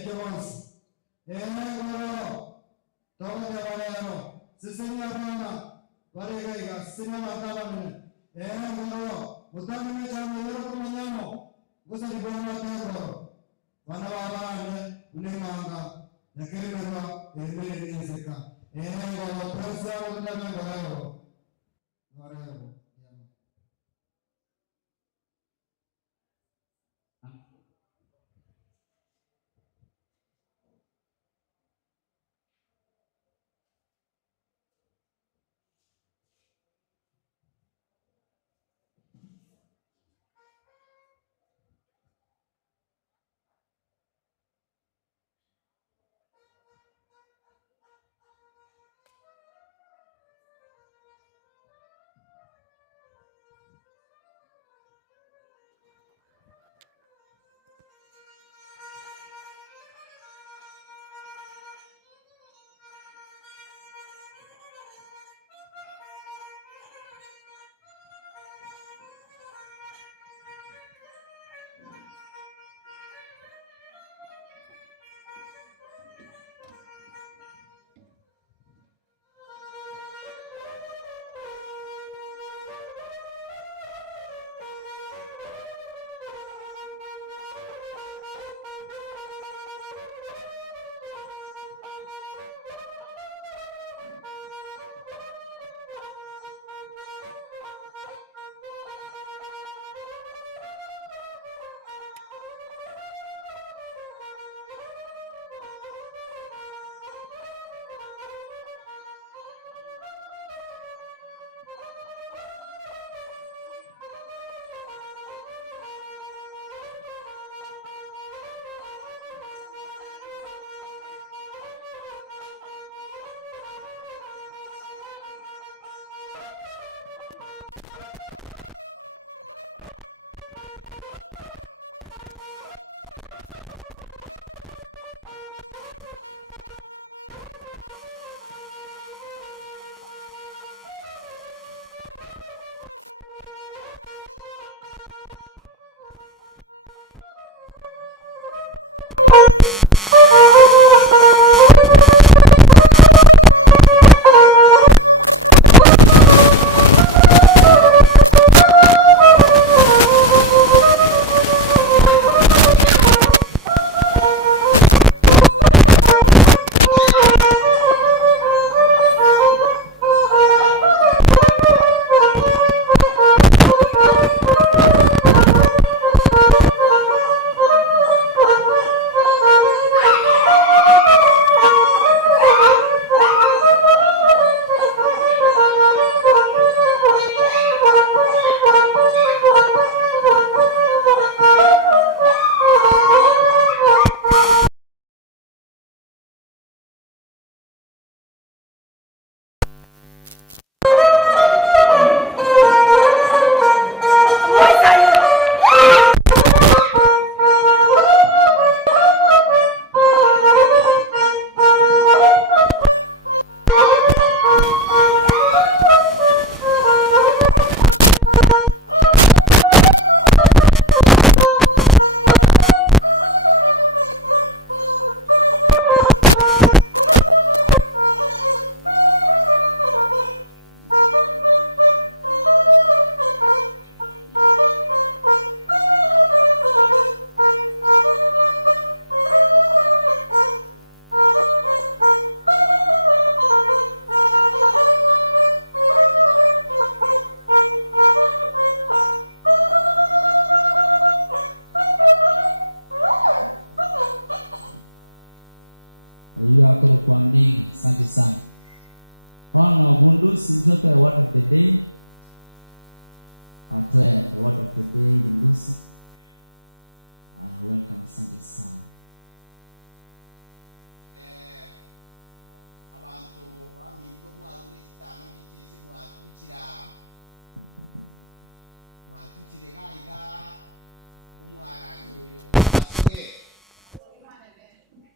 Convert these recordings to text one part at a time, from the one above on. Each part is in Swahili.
Echamos. Goro. Tomo de Valero. Sisenia Rama. Varega. Sina Mataman. Goro. Mutami Chama Yoro Kumanyamo. Gusa di Bona Tero. Vanavana. Unemanga. Nakirima. Emile Niseka. Goro. Prasa Udana Goro. Goro.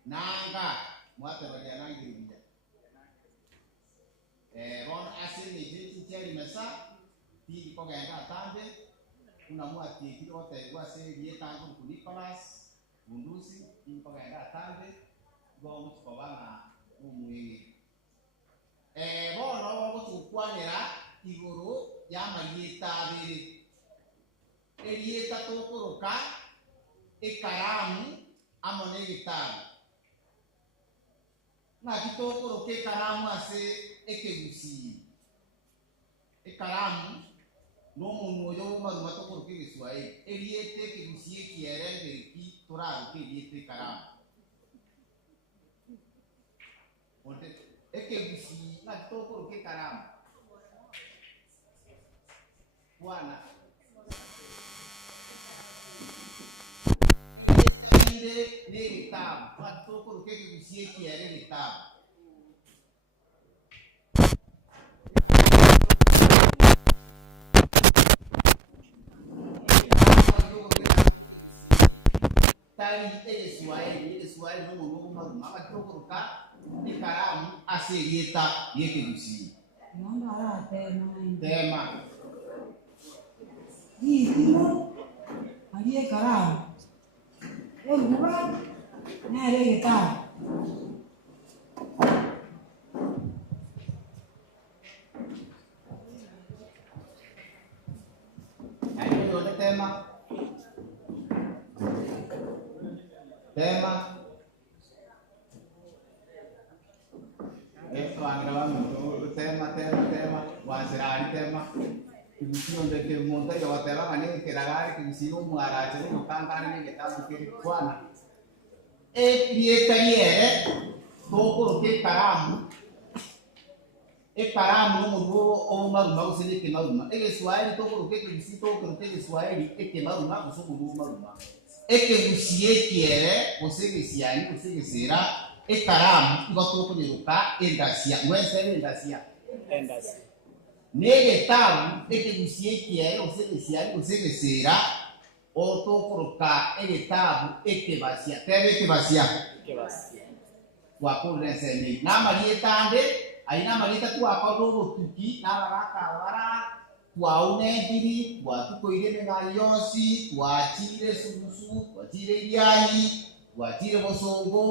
Nanga mwata bagia nangi rubija. Ron asin ni jiti cheri mesa ti ko genda tambe kuna mwati kilo te gua se die tango ku Nicholas bundusi impagenda tambe go mukobana umwiri bono gukwanira iguru ya marieta abiri erieta tokuruka ikaramu amone gitabu na kitokuruka ikaramu ase ekegusi ikaramu no muntu oyo maruma tokuruka Igiswahili erieta ekegusi ekierenge ki turaruka erieta ikaramu onte ekegusi na kitokuruka ikaramu bwana ne gitabu watokuruka ekegusi ekiere gitabu tari Igiswahili n'umuntu w'umuruma watokuruka ikaramu ase erieta y'ekegusi tema Timo aliye karamu eruba nere gitabu ayo de tema esto agrava tema wasirari tema kibisino ndeke monta ya watera mane kiragari kibisino mwaraje no kankani ne gitabu kiri kwana krietariere tokuruka ikaramu n'umuntu w'umaruma usine kemaruma Igiswahili tokuruka ekibisi tokuruka Igiswahili ekemaruma gusuburu w'umaruma ekegusi ekiere gusigisiani gusigisira ikaramu igatokunyiruka endasia mwese endasia n'egitabu ekegusi ekiere gusigisiani gusigisira otokuruka egitabu ekebasia tebe ekebasia wakureseni n'amarietande aina marieta twakorwo tuki n'abakabara twaunendiri twatukoire n'ayosi twachire subusu twachire iryai twachire bosongo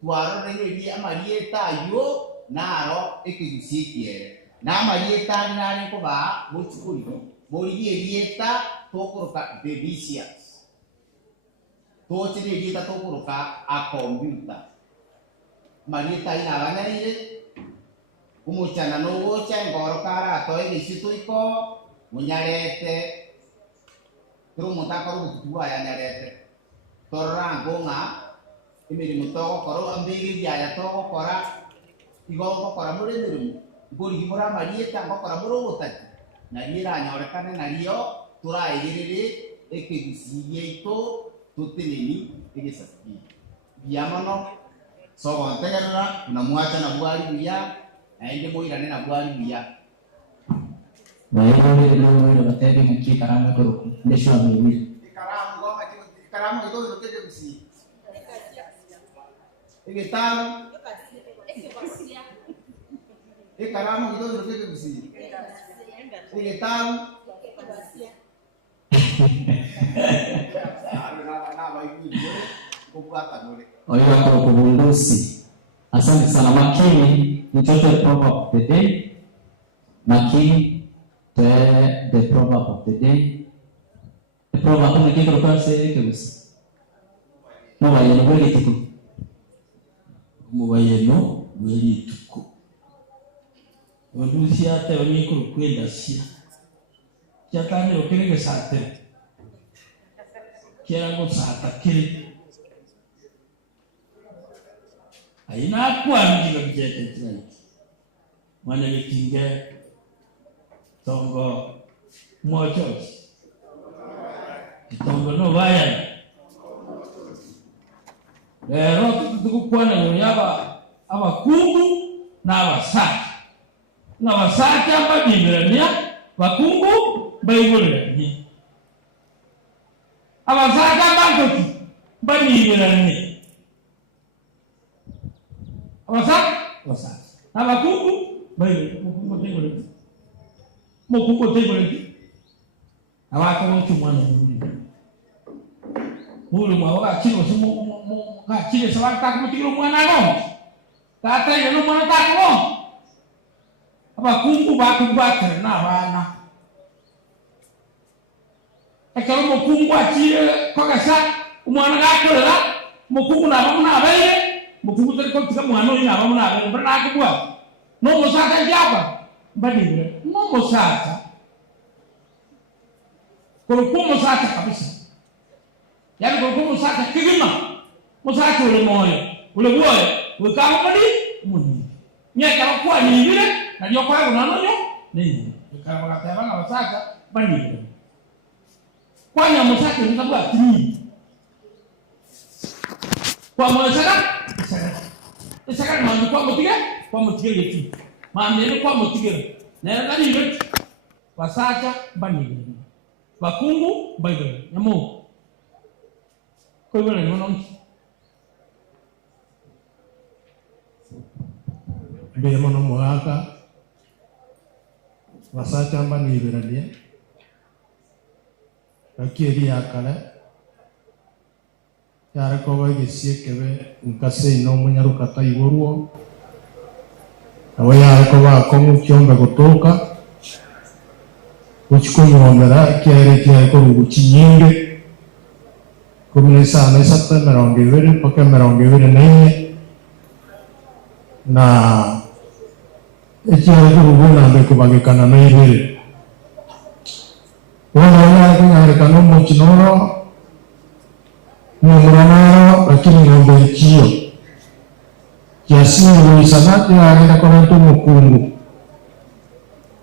twarorere amarieta ayo naro ekegusi ekiere n'amarieta nari kuba bochukuri bori erieta tokuruka delicious tochire erieta tokuruka a computer marieta ina abanyaire umuchana n'uwocha engoro kara atoe gicitu iko munyarete turu mutakoro gutuwa ya nyarete torango nga imirimo togokoro ambigi ya togokora igokora muri mirimo ngori gimura marieta ngokora muri ubutati narira nyorekane nario turayirire ekegusi yeito tutinini egesaki biamono sogontegerera unamwacha na bwari buya aende moirane na bwari buya bayo no batebe muki karamu ko ndesho abiri karamu ito irokeje gusi egetamu karamu ito irokeje gusi egetamu oyo hapo kubundusi. Asante sana. Makini nichote proverb of the day. Makini the proverb of the day. The proverb ni kiko kwa sere kebisi. Mubayeno bweli tuku. Mubayeno bweli tuku. Bundusi ate onyekuru kwenda sia. Kyakane okerege sate. Kyango sata kiri. Aina kwandi babjete trai. Mwana likinge tongo mochos. Tongo no vayan. Lero tukukwana nyaba abakungu na abasaki. Na abasaki abadimirania bakungu bayibulirania. Abasaki abakoti badimirania. Wasa abakungu bayi mukungu tegoleki abaka wonchu mwana ndi Mulu mau kacil semua kacil sewaktu tak mesti rumah nano. Tata yang rumah tak lo. Apa kumpu bater na bana. Kalau mau kumpu kacil kok kasar rumah nak aku lah. Mau kumpu nama mana bayi? Mau kumpu tadi kau tidak mau anu ini apa mana? Pernah aku buat. Nomor satu siapa? Banding. Nomor satu. Kalau kumpu satu habis. Jadi kalau kumpu satu kegimana? Musatu le moyo ule boye wekamu mali muni nya kama kwa ni vile na ndio kwa unanonyo nini kama wakati bana wasaka bani kwa nya musatu ni sababu atini kwa musaka saka na kwa mutiga yetu maana kwa mutiga na nani ile wasaka bani bakungu baigwe nyamo kwa hivyo ni mnono Biar mana muaka rasa camba ni berani, kaki dia akala, cara kau bagi siap kebe, engkau ino menyaru kata iburuo, awak cara kau bawa kamu cium begotoka, ucapku nyomera, kiai kau uci nyinge, kau menesa merong gewir, pakai merong gewir nai, na itu hubungan ambil kebagai kanan ini. Orang yang hari kanan muncul orang lagi mengambil cio. Jasi di sana dia ada kanan tu mukungu.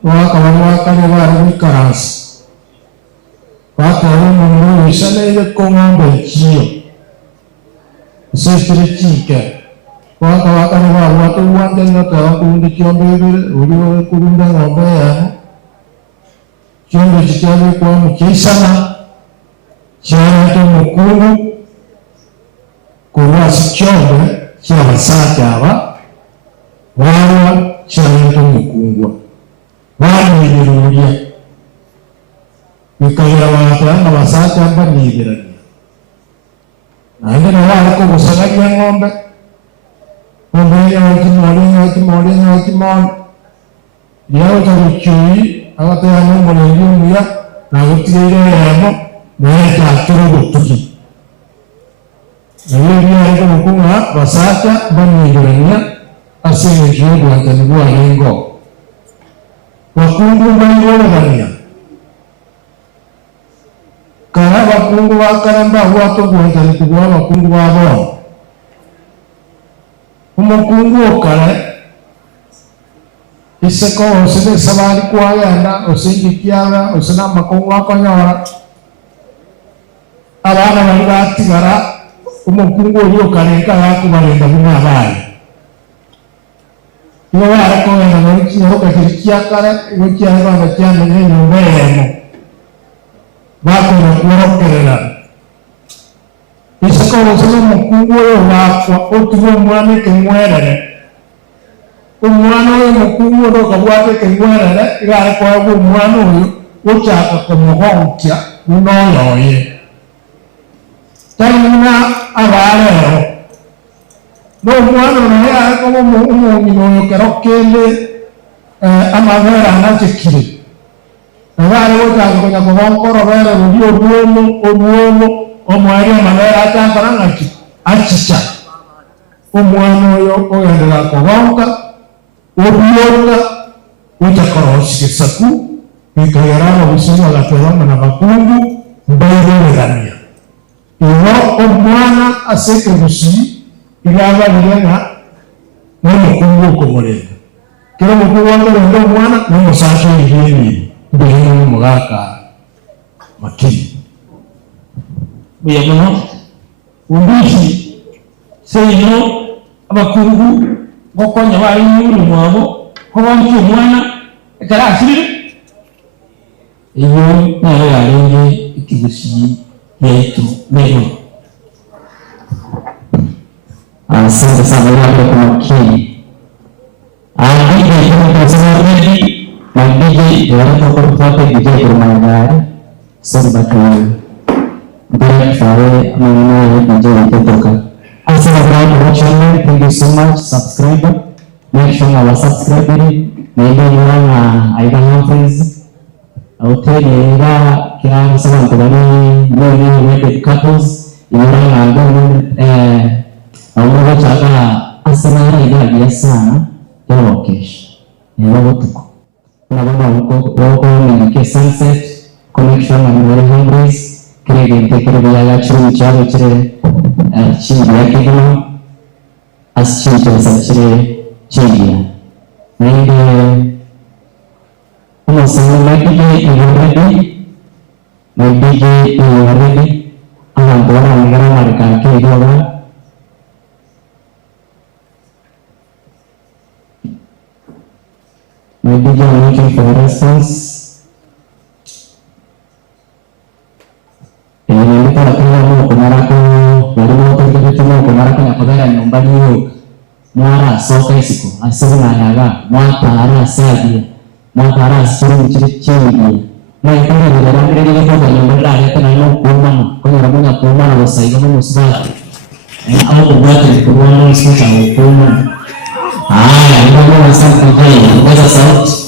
Wah kawan kan orang keras. Wah kawan mengambil di sana dia mengambil cio. Sesuatu ciket. Wakawakan waktu dan nota kundi kiambil ulu kurunda ngobaya kiambil kiambil kuam kisana jangan tu mukulu kuas kiambil jangan saja wawa jangan tu mukulu wawa ini dia mikaya wawa nama saja bani berani nah ini wawa aku bersama yang ngombe Membayar lagi mal. Dia udah cuci, awak tu anu melenggung dia, lalu tiada yang mereka terus tuki. Lalu dia itu bukanlah bahasa banyak asing juga bukan gua lenggo. Waktu banyak orang karena waktu akan bawa tu bukan gua waktu gua bawa. Umukungu kale iseko usine sabari kwaya na usingi kiara usina makongwa konyora abana bari gara umukungu yo kale ka kubarinda bumabari no ara ko na no kiyo ka kirkia kale yo kiara ba cyane ne nyumbemo bako na kurokerera iseko usine umukungu yo wakwa otuwo mwana kemwerere umwana we mukungu ndo kabwate kemwerere igare kwa umwana uyu uchaka kumuhonkya unoyoye tayina abalero no umwana naye ariko umumino kerokende amabera anachikire abale botanga kunya kuhonkoro bere rubyo ruomo omwari amabera atangarangaki achicha umwana oyo oyendera kuhonka obyonga utakoroshikesaku bikayarama busini agaterana na bakungu mbairerania iyo omwana aseke busini igaba birena n'umukungu ukomorenga kero mukungu wanga omwana n'umusacho yihini mbere n'umugaka makini biyamono umbishi seino abakungu gokonya bari muri mwabo ko bantu umwana ekarasirire iyo nayo yarenge ikibushi yetu leo. Asante sana yako kwa makini. Andike kama tazamaji mandije ndio kwa DJ Kurmangari sasa tu Thank you so much, subscriber. Make sure our subscriber, maybe you are I don't know friends. I'll tell you that kaya someone to many wedded couples, you are going to chaga asana ida biasa yo kesh. Hello tuko. Na wako ni sunset connection and very hungry. Kiri biaya churu charo chire chiri yakigno as chiri chire chiri. Maybe my DJ is ready. My DJ is ready. I'm going to marcar que yo my DJ is looking for response. Ini kita akan kemarin baru mau pergi cuma kemarin aku dah nyomba ni muara sokai siku asal naga muara sahaja muara suruh ciri mai kami di dalam ini kita banyak berada kita nak kumang kau yang punya kumang lo saya kamu musbah aku buat di kumang itu jangan kumang ini kamu masuk kerja ini masa sahaja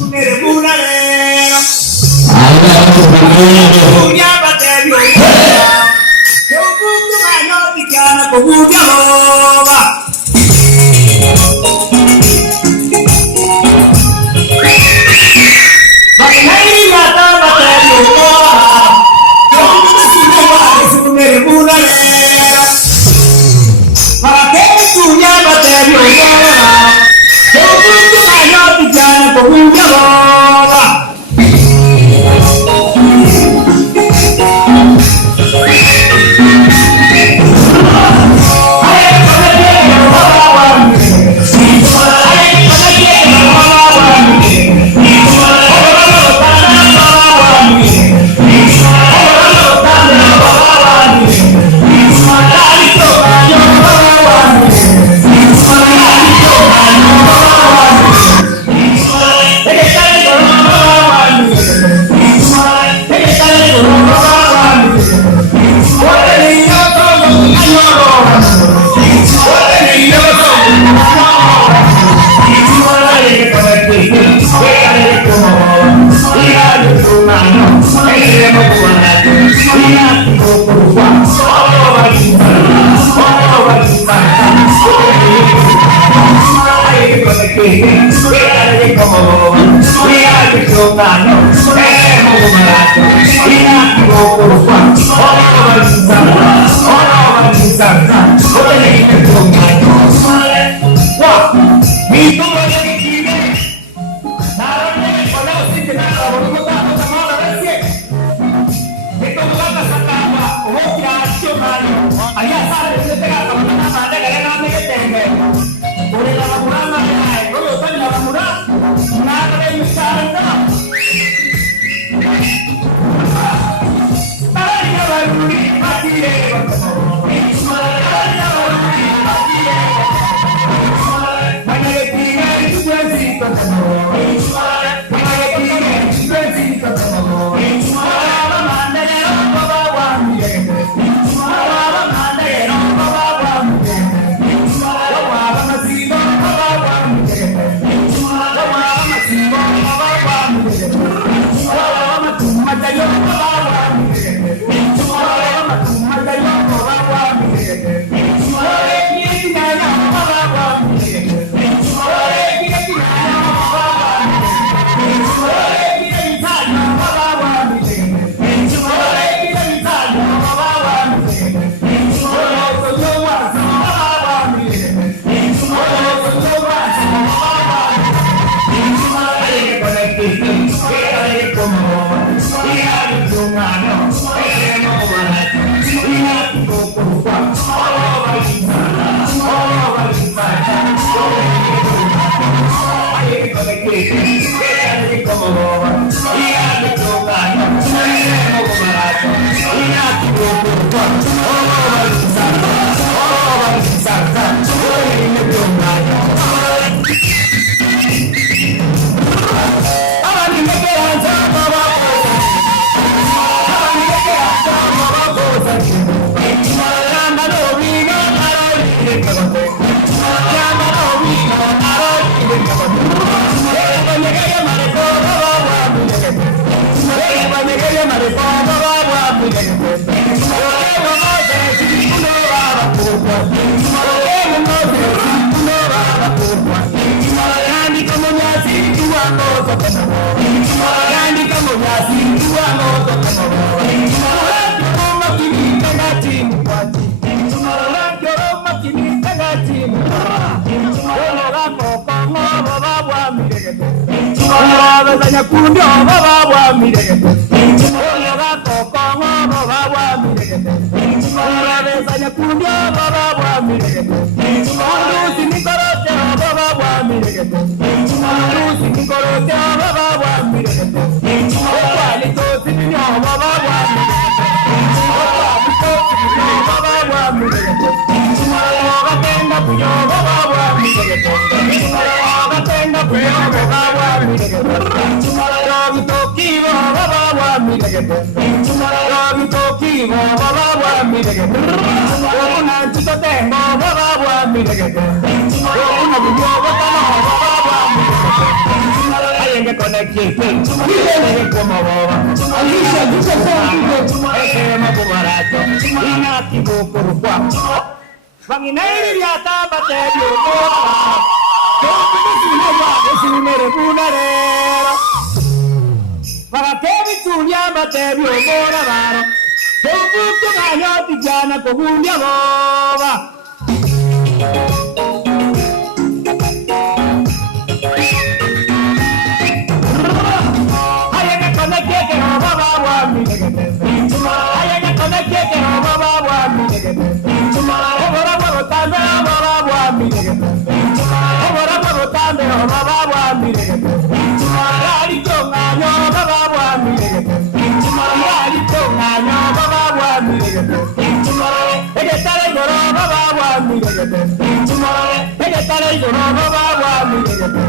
za nyakundi baba wa miregete oyo gakokongo baba wa miregete urabe za nyakundi baba wa miregete urusi nikorote baba wa miregete urusi nikorote baba wa miregete okwali tosi ninyo baba wa miregete okwali tosi ninyo baba wa miregete ogatenda kuyo baba wa miregete ogatenda kuyo baba wa miregete ogitokibo baba wa miregete ogitokibo baba wa miregete ogunanchitotengo baba wa miregete ogunabuyobotano baba wa miregete ayenge konekite ayenge komaboba ekema kubarato inakibukurukwa Banginairi biatamba tebyo bora Tokumusinoba esinere bunarero Bagatebi tunyamba tebyo bora baro Tokuto nganyoti jana kogunya boba Ayenge konekeke baba wa miregete Ayenge konekeke baba wa miregete Obora botambe baba wa miregete Obora botambe baba wa miregete Yali tonganyo baba wa miregete Yali tonganyo baba wa miregete Egetale goro baba wa miregete Egetale goro baba wa miregete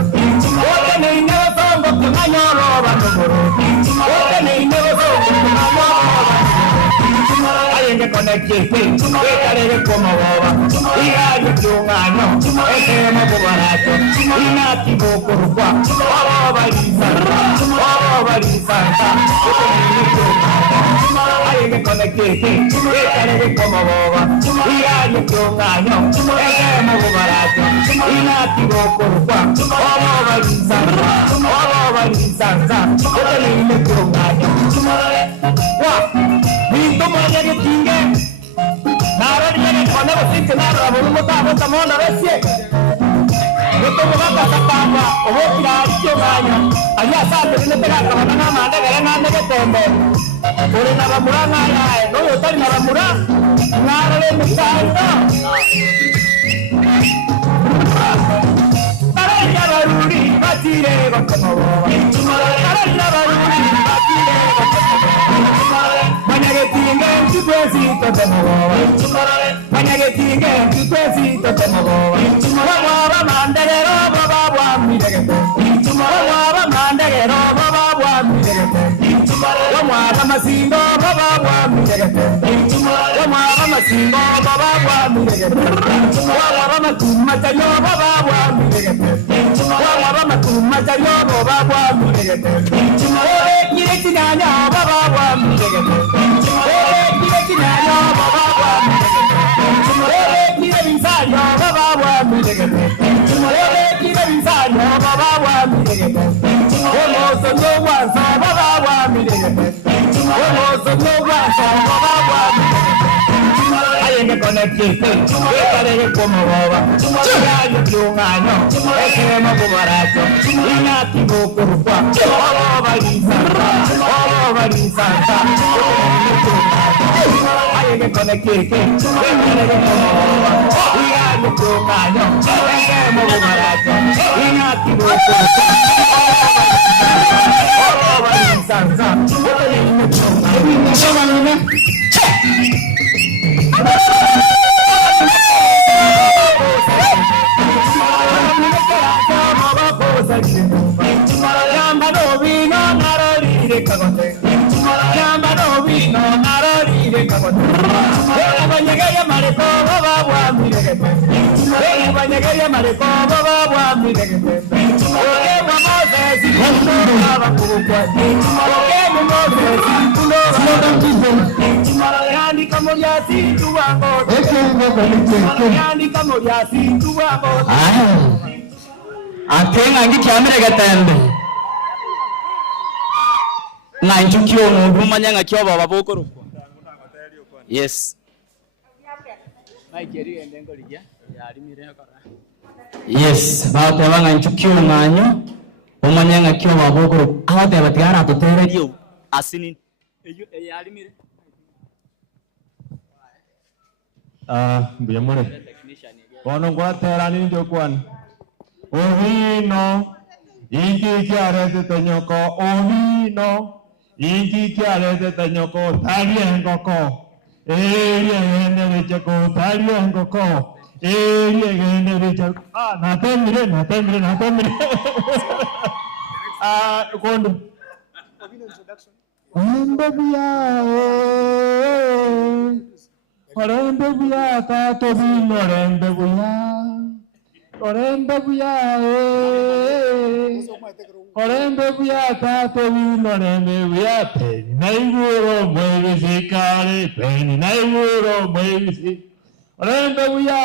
Ote ne inewe songo tunganyo baba nogoro Ote ne inewe songo tunganyo baba ayenge konekite ekarege komaboba iraje kyungano ekema kubarato inakibukurukwa obabarisanta ayenge konekite ekarege komaboba iraje kyungano ekema kubarato inakibukurukwa obabarisanta ekema kyungano wa Minto moja ke tinge Nara ni kone basi kenara bolu mota mota mona resie Yoto mota sakamba obo kirari kyo ganya Aya sa tene pera kana na mande gere na ne tembe Ore na bamura na ya no yoto na bamura Nara le misaido Tara ya baruri batire gotomo Tara ya baruri batire gotomo Manyagetinge tukwesito temoboba Manyagetinge tukwesito temoboba Wamwaba mandegero baba wa miregete Wamwaba mandegero baba wa miregete Wamwaba masingo baba wa miregete Wamwaba masingo baba wa miregete Wamwaba matumachayo baba wa miregete Wamwaba matumachayo baba wa miregete Oye kire chinyanya baba wa miregete Oye kire chinyanya baba wa miregete Oye kire binsayo baba wa miregete Oye kire binsayo baba wa miregete Omo sonyo wansa baba wa miregete Omo sonyo wansa baba wa miregete Ayenge konekite ekarege komaboba Yaje kyungano ekema kubarato inakibukurukwa obabarisanta ayenge konekite ekarege komaboba Yaje kyungano ekema kubarato inakibukurukwa obabarisanta Yamba no vino narorire kagote Yamba no vino narorire kagote Ela banyegaya mareko baba wa miregete Ela banyegaya mareko baba wa miregete Oke wa Moses kuno baba kurukwa Oke wa Moses kuno baba Yani kamoriasi tuwango Yani kamoriasi tuwango Atenga ngikyamire gatembe na njukio mundu manyanga kyo baba bokorukwa yes yes batebanga njukio nganyo Bwana akiwa wabogoro awote batiara tutererio asini yalimire Biamore. Kono kwa terani jokwan. Ohino. Inki kiarete tanyoko. Ohino. Inki kiarete tanyoko. Taliengoko. Gene vichako. Taliengoko. Gene vichako. Natemire. Kondo. Orembe buya tato vino orembe buya orembe buya tato vino orembe buya peni naiguro muevisi kare peni naiguro muevisi orembe buya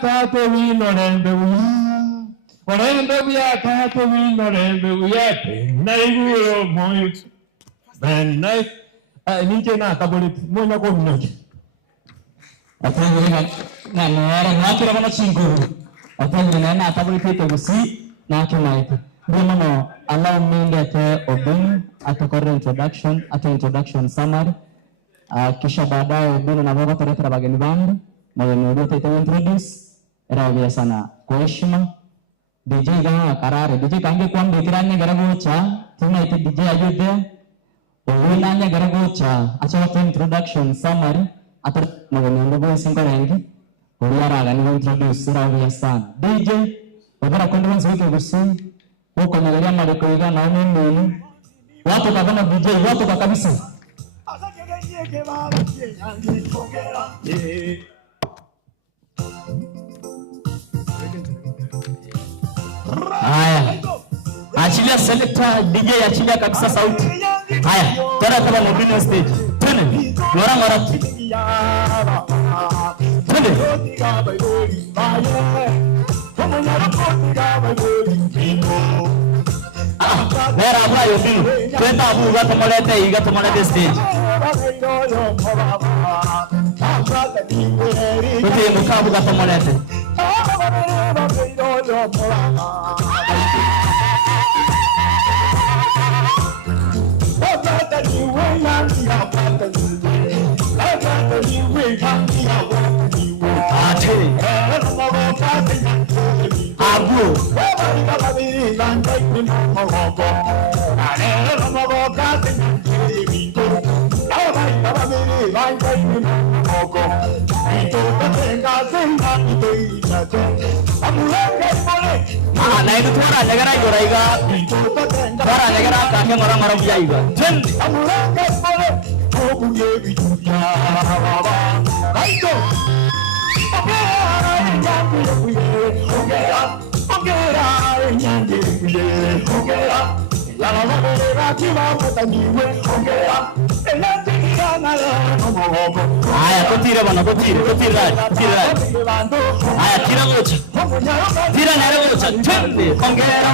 tato vino orembe buya orembe buya tato vino orembe buya peni naiguro muevisi peni naiguro ninche na tabole monya ko mnoje atangire na nara na kira bana chinguru atangire na tabole pete gusi na kinaita ndio allow me that obin atakorre introduction summary kisha baadaye obin na baba tareta bageni bandu mageni wote introduce era vya sana kwa heshima DJ gana karare DJ kange kwa mbikirane garagocha tunaita DJ ayude Nanya garagocha acha introduction summary atar magani ndo singorengi uriara gani introduce rawi sana DJ babara kondones wiki gusi huko nagalia mareko iga na nini watu kama DJ watu kabisa haya achilia selector DJ achilia kabisa sauti haya tena kama mobile stage tena ngora tena Vera abrayo bilu twenda abuga tumolete stage Kuti mukabuga tumolete na itu tuara negara igoraiga tuara negara kakek orang-orang biaya jen Aya, kutira bana, kutira. Aya, tira gocha. Tira nere gocha. Twende, ongera.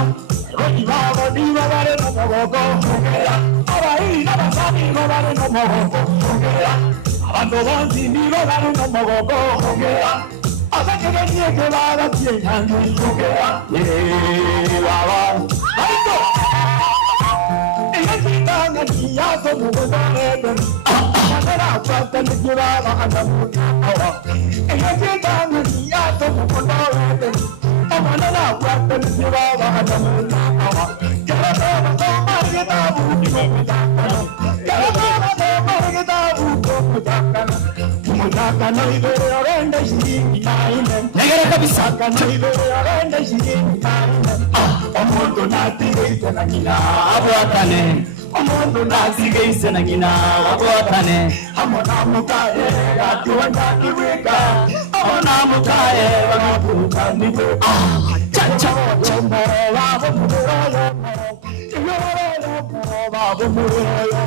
Negara kabisa omondo natigeize na ngina abwatane omondo natigeize na ngina abwatane amona mukae atuanya kiwika amona mukae banapuka niwe chacha chombo wabo muroyo wabo muroyo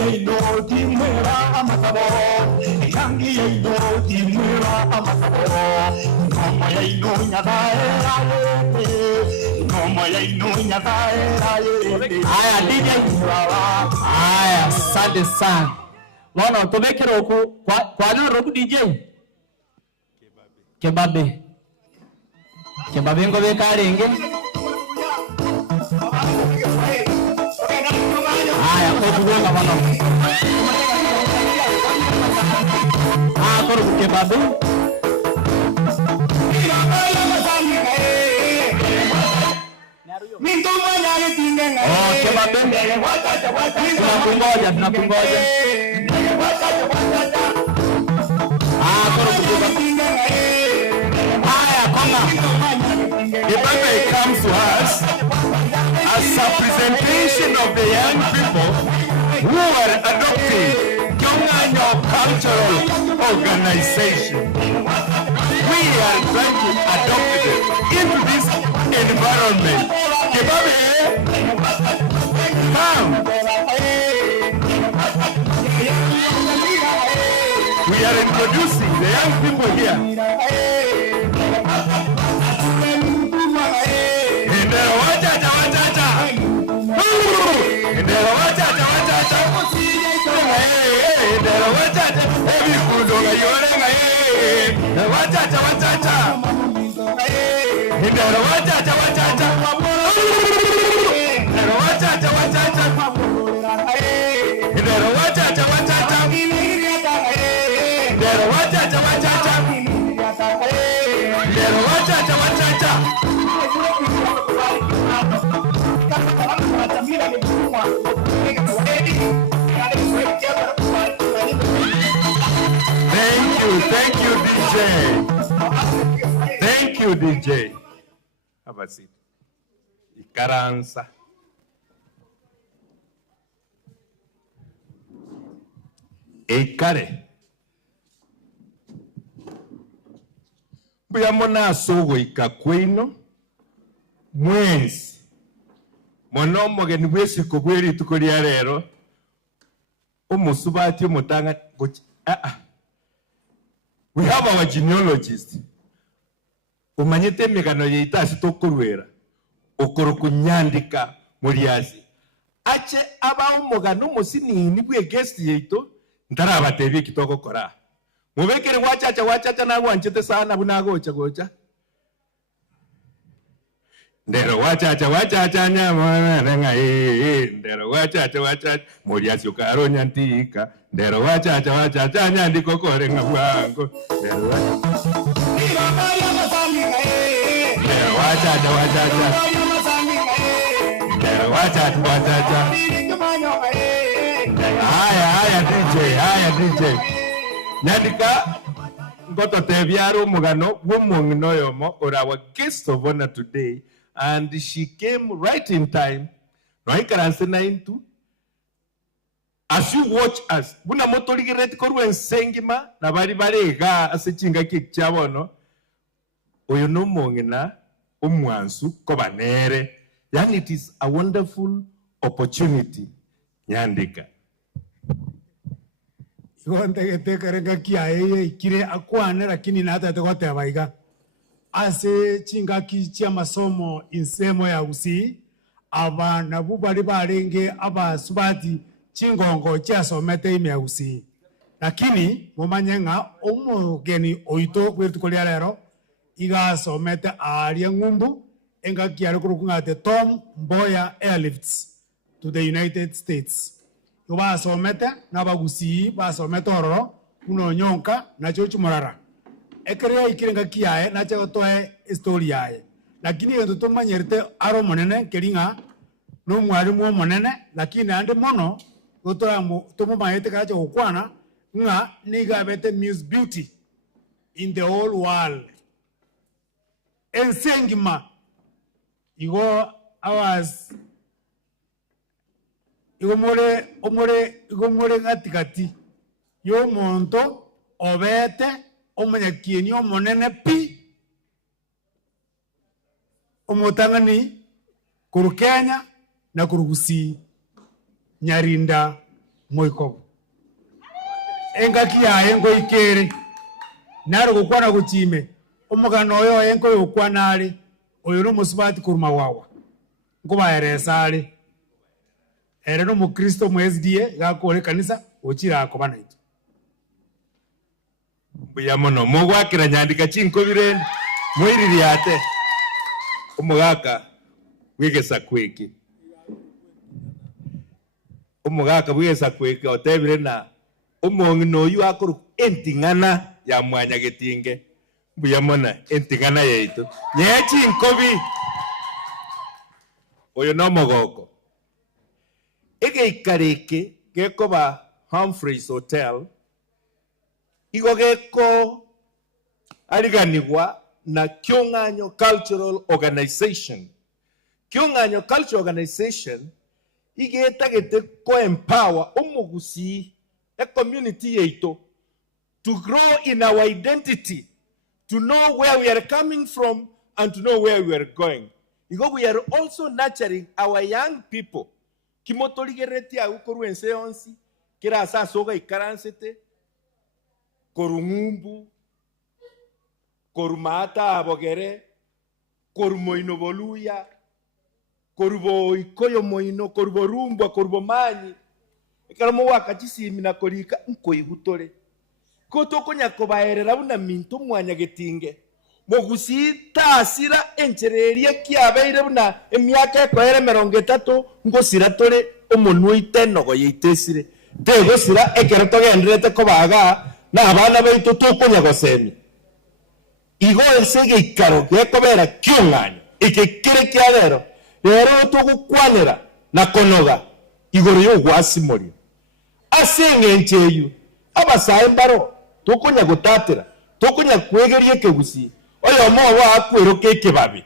yaino timwera amasabo ikangi yaino timwera amasabo nomo yaino nyadaera nomo yaino nyadaera aya DJ aya asante sana wana tobekero ku kwa lero ku DJ kebabe ngo bekarenge aya ko tugonga bana koro kebabe kebabe tunakungoja koro kebabe aya konga kebabe comes to us as a presentation of the young people who are adopting Kyonganyo Cultural Organization. We are trying to adopt them into this environment. Kebabe, come. We are introducing the young people here. Thank you, DJ. Thank you, DJ. Have a seat. Ikaransa. Ekare. Buyamona sogo ikakwino. Mwensi. Monomo geni wesi kubwiri tukulia rero. Umusubati umutanga. We have our genealogist. Umanyete mekano yeitasi tokurwera. Okoro kunyandika muriasi. Ache aba umugano musini nibwe guest yeito ndaraba tebi kitoko kora. Mubekere wachacha na wanchete sana bunagocha gocha. Ndero wachacha nyama renga ndero wachacha muriasi ukaro nyantika. Ndero wachacha nyandiko korenga bwango. Ndero wachacha. Haya DJ. Nyandika ngoto tebiaro mugano wumungino yomo or our guest of honor today, and she came right in time. No ikaranse na into. As you watch us, buna motoligireti koru ensengima na bari barega asechinga kichabono. Oyo no mongina umwansu kobanere. Yani it is a wonderful opportunity. Nyandika. Igonte karenga kiaye kire akwane lakini na hata tegote abaiga. Ase chinga kichia masomo insemo ya usi aba nabu bari barenge aba subati chingongo chia somete ime usi. Lakini mumanyenga umugeni oito kwetu kulia lero iga somete aria ngumbu enga kiare kurukungate Tom Mboya Airlifts to the United States. Yoba somete na bagusi ba somete ororo kuno nyonka na chochu morara. Ekrea ikirenga kiae na chago toe story yae. Lakini yoto tumanyerte aro monene keringa no mwalimu monene lakini ande mono gotoa tomo maete kacho okwana nga niga bete Miss Beauty in the whole world. Ensengima igo awas igomore ngatikati yo monto obete omanyakieni omonene pi omotangani kuru Kenya na kuru Gusii Nyarinda moikobo engaki yaye ngoikere naro gukwana guchime omugano oyo enko yokwanare oyo no musubati kuruma wawa ngubaeresa ari ere no mukristo mwesdie gakore kanisa ochira akobana itu buya mono mogwakira nyandika chinkobireni mwiriri ate umugaka wigesa kwiki umugaka wigesa kwiki otebire na umongi noyu akuru entingana ya mwanya getinge buya mona entingana yaitu nyechi nkobi oyo no mogoko ege ikareke gekoba Humphreys Hotel igo geko ariganigwa na Kyong'anyo Cultural Organization. Kyong'anyo Cultural Organization igetagete ko empower umugusi a community yeito to grow in our identity, to know where we are coming from and to know where we are going. Because we are also nurturing our young people. Kimotoligereti au koruense onsi kira sa soga ikaransete korungumbu korumata abogere korumoino boluya korubo ikoyo moino korubo rumba korubo manyi ekaramo wakachisi na korika nkoigutore koto nyakobaerera buna minto mwanya getinge mogusita asira enchereria kiabeire buna emyaka ekoere 30 ngosira tore omonwe itenogo yeitesire tego sira ekereto gendrete kobaga na abana baitu tokonya gosemi igo esege ikaro gekobera Kyong'anyo ikekire kiagero rero tugukwanira na konoga igoro yo gwasimori asenge ncheyu abasaye mbaro tokonya gutatira tokonya kwegerie kegusi oyo mowa akwero kekebabe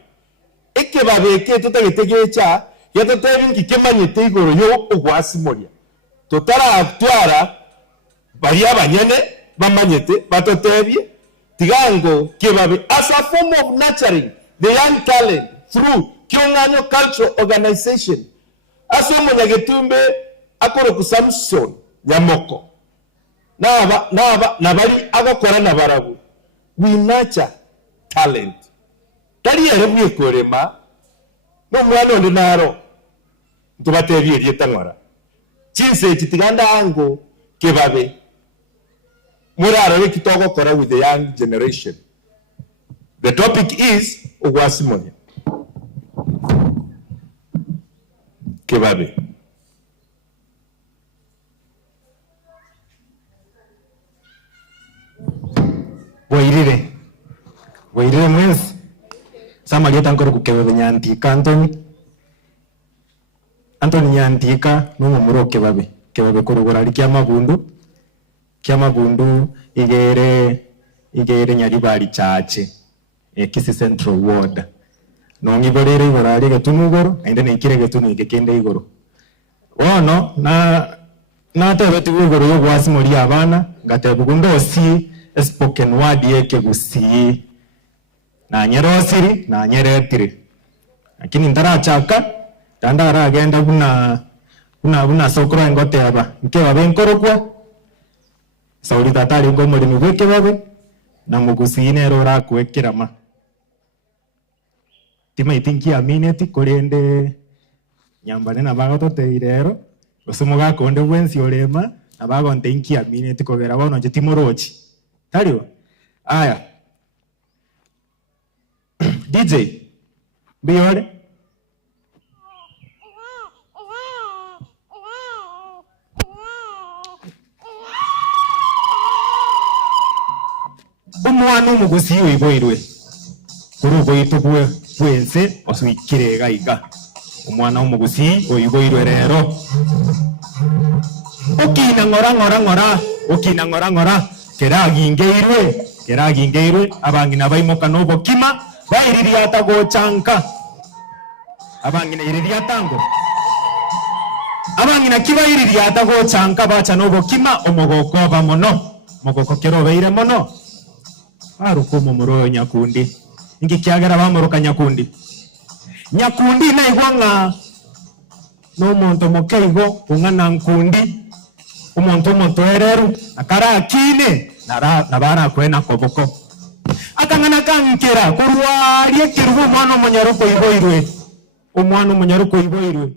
ekebabe ke tutagetegecha yatotebi ngikemanyete igoro yo ogwasimoria totara atwara bari abanyene bamanyete batotebye tigango kebabe as a form of nurturing the young talent through Kyong'anyo Cultural Organization. Aso munyagetumbe akoro ku Samson Nyamoko nabari agakora nabarabu we nurture talent tari yare mwikorema no mwana ndi naro tubatebye ryetangwara chinse kitiganda ango kebabe muraro wikitogo kora with the young generation. The topic is ogwasimonya kebabe Wairire mwezi sama lieta nkoro kukebabe nyantika Anthony nyantika numu muro kebabe korogora likia mabundu igere nyaribari chache Kisi Central Ward nongi borere igorari getunugoro ende nekire getunu igekende igoro wono na tebeti igoro yo gwasimori abana ngatebugundo si spoken word yeke gusi na nyerosiri na nyeretire lakini ndarachaka tandara agenda buna sokoro ngote aba nke babenkorokwa sauri tatari ngomori nubeke babe na mugusine rora kwekirama tima itinki amineti korende nyambane na bago toteirero osumuga konde bwensi olema na bago ntenki amineti kogera bono je timorochi tario aya DJ biore umwana umugusi wiboirwe kurugo itubwe bwense oswikire gaiga umwana umugusi wiboirwe rero ukina ngora keragingeirwe abangina baimoka nobo kima bairiri atago chanka abangina iriri atango abangina kibairiri atago chanka bacha nobo kima omogoko bamono mogoko kero beire mono arukumo muroyo nyakundi ingi kiagera bamuruka nyakundi na igwanga no monto mokeigo ungana nkundi umuntu mutwereru akara akine nabara kwena koboko akangana kankira kurwarie kirugo mwana munyaruko iboirwe umwana munyaruko iboirwe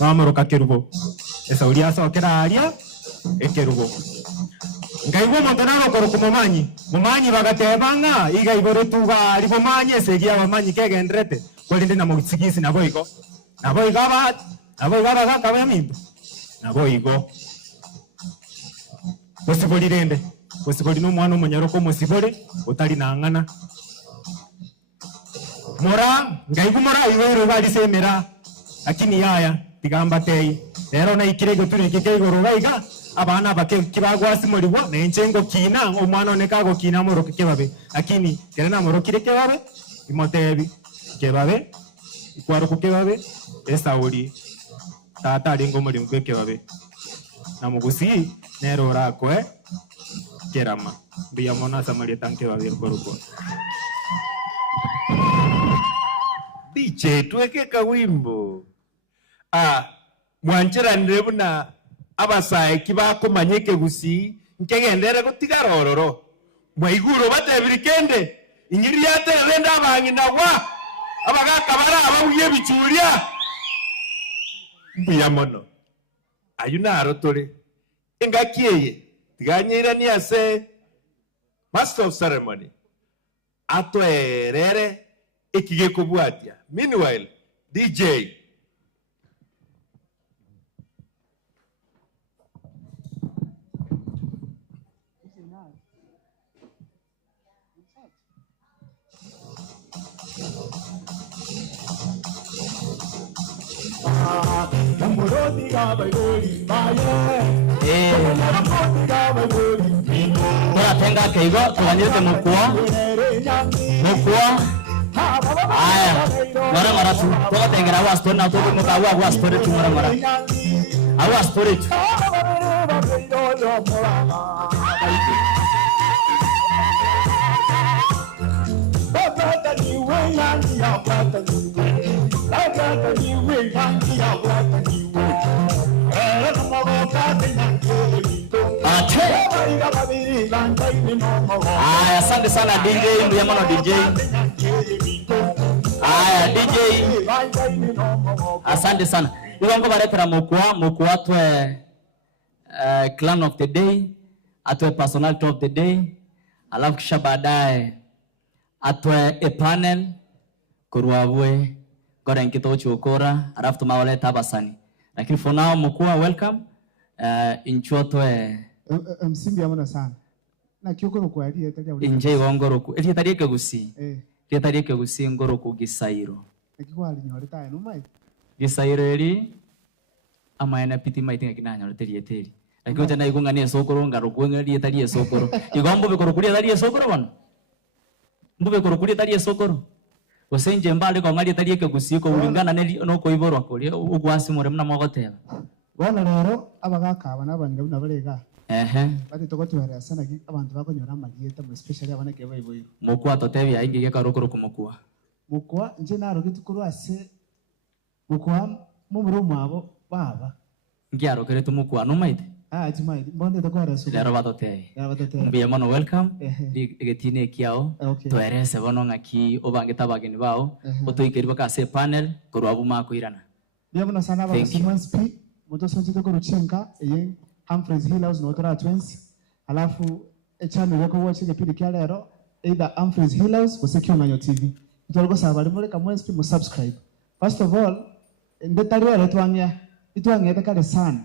bamaruka kirugo esa uria sokera aria ekirugo ngaigo motanaro koro mumanyi bagatebanga iga igore tuga ari mumanyi segia bamanyi kegendrete kolinde na mutsigisi naboigo bagakamya mimba naboigo musiboli rende musiboli n'umwana umunyaroko musiboli utari nangana mora ngaigo mora iwero bali semera lakini yaya tigamba tei rero na ikirego turi kikego rugaiga abana bake kibagwasi muriwo nencengo kina umwana nekago kina moroke kebabe lakini kerena morokire kebabe imotebi kebabe ikwaro kukebabe esauri tata aringo muri mkebabe na mugusi nero rakwe kerama biya mona samari tanke babe koruko DJ tuweke kawimbo mwanjira ndebuna abasaye kibakomanyeke gusi nkegendere gutigarororo mwaiguro batebirikende inyiri yaterenda abangi nawa abagaka bara abawiye bicuria mbuya mono ayuna arotore engakiye tiganyira ni ase master of ceremony atwerere ikige kubwatia meanwhile DJ Tenga keigo tuanyete mukua aya mara tu toka tengera wa story na toka muka wa story tu mara awa story tu asante sana DJ ndio maana DJ DJ asante sana iwango baretera mukwa twe clan of the day atwe personality of the day alafu kisha baadaye atwe a panel kurwabwe gora nkito chokora alafu tumawaleta basani lakini for now mukwa welcome inchotwe msimbi amona sana na kiokoro kwa ali etalia inje wongoroku eli etalia kegusi etalia kegusi ngoroku gisairo akikwali nyore tae no mai gisairo eli amaena piti maitinga kinanya rotelia teli lakini tena igungania sokoro ngaroku ngeli etalia sokoro igombo bekorokulia etalia sokoro bana mbube korokulia etalia sokoro wasenje mbale ko ngali etalia kegusi ko ulingana no koiborwa kole ugwasi more mna mogoteba bona rero abagaka abana bandi na barega bati toko tuwara sana ki abantu bakonyora magiyeta mu especially abana ke bayiboyo mukwa totebi aingi ge karokoro kumukwa mukwa nje naro gitukuru ase mukwa mumuro mwabo baba ngiaro kere tumukwa no maite jimaidi bonde toko rasu lero batote mbiye mono welcome getine kiao twerese bono ngaki obangeta bageni bao otoikeri bakase panel korwabu makoirana biye mono sana ba Simons P moto sonje toko ruchenka eye Humphreys Hillhouse no tora twins alafu channel yako watch kipindi kya lero either Humphreys Hillhouse kusekio na TV itolgo sabali mole kamwe sp mu subscribe first of all ndetari lero itwangeta kale sana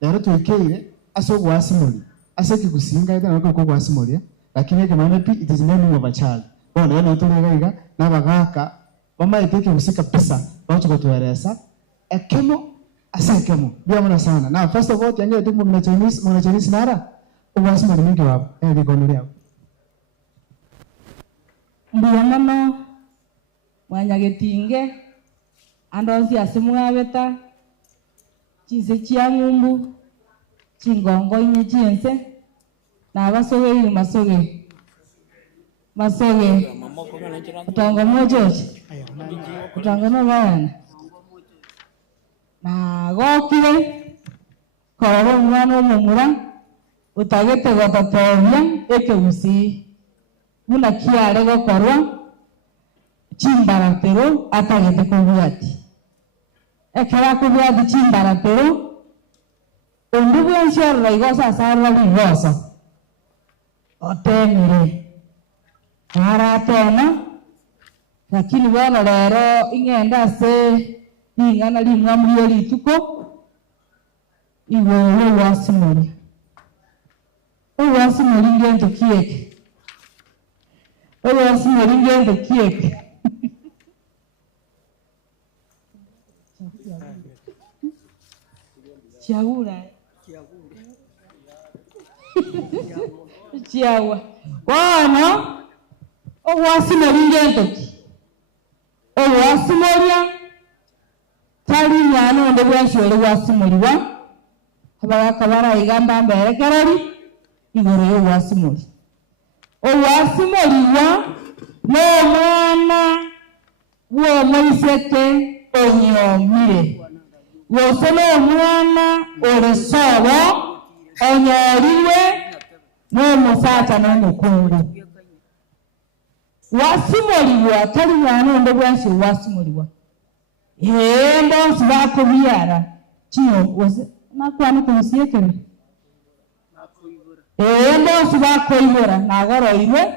lero tuikeire asogwa asimoli aseki kusinga ita nako ko asimoli lakini kama maybe it is naming of a child bona yana utolega nabagaka bamaiteke kusika pesa bacho kutweresa ekemo asekemo bia mwana sana na first of all tiange tu mwana Chinese nara ubasi mwana mingi wapo bikono yao mbia mama mwanyagetinge andonzi asimwabeta chinse chia ngumbu chingongo inye chinse na basoge masoge utongo mojoje utongo no bana na gokire korora omwana omomura utagete gotatobia ekeusi buna kiare gokorwa chimbaratero atagete kubwati ekera kubwati chimbaratero ondu bwenshorora igosa asarwa bigosa otemire aratena lakini bono rero ing'enda ase ing'ana rimwe rituko iwe wasimori ngento kieke wasimori ngento kieke chiawa bono wasimori ngento ki wasimoria tari nyano onde bwanshore wasimoriwa abakabara igamba mbere kerori igoro yo wasimori wasimoriwa no mwana wo moiseke onyomire wose no mwana oresobo onyoriwe no musata no mukungu wasimoriwa tari nyano onde bwanshore wasimoriwa mbonsi bakubyara chiyo wose nakwani kumsiekere mbonsi bakoibora nagoroirwe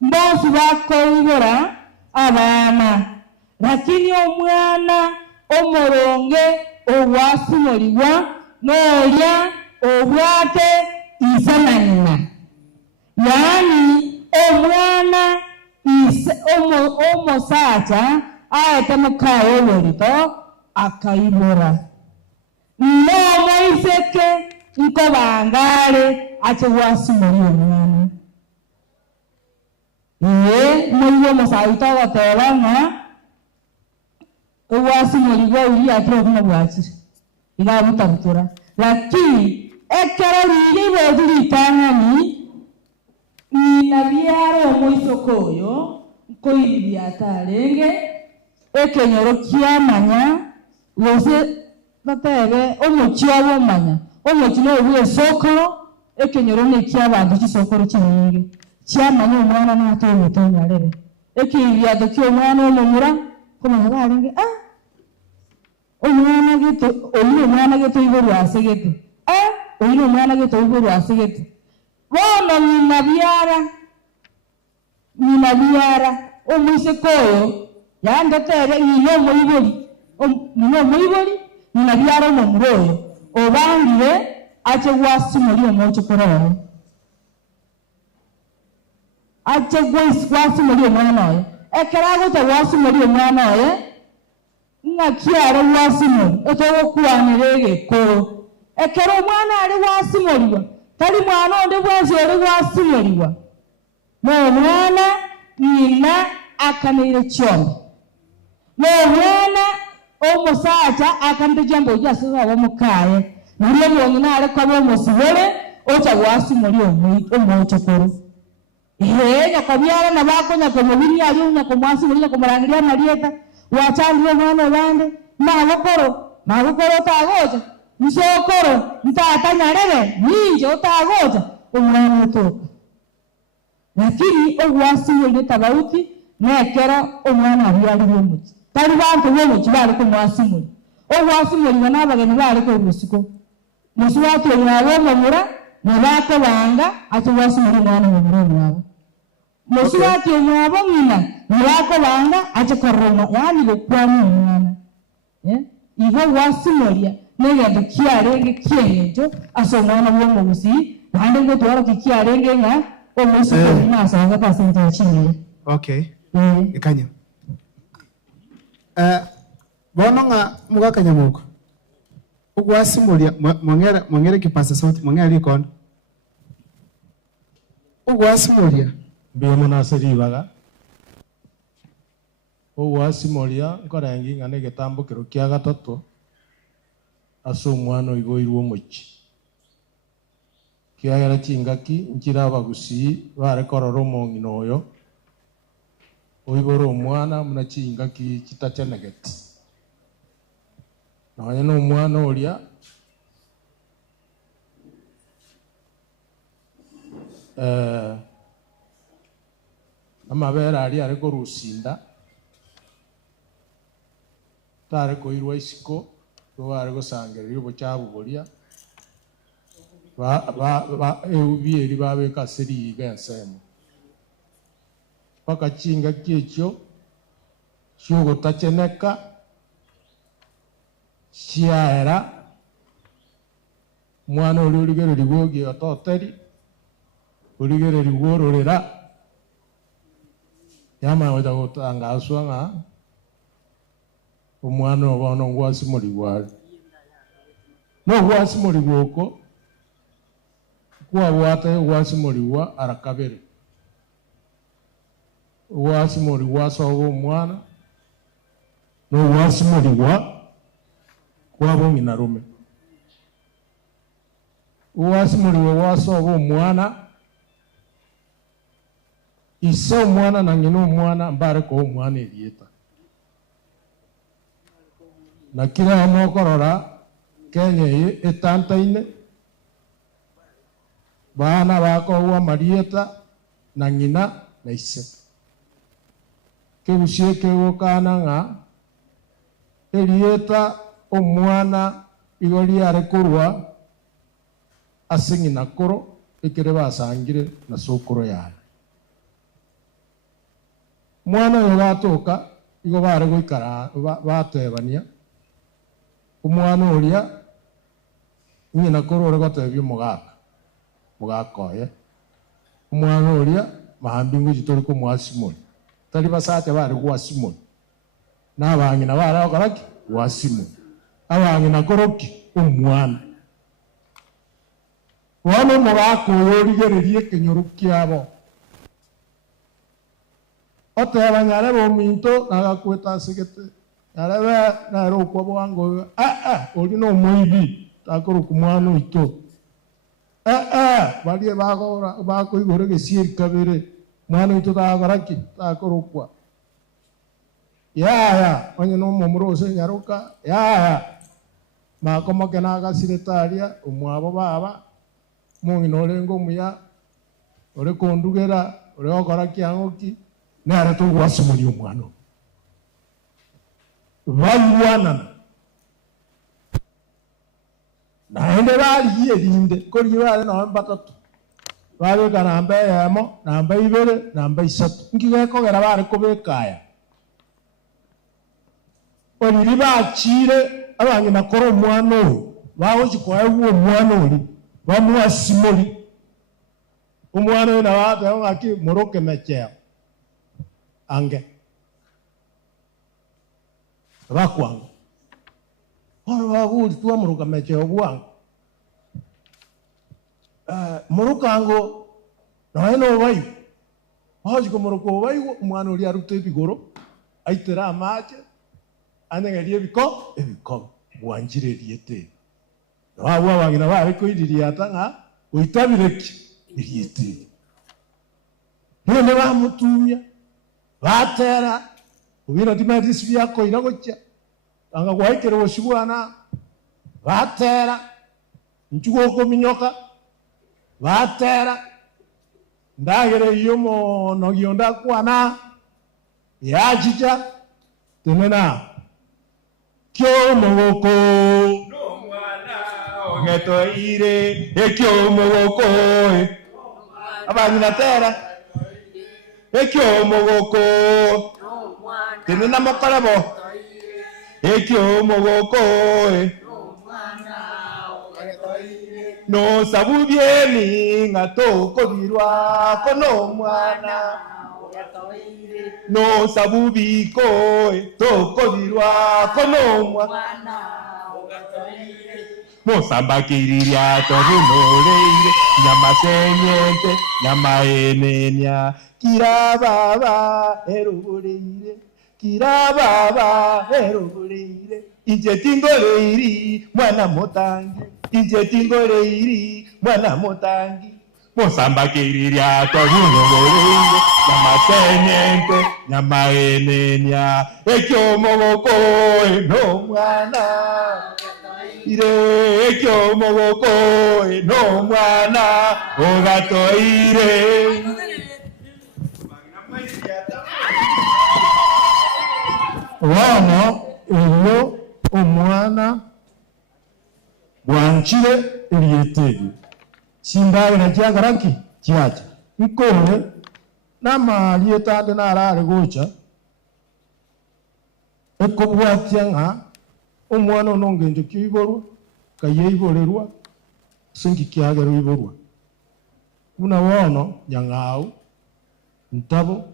mbonsi bakoibora abana lakini omwana omoronge owasimoriwa noria obwate isananina yaani omwana omosacha aete mukae oborito akaibora moiseke nko bangare ache wasimori omwana moigo mosaito goteba ng'a wasimori gwauri atiro buna bwachire igabutabutura lakini ekero riri ibothi ritang'ani ng'ina biaro omoisoko oyo nkoiri biatarenge ekenyoro kiamanya gose batebe omochiobo omanya omochino obwe sokoro ekenyoro ne kiabantu chisokoro chinyingi chiamanya omwana natobetonyarebe ekiriato kiomwana omomura komanya barenge omwana gito oyino omwana gito igoro asegete oyino omwana gito igoro asegete bono nyina biara omoisekoyo yandetere ng'ino omoibori nyina biara omomura oyo obangire ache wasimori omochokororo ache wasimori omwana oyo ekera gote wasimori omwana oyo ng'a kiare wasimori otogokwanera egekoro ekero omwana ari wasimoriwa tari mwana onde bwansi ori wasimoriwa n'omwana nyina akaneire chiombe n'omwana omusacha akambe jambo lyasiza omukaye nalyo mwongina ariko omosibore ocha wasimori omochokoro nyakobyara nabakonya mubiri ali nyakomwasimori nyakomurangiria marieta wachandire omwana obande magokoro otagocha nsokoro ntatanyarebe ninje otagocha omwana otoka lakini owasimori tabauti nekera omwana abyalire omuchi tari bantu bomuchi bari kumwasimori owasimori banabageni bari kurusiko musi watu omwabo omomura nabako banga ati wasimori omwana omomura omwabo musi watu omwabo ng'ina nabako banga ati koroma yani gokwani omwana igo wasimoria negendo kiarenge kienyecho ase omwana bwomogusi nande ngotwara kikiarenge ng'a omusiko nasanga pasente chimire. Okay. Ikanya. Bono nga mugakanya muko. Ugwasimulia mwongere kipasa sauti mwongere likondo. Ugwasimulia biyomo naseribaga. Ugwasimulia nkorengi ngane getambukiro kia gatatu ase omwana oigoirwe omochi. Kiagera chingaki nchira abagusi bare korora omong'ina oyo oibora omwana muna chingaki chitachenegeti nonya n'omwana oria amabera ari kurusinda tare koirwa isiko twari gusangerera ubucyabuburia ba eubiri babeka seri gasemo pakachinga kicho shugo tacheneka shiaera mwana urigere rigogi atoteri urigere rigororera yama wada gutangazwa nga umwana obono ngwasi muri gwari no gwasi muri gwoko kwa wata gwasi muri wa arakabere gwasi muri wa sobo mwana no gwasi muri wa kwa bongi na rume gwasi muri wa sobo mwana iso mwana na ngino mwana mbare ko mwana elieta na kila mokorora Kenya etantaine bana bako wa marieta na ngina na ise kebusie kegokana nga elieta omwana igori arekurwa asingina koro ikere basangire na sokoro yawe mwana yogatoka igo bare goikara batebania umwana uria nyina korore gotebio mugakoye umwana uria mahambingu jitori ko mwasimoni tari basate bare gwasimoni nabangina bare okaraki wasimoni abangina koroki umwana wana mugakoye origererie kenyoru kiabo otera nyare bominto nagakweta sigete nyare na ro kwa bwango ori no moibi takoro kumwana ito bali bagora bako igore gesir kabere mwana ito tagaraki takoro kwa ya onye no momrose nyaruka ya makoma kenaga siretaria umwabo baba mungino lengo muya ore kondugera ore ogaraki angoki nare to wasimoni umwana valwana naende bali yelinde kori bale na batatu bale kana mbe yamo namba ibere namba isatu ngigeko gera bale kobekaya oli bachire abangi nakoro umwana oyo bawo chikwaye uwo umwana oli bamuwasimoli umwana oyo nabato ngaki moroke mechea ange bakwanga oro babuli tuwa muruka meche obwanga murukango naeno bayo baje ko muruko bayo umwana uri arute bigoro aitera amaje anengerie biko ebiko bwanjire riete bawo abangina bari ko iriria tanga uitabireki riete none bamutumya batera ubira dimadisi byako iragocha anga kwaikere wosibwana batera nchugo ko minyoka batera ndagere yomo no gionda kwana yajija tenena kyo mogoko no mwana ogetoire ekyo mogoko abanyina tera ekyo mogoko tenena mokalabo ekyo mogoko no sabubieni ngatoko birwa kono mwana no sabubiko toko birwa kono mwana mosambakiriria tobunoreire nyamasenyente nyamaenenia kirababa erubureire kirababa erubureire ije tingoreiri mwana motangi ije tingoreiri mwana motangi mosambakiriria tobunoreire nyamasenyente nyamaenenia ekyo mogoko no mwana ire kyo mogoko no mwana ogatoire wano iyo omwana bwanchire elieteri simbaye na kiagaraki kiacha nkore na lietande na arare gocha ekobwatia nga omwana onongenjo kiiborwa kayiborerwa singi kiagero iborwa una wono nyang'au ntabo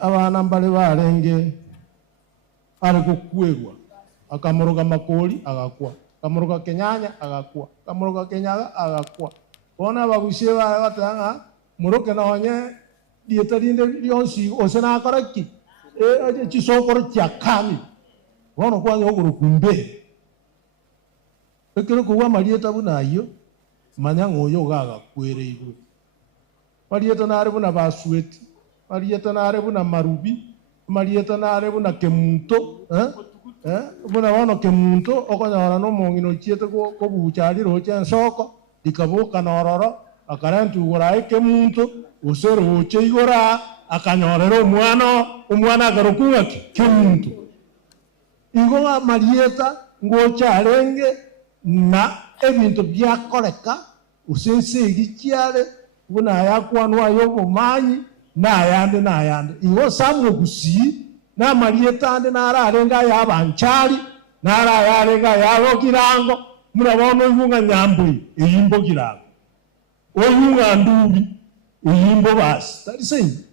abana mbale barenge ari gukwerwa akamoroga makoli agakwa kamoroga kenyanya agakwa kamoroga kenyaga agakwa bona babushye batanga muroke nonye dieta dinde lyonsi osena akaraki chisokoro kya kami bona kwa yogoro kumbe ekero kuwa marieta bunayo manya ngoyo gaga kwere igwe marieta nare buna basweti marieta nare buna marubi marieta nare buna kemunto buna wono kemunto okonyora no mongino chiete ko buchari roche nsoko dikabuka nororo akarentu gorae kemunto osero oche igora akanyorero umwana agarukunga kemunto igo marieta ngocha na ebintu byakoreka usense gikyale buna yakwanwa yobumanyi nayande igo samwe gusi na marieta ande nararenga yabanchari narayarenga yarokirango murabona uyunga nyambui eyimbo kirango oyunga ndubi eyimbo basi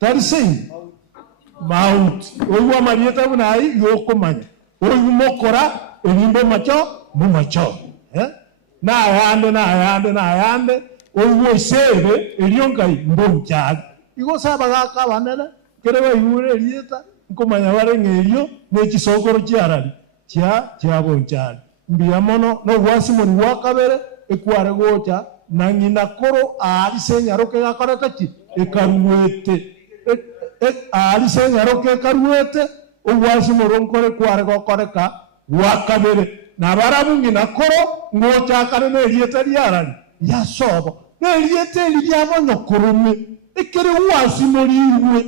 tari sei maut oyuwa marieta bunayi yokomanya oyumokora eyimbo macho mumacho nayande oyuwa isebe elionkai mbonchari igo saba gaka banene kerewa yure elieta nkomanya barengerio nechisokoro chiarari chia bonchari mbia mono no wasimoni wakabere ekware gocha na ngina koro ali senyaroke gakoreta ki ekaruete ali senyaroke karuete o wasimoro nkore kware gokoreka wakabere na barabungi na koro ngocha kare ne elieta liarari ya sobo ne elieta liabo nokurume ekere wasimori iwe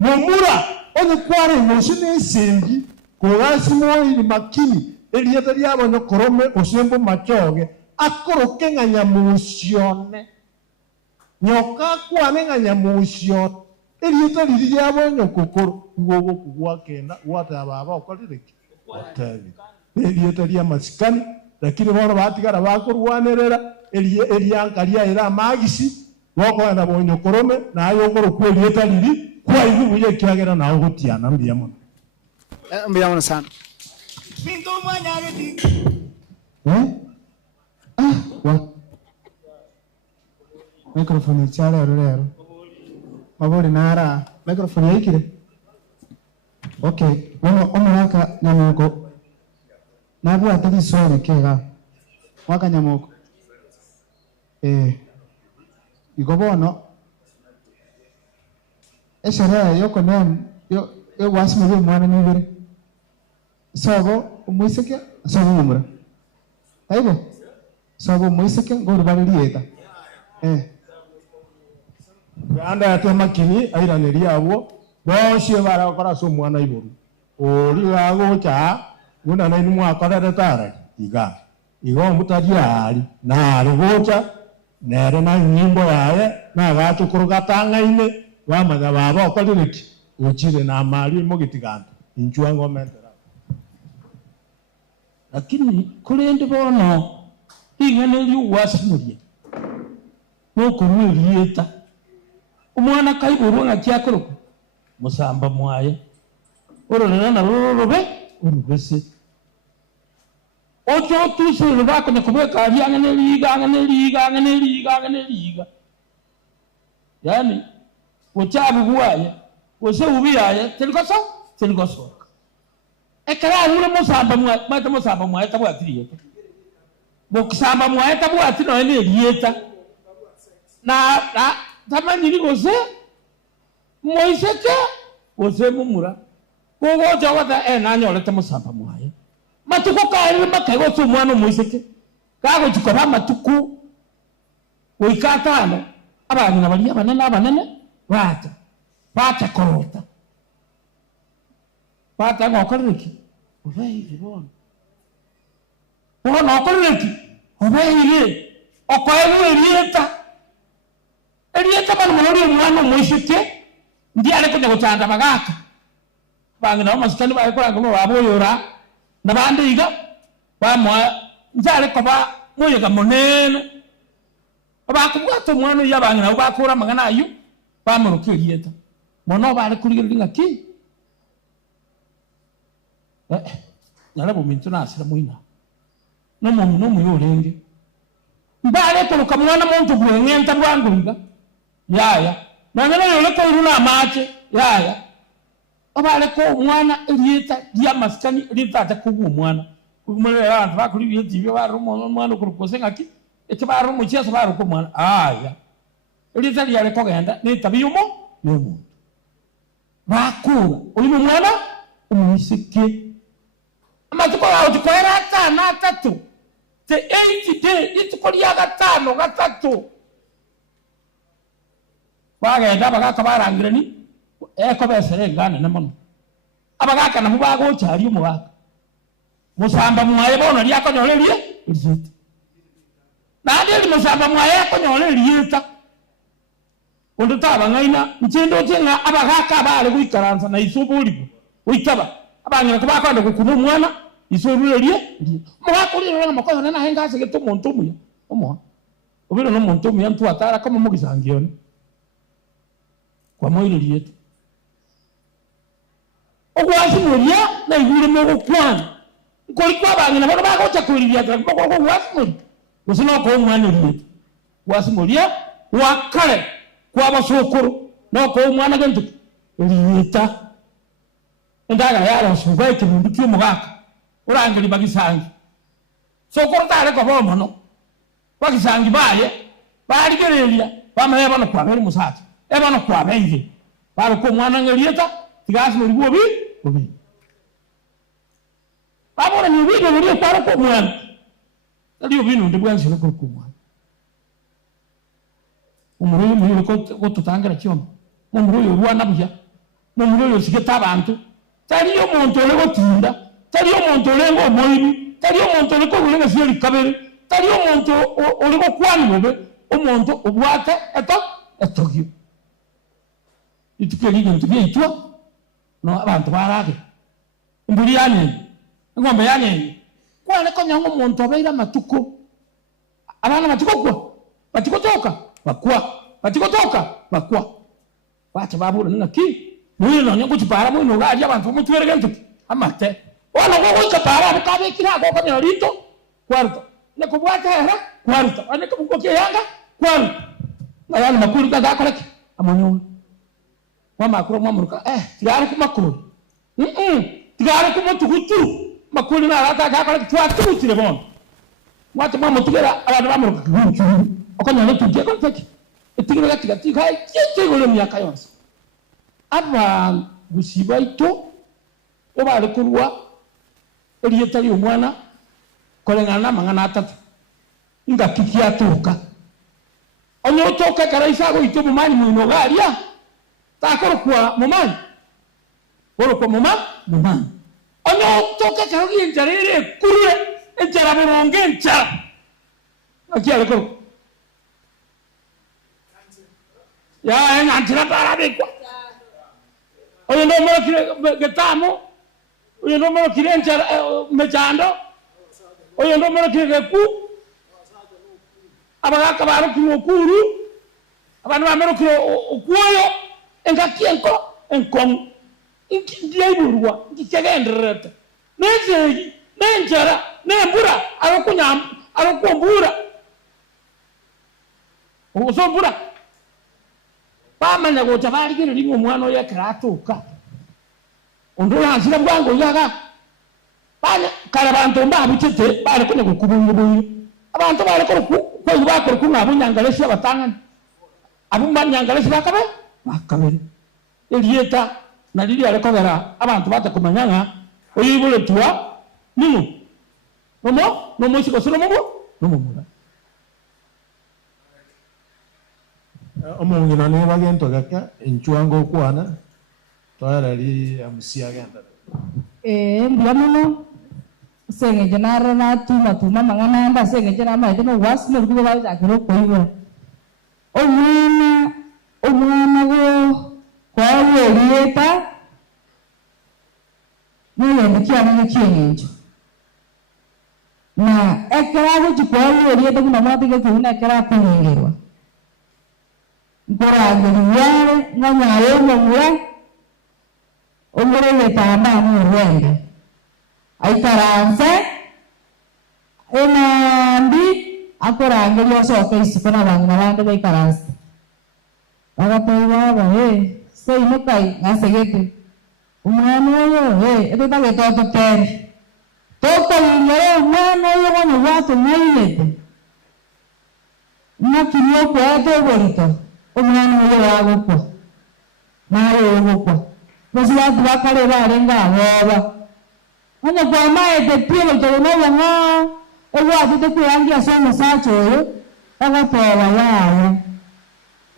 momura onye kware ngosine sengi kogasimori makini elieta liabo nokurume osembo machoge akoroke nganyamusione nyoka kwane nganyamusione elieta liabo nyokokoro iwogo kugwa kenda wata baba okolireki otabi elieta lia masikani lakini bono batigara bakorwanerera eliankalia era magisi wakwenda bonyokorome na ayogoro ku elieta lili kwa igu ye kiagera na ogotiana mbiyamo sana Pinto manyareti wa microphone chale rero mabori nara microphone yikire okay wono omuraka nyamoko nabu atari sori kega waka nyamoko igobono eshere yoko nem yo wasmo yo mwana nibere sabo umuiseke sabo mumura aibo sabo umuiseke ngoro balirieta anda atema kini airaneria abo boshe barakora so mwana iboru ori gagocha una na imu akora tara igo mutariari na rugocha nere na nyimbo yaye na gacho kurugatanga ine wamaga baba okoliriki uchire na mali mogitiganda inchwa ngomentera lakini kulende bono ingane liwasimurie nokurwelieta umwana kaiburwa ngakyakoroka musamba mwaye ororera na rorobe urubese ocho tusuru bakone kubeka angane liga yani uchabu buwaye ose ubiyaye telikoso ekara ule musamba mwaye mata musamba mwaye tabwatiriye bokusamba mwaye tabwatino ene lieta na tamani ligose moiseke ose mumura Kugo jogata nanyolete musamba mwaye. Matuko kairi makaigo tu mwana muiseke. Kago chukora matuku. Uikatano. Abana bali abanene bata korota. Bata ngokoriki. Uveiri bona. Bona ngokoriki. Uveiri. Okoelu elieta. Elieta bana muri mwana muiseke. Ndi ale kuja kuchanda bagaka. Bangina masikani bayikora ngo baboyora. Nabandi iga bamwa nzale koba moyoga monene. Abakubwato mwana yabangina ubakura magana ayo bamurukirieta. Mono bale kuriringa ki. Nalabo mintu nasira muina. No muyolenge. Mbale toluka mwana muntu gwengenta bwanguliga. Yaya. Nangana yole ko iruna amache. Yaya. Abale ko mwana elieta dia maskani elieta atakugu mwana. Kumule abantu bakuri byeti byo barumo mwana kurukosenga ki. Eke barumo cyese baruko mwana. Aya. Elieta yale ko genda ni tabiyumo n'umuntu. Bakura uyu mwana umusike. Amatuko yawo tukwera atana atatu. Te 80 day itukoli ya gatano gatatu. Bagenda bagaka barangirani eko beserengana namono. Abagaka na mubago cyari umugaka. Musamba mwaye bona lyako nyolelie izita. Nade musamba mwaye ko nyolelie izita. Ondo tabangaina ntindo tenga abagaka bale kuikaranza na isubuli. Uitaba. Abangira kubakanda kukumu mwana isurulelie. Mwakuri rona makoyo na henga se geto muntu muya. Omo. Obiro no muntu muya ntu atara kama mugisangione. Kwa moyo liyetu. Ogwasi mulia na igure mo kwana. Nkoli kwa bangina bano bagocha kulilia kwa gwasi muri. Usino ko mwana liyetu. Gwasi mulia wakale kwa basokuru no ko mwana gento liyeta. Ndaga yaro shugai kimundu cy'umugaka. Urangiri bagisangi. Sokuru tare ko bomo no. Bagisangi baye bari gerelia bamaye bano kwa bari musati. Ebano kwa benje. Baro ko mwana ngelieta tigasi muri bobi. Bobi. Babora ni video muri baro ko mwana. Ndio bino ndibwanze ko mwana. Umuru muri ko tutangara cyombo. Umuru yo rwana buya. Umuru yo sigeta abantu. Tari yo muntu ole gotinda. Tari yo muntu ole ngo moyibi. Tari yo muntu ole ko bulenga siyali kabere. Tari yo muntu ole ko kwani bobe. Umuntu obwate etogyo. Itukeli ntu byitwa no abantu barage imburi yane ngombe yane kwane ko nyango muntu abaira matuko abana matuko kwa batikotoka bakwa bati babura naki muyo no nyango kipara muyo no gaje abantu mutwerege ntu amate ona go kipara bukabe kirago ko nyarito kwarto ne ko bwate hera kwarto ane ko ko yanga kwarto ayana makuru ka gakoleke amonyo Wamakuru mwamuruka tigari kumakuru tigari kumatukutu makuru na rata gakora twatubutire bono wate mwamutugera abantu bamuruka kunchu okanya tugiye kontaki etigire gatigati kai cyegole myaka yose aba gusiba ito obale kurwa eliyetali umwana kolengana mangana atatu inga kikia tuka onyo toka karaisa go ito mumani muno galia takoro kwa mumani boro kwa mumani onyo toka karogi enjarere kurwe enjara boronge enjara akia lekoro ya enjara para kwa oyo ndo mo kire getamo oyo ndo mo kire enjara mechando oyo ndo mo kire ku abagaka baro kuru abantu bamero kire okuoyo engakienko enkon inkidiaiburwa nkikenderete neze nenjara nembura arokunyam arokumbura usombura bamanya gocha barigire ringo mwana oya karatuka ondora hasira bwango yaga banya karabantu mbabicete bari kunya gukubungubuye abantu bari ko bakora kunga bunyangalesi abatangana abumbanyangale bakabere elieta na riri arekogera abantu bate kumanyanga oyibule tuwa nimu no mo siko solo mo no mo omongina ne bagento gaka enchuango kwana toyarari amusia ganda mbiamuno senge jenara na tuma mangana amba senge jenara ma itono was no rugo ba jakiro koibo omwana go kwawe lieta niye ndikiana kienjo na ekera go kwawe lieta kuna mati ke kuna ekera kunyerwa ngorangiriare nganyaye mwe omure letamba murwende aikaranze enandi akorangiria soka isikona bantu nabandi baikaranze bagatoiba sei mukai ngasegete umwana oyo etotagetoto tere tokoyingere umwana oyo gono gwato mwainete nakirio kwete borito umwana oyo wagokwa nawe ogokwa basi watu bakale barenga aboba Anya kwa mae te pilo to no wanga ewa te kuyangia somo sacho yo agatowa yawo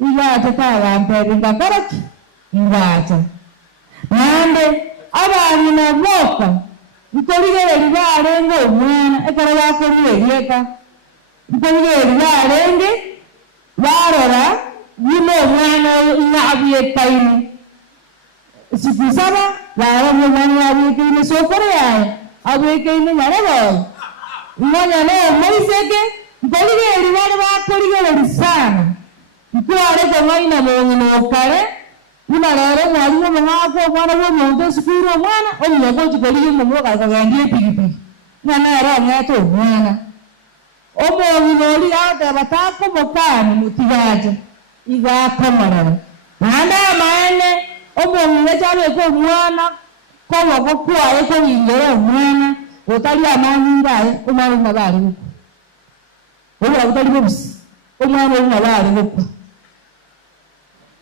iga te taga mperinga karaki ingata nande abani na boka ntoligere libarengo mwana ekara yako lieka ntoligere libarenge barora yimo mwana inabiye kaini siku saba la mwana abike sokore ya abike ni nyarabo mwana no moiseke ngolige liwale ba kolige lisana nkware ko maina mo no kare ina rero mwalimu mwako mwana wo muntu sikuru mwana onya ko chikolige mo ka ngandie pigipigi mwana era nyato mwana omo winoli ata batako mokani mutigaje iga kamara nanda maene omong'ine chabe ko mwana kowo kokwaye ko ingere mwana otali amanyi ngaye omwana nabali ko oba utali bobisi omwana nabali ko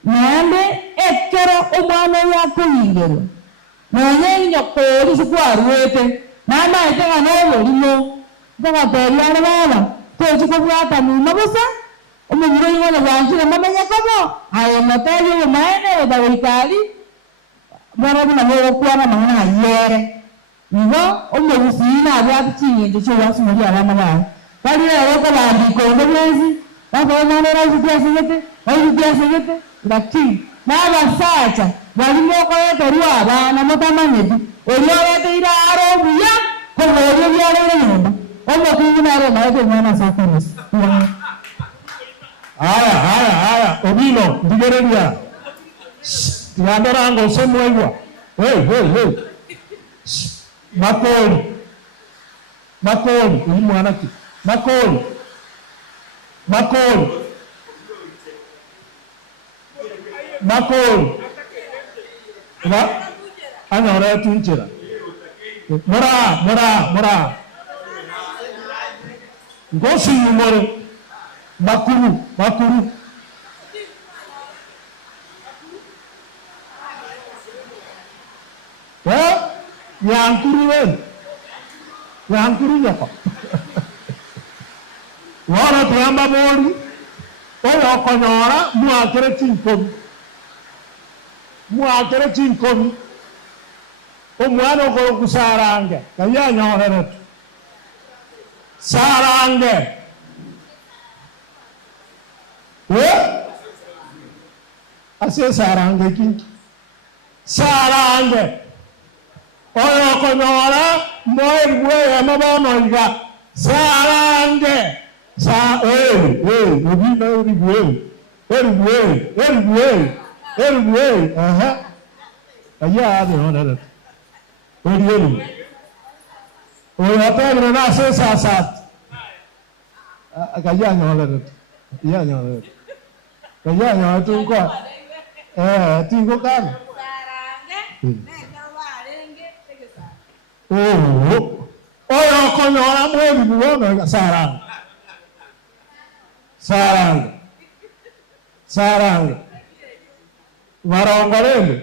nande ekero omwana yako ingere nanye nyokori sikwarwete mama etega no limo daga teriane baba toji ko bwata mu mabusa omugiro yingone bwanjire mamenya kobo ayo matali yo maene odawikali barabu na mo kwana mangana yere ngo omugusina abyatinye cyo wasu muri abana ba bali rero ko bandiko ndebezi baba mwana razi byasegete ayi byasegete lakini baba sacha bali moko yote ruwa abana motamanyedi oliyo yote ira aro buya ko boyo byare nyumba omo kingina ro maete mwana sakamos haya obino ndigereria tiandorango semweigwa hey makoli uyu mwana ki makoli ba anyora tunjira mora ngosi yumore makuru yankuru yako wala tuyamba boli oyo konyora muakere chinkomi omwana okolo kusarange kayanyoreret sarange ase sarange kinki sarange oyo konyora moerwe amabono iga sarange obina eribwe aha aya ade onere orielu oyo pedro na se sasat akaya nyolere kaya tunko tingo kan oyo konyora moeribwe no sarang varongolele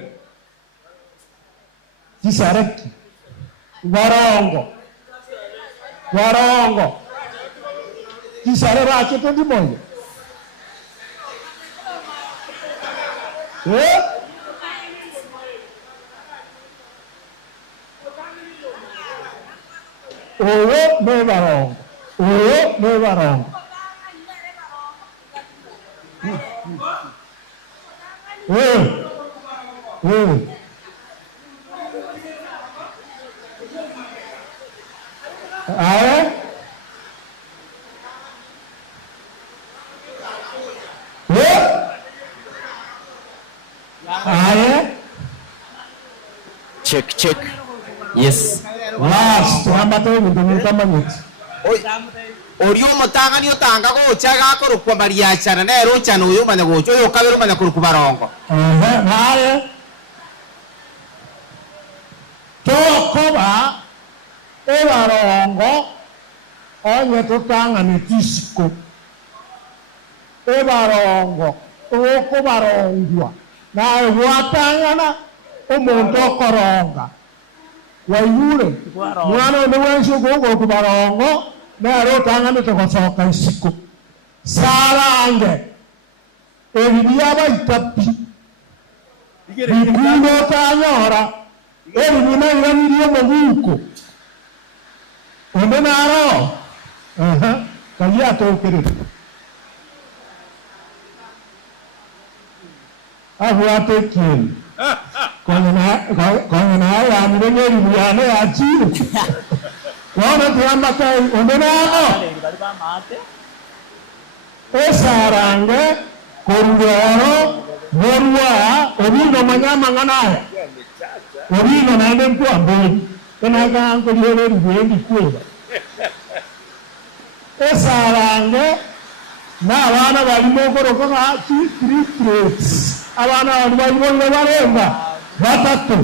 Kisareki. Warongo. Kisare racho to di moyo. Oyo me warongo. Check. Yes. Last, tuambate mtu manyiti. Orio motanga ni otanga go chaga ko rukwa maria chana na ero chano yo manya go yo kabero manya ko rukubarongo. Haya. Tokoba ebarongo onye tutanga ni disco. Ebarongo okubarongwa na watangana umuntu okoronga wayure mwana ne wenso gogo kubarongo na rotangana tokosoka isiko sarange ebiya baitapi bikundo tanyora ebimina iranirio mubuko ondenaro kaya tokere ahuate kien kwenye ya mwenyeji miyane ya chiru wana tuyamba kai ondenano esarange korugero morwa obino manyama nganaye obino naende mtu amboni tenaga anko liole ruwendi kweba esarange na abana balimo okoroka nka 3 plates abana balimo barenga batatu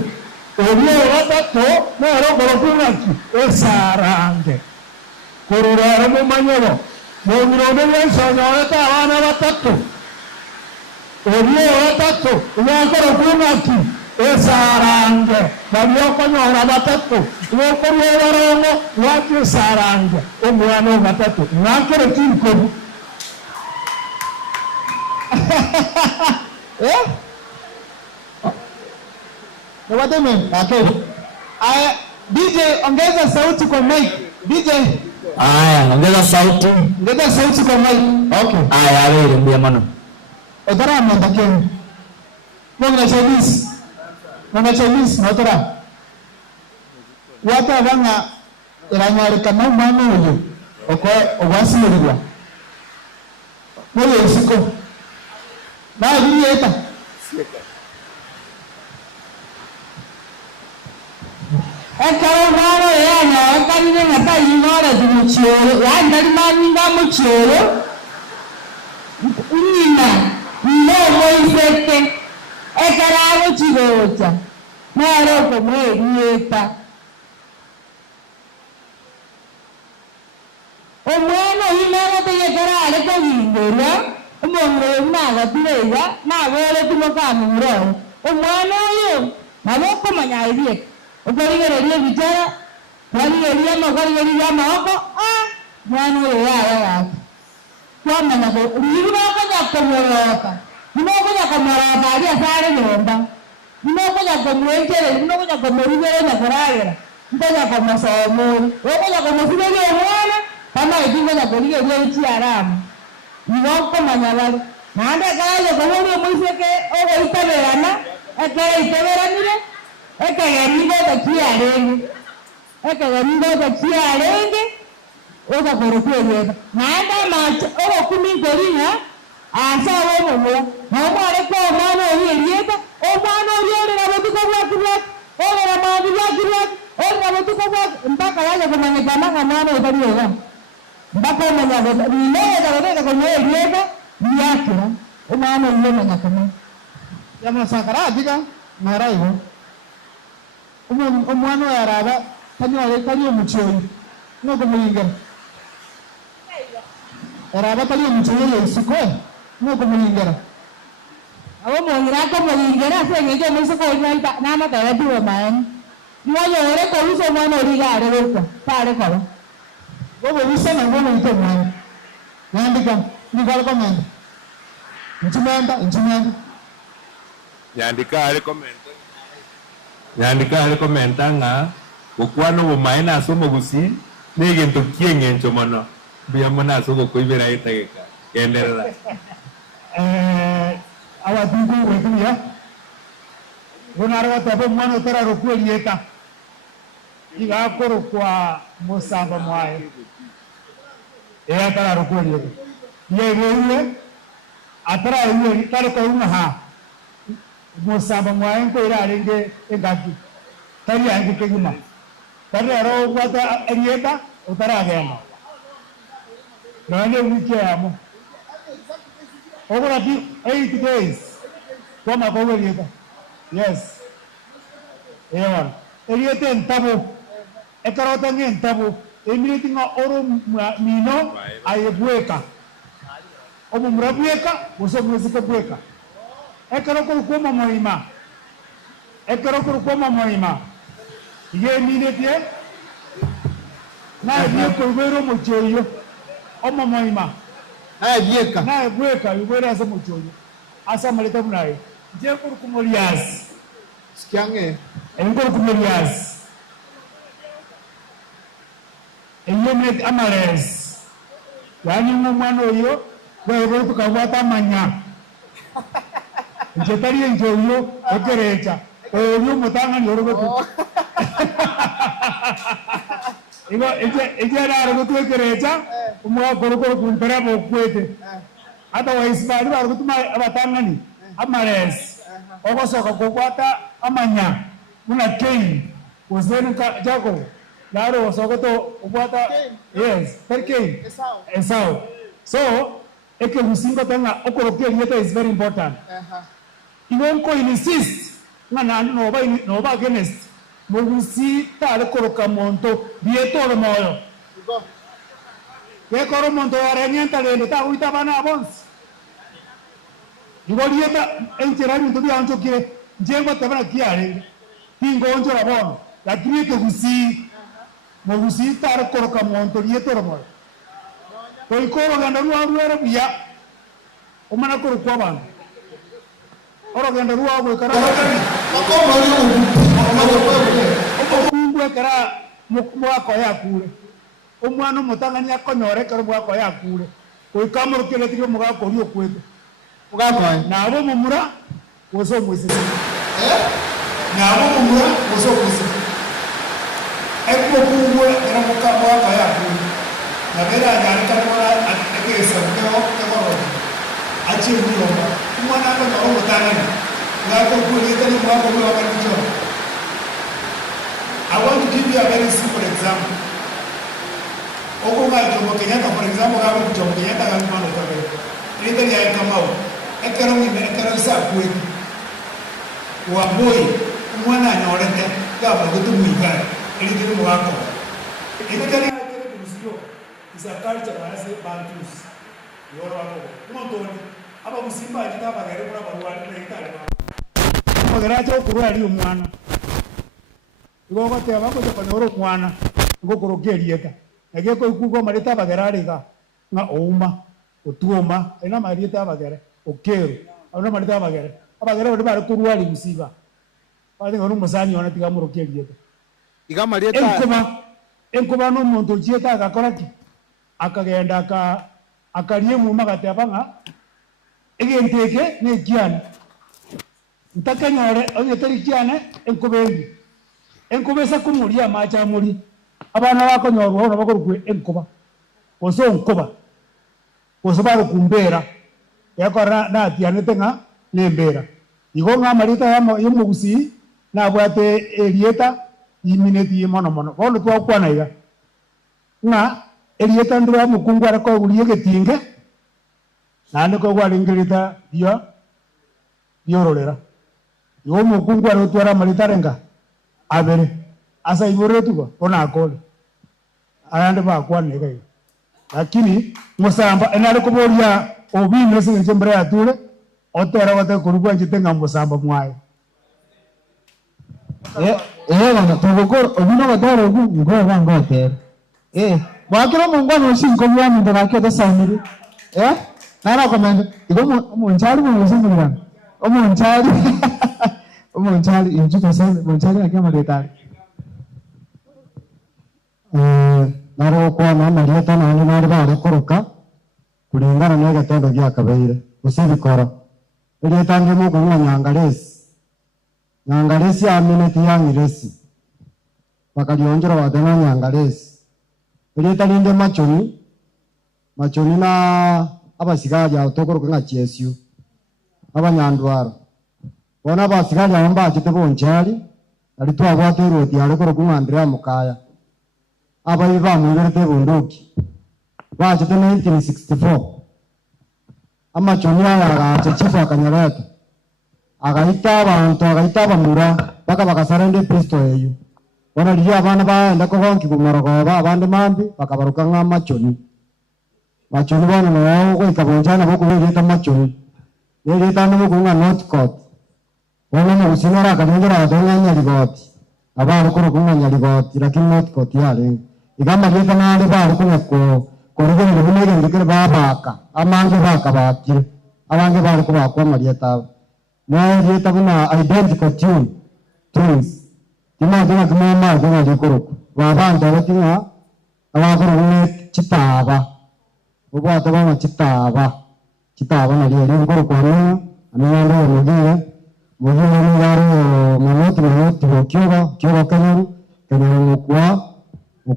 obyo batatu nero korokungaki esarange korurero mu manyoro mu mironde y'ensonyoreta abana batatu obyo batatu nyakorokungaki esarange babyokonyora batatu wokorwebarongo wati esarange omwana batatu nakere kinkobu Wademe, okay. DJ, ongeza sauti kwa mic. DJ. Aya, ongeza sauti. Ongeza sauti kwa mic. Okay. Aya, wewe mbia mano. Odara mndakeni. Mwana Chinese, odara. Wata banga iranyari kama mwana uyo. Ogwasimirwa. Moyo usiko. Na yeta. Ekara mwana yana ekanine ngata yinora dumuchoro yandari maninga muchoro nina moiseke ekara abo chigocha nero ko mweyeta omwana yinara te ekara ale ko yingora omongwe naga tilega nabere tumokamuro omwana oyo maboko manyairie okorigereria bichara kwarigeria makorigeria maoko mwana oyo yaya yake kwamanya ko nibunokonya komoroka ali asare nyomba nibunokonya komwenjere nibunokonya komoribere nakoragera ntonya komosomori okonya komosiberia omwana kama itingonya korigeria echiaramu nibokomanya bari nande karaye koboria moiseke ogoitaberana ekere iteberanire ekegenigo kiarenge oka korokwegera nanda macho okumi koringa asa womomo nomare ko mano oyerieta omano oyere na botuko bwakubwak ora mandi bwakubwak ora botuko bwak mpaka yaje kumanyekana mano otarioga mpaka manyago nimeya da ko oyerieta yakira omano oyere na kama Yama sakara diga maraiho. Omwana yaraba kanyo muchoyi. No kumulinga. Yaraba kanyo muchoyi yesiko. No kumulinga. abo mongira ko mulinga senge je musuko ina na mata ya diwa man mwanyore koluso mwana origare wekwa pare koba gobo wisana ngono ito mwana nandika nikala komanda nchimenda Nyandika ari komenta nga okwano bumaina asomo gusi negento kiengencho mono bia mona sogo koibera itageka kenderera awatungu wetuya gonarwa tabe mwana tara rokwelieta iga koro kwa mosamba mwae tara rokwelieta yewe atara yewe tare ko una ha mosamba mwae ko ira renge engaki tari angi kegima tari aro wata erieta utara agema nane wiki amo over 8 days koma ko erieta yes ewan erieta entabo ekarota nge entabo emiri tinga oro mino ayebueka omo murabueka oso mwezika bueka ekaro ko koma moima ye mine tie na die ko vero mochoyo omo moima na bueka yubera sa mochoyo asa maleta bunaye je ko kumolias sikiange engor kumolias eyemet amares yani mwana oyo wewe tukawata manya njetari enjoyo okerecha oyo mutanga ni orogo igo eje raro kutukerecha umwa gorogoro kumpera bokwete otherwise bari bari kutuma abatanga ni amares ogosoka kokwata amanya una kei uzenuka jako laro osogoto ubwata yes perkei esau so eke musingo tanga okorokia yeta is very important inon ko insist ngana no ba against mo gusi tale koroka monto bieto lo moyo ke koro monto arenienta le ta uita bana bons igorieta encherani to bia oncho kire njengo tabana kiare tingo oncho la bon la krieke gusi mo gusi tale koroka monto bieto lo moyo to ikoro ganda ruwa ruwa bia umana koro kwa bana oro ganda ruwa go kara okongwe kara mukwa ko ya kure umwana mutangania konyore karo mukwa ko ya kure ko ikamoro kile tiko mukwa ko rio kwetu mukwa ko na abo mumura woso mwisi na abo mumura woso mwisi ekwo kungwe kara mukwa ko ya kure na bera ya kara ake sabeo karo achi uliomba mwana ko ko mutangani ngako kuleta ni mwako kwa kanicho. I want to give you a very simple example. Okonga Jomo Kenyatta, for example, Gabu Jomo Kenyatta got one of them. Later they come out. Ekero sa kwetu. Wa boy, mwana nyorete, gaba gutu muiga. Ili kitu mwako. Ekero musio. Is a culture as a Bantus. Yoro wako. Montoni. Aba musimba ajitaba gari kuna baruani na itale. Magaracha okuru ali umwana. Igo bate abako to kanyoro mwana ngo korokerieta nage ko ikugo marita bagerariga nga ouma otuoma ina marita bagere okero ona marita bagere abagere bari bari kuruali musiba bari ngono musani ona tiga murokerieta iga marita enkuba no muntu jieta agakoraki akagenda akarie mu magate abanga egenteke ne kiana ntakanyore onye tari kiana enkubendi enkubesa kumulia macha muri abana bako nyorwa ona bakorukwe enkuba oso nkuba oso baro kumbera yakora na tianete nga nembera igo nga marita yo mugusi na bwate erieta imineti mono bono twa kwana iga nga erieta ndwa mukungu arako gulie getinge nande ko gwaringirita yororera igo mukungu arotwara marita renga abere asa ibore tuko ona akole ayande ba kwane kai lakini musamba enale kuboria obine sinje mbere atule otera wate kurugwa njitenga musamba mwaye bana tugukora obino batara ugu ngo bangote bakira mungwana ushinko byami ndakake dasamiri nara komanda igo munchari mungusimira omunchari injuto sana munchari akama detali naro kwa mama lieta nani nari bare koroka kulingana n'agatendo gyakabaire usibikora lieta ndimo kunywa nyangalesi amineti yangiresi bakalionjera wadana nyangalesi lieta linde machoni na abasigaja utokoro nga Yesu abanyandwara bona abasigaja amba kitebo nchali alitwa bwate roti alikoro kumandira mukaya abayiba mwirete bunduki bachite 1964 amachoni agacha chifa kanyarata agaita abantu agaita bamura baka bakasarende Kristo yeyu bona liya abana baenda kogonki kumorogoba abandi mambi bakabaruka nga machoni bana nao ko ikabonjana boko leta machoni leta no ko nga not court bona no sinara kanengera adonga nyarigoti abari ko ko nyarigoti lakini not court yale igamba leta na ale bari ko korigere bunege ndikere babaka amange baka bakire abange bari ko bakwa marieta na leta buna identical twins imagine kama mama ndikoro babanda batinga abakoro ne chitaba ubwata bana chitaba na lero ngoro kwa nini anayanda mugire ni yaro manoti kyoba kanyo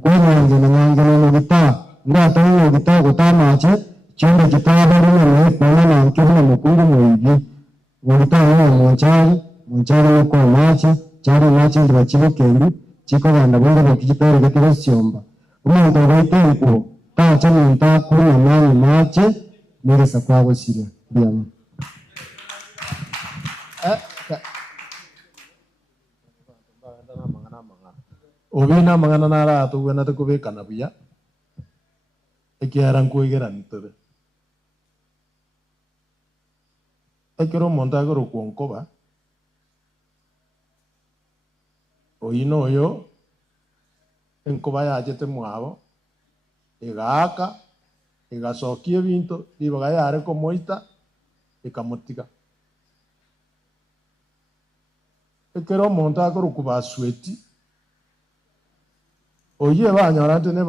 kwa nyange no gita ngata no gita gutamache chinde chitaba ni kwa na nkiri mukungu mwigi ngita ni munchari no kwa machi ndwa chibukendi chiko banda bonde bakijipere gatero syomba umuntu baitenko tacha nta kuna nani mache niresa kwabo siria byama obina mangana nara atugena tukubekana buya ekiara nkuigera ntobe ekero monta goro kwonkoba oyino oyo enkoba yajete mwabo igaka igacokia ebinto ribaga yare komoita ikamotiga ekero omonto akoroku basweti oye banyora nte ne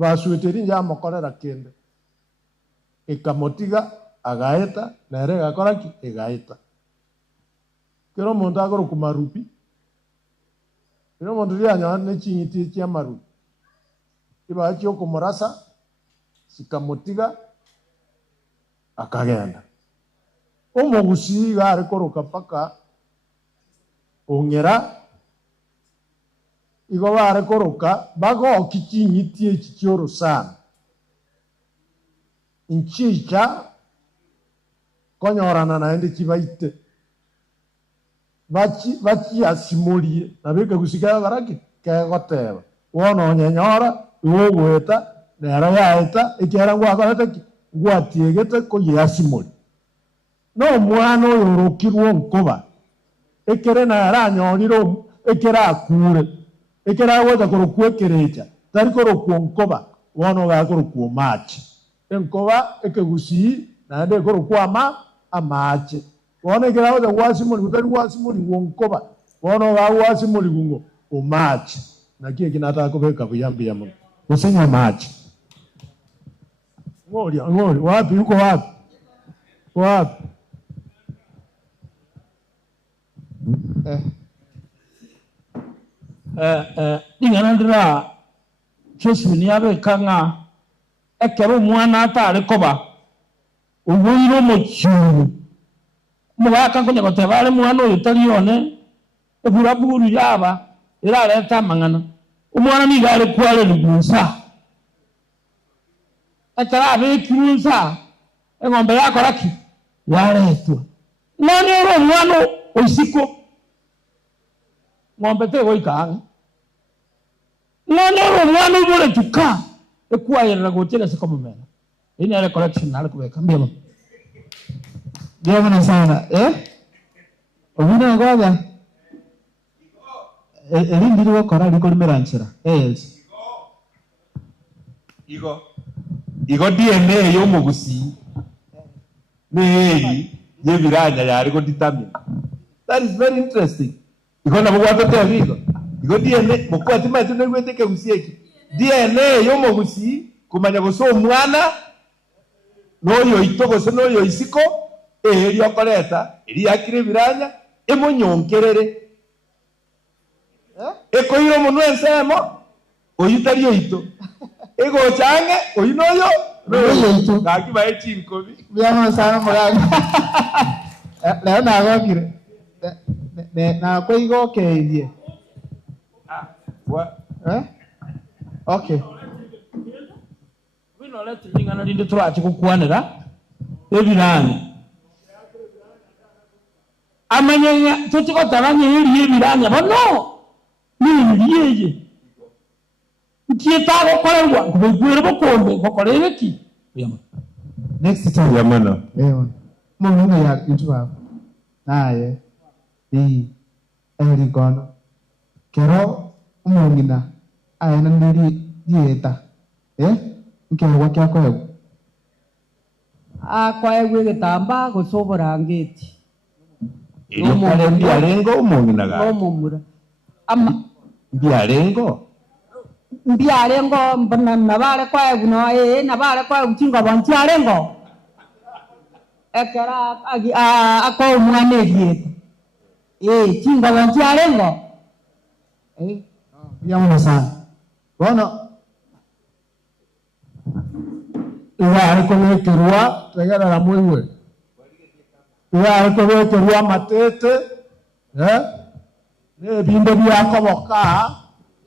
basweti rinja amokorera kende ikamotiga agaeta nere gakoraki igaeta kero omonto akoroku marupi kero omonto rianyora ne chinyiti chia marupi iba chyo kumurasa sikamotiga akagenda omugusi gari koroka paka ongera igo bare koroka bago kichinyiti echikyoro sana inchicha konyorana naende kibaite bachi asimorie nabeka gusika baraki kegoteba wono nyenyora uweta nera yaeta ikiara ngwakorete ngwatiegete ko yasimori no mwana yorokirwo nkoba ekere na aranyoriro ekera akure ekera wota korokwekerecha tari korokwo nkoba wono gakorokwo machi enkoba ekegusi na ande korokwa amache wono ekera wota wasimori utari wasimori wonkoba wono ga wasimori gungo omachi na kile kinataka kubeka buyambi ya Mungu usenya maji ngori wapi uko wapi ingana ndira Yesu ni abe kanga ekero mwana atari koba ubuyiro mucyuru mubaka ko nyagotebare mwana uyu talione ebura buru yaba irareta mangana umwana ni gare kwale lugusa atara be kirunsa engombe yako raki yaretwa nani oro mwana osiko ngombe te goikanga nani oro mwana ubure tuka ekwayera gotela sikomumena ini ale collection nale kubeka mbemo Diamana sana Obina goga. Elindi gukora liko limeranchira. Igo DNA yo mugusi. Neyi ye biranya yari go determine. That is very interesting. Igo na bugwato te bigo. Igo DNA mukwati matu ne gweteke gusieki. DNA yo mugusi kumanya guso omwana noyo itoko se noyo isiko eri okoreta eri akire biranya emonyonkerere. Ekoiro munwe ensemo oyitari oito. Ego change oyinoyo Oyo gaki bae chinkobi. Byama sana muganga. Leo nagokire. Na kwigo keithie. What? Okay. Bino leti lingana lindi turachi kukwanira ebiranya. Amanyanya tutiko tabanye iri ebiranya bono. Ni yeye. Kieta gokorerwa kubigwira bokombe gokorera ki? Yama. Next time. Yamana. Mungu ya intuwa. Naye. Eri gono. Kero umongina. Ayana ndiri dieta. Nke wakya kwego. Kwegwe gitamba gusobora ngeti. Iri kare mbiarengo umongina ga. Nomumura. Ama Mbiarengo. mbiarengo mbana bare kwegwe no na bare kwegwe tinga bantiarengo. Ekara ako mwane dieta. Tinga bantiarengo. Yamuna sana. Bono Iwa ariko wekerwa tegera la mwewe. Iwa ariko wekerwa matete. Ne binde byako boka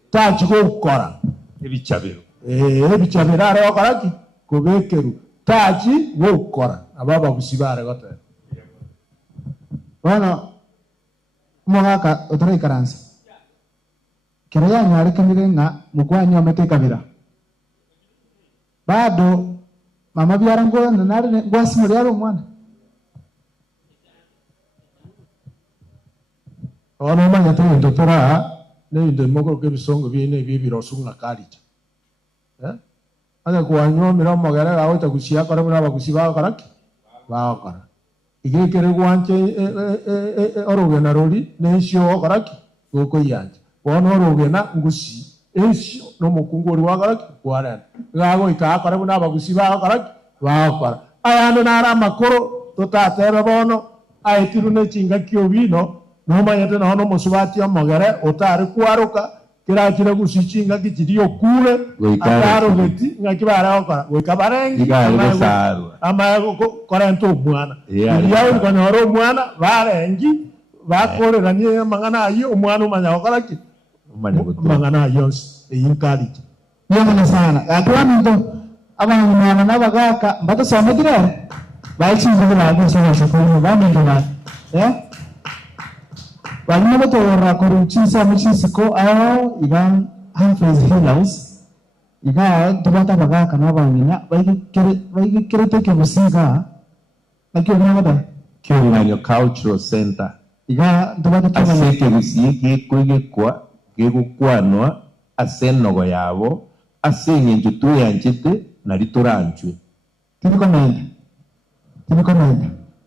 tachi gukora. Ebichabero. Ebichabero ari okoraki kubekeru tachi gukora ababa busibare gote. bono mwaka utari karansi. Kero ya nyari kamire nga mukwanyo mete kabira. Bado mama biarango nanari ngwasi muri aro mwana. Ono manya tuwe ndotora ne inde moko ke bisongo bine bibiro sunga kalija. Ada kuanyo mira mogere gawo ta kusia kora mira bakusiba karaki. Ba kora. Ige kere guanche orogena roli ne sio karaki. Goko yanje. Ono orogena ngusi. Esio no mukungori wa karaki kwara. Gawo ikakora mira bakusiba karaki. Ba kora. Ayano nara makoro totatera bono aitiru ne chinga kiobino. Noma yete na hono musubati ya mogere otari kwaruka kira kira gusichinga kichirio kule ataro beti ngakibara okara wekabarengi ama korento mwana yawo konoro mwana barengi bakorera niye mangana ayo umwana umanya okara ki mangana ayo eyinkali Yamuna sana. Akwanto abantu mwana nabagaka mbato somegira. Bayichinga babo somegira bamindira. Walima batora koruchisa muchisiko aho igan Humphreys Hill House iga tubata bagaka nabangina bayikere teke busiga nakyo nabada Kyonganyo Cultural Center. iga tubata Aseke busike kwegekwa gegukwanwa asenogo yabo asenye njutu yanjite nalitoranjwe. Tinikomenda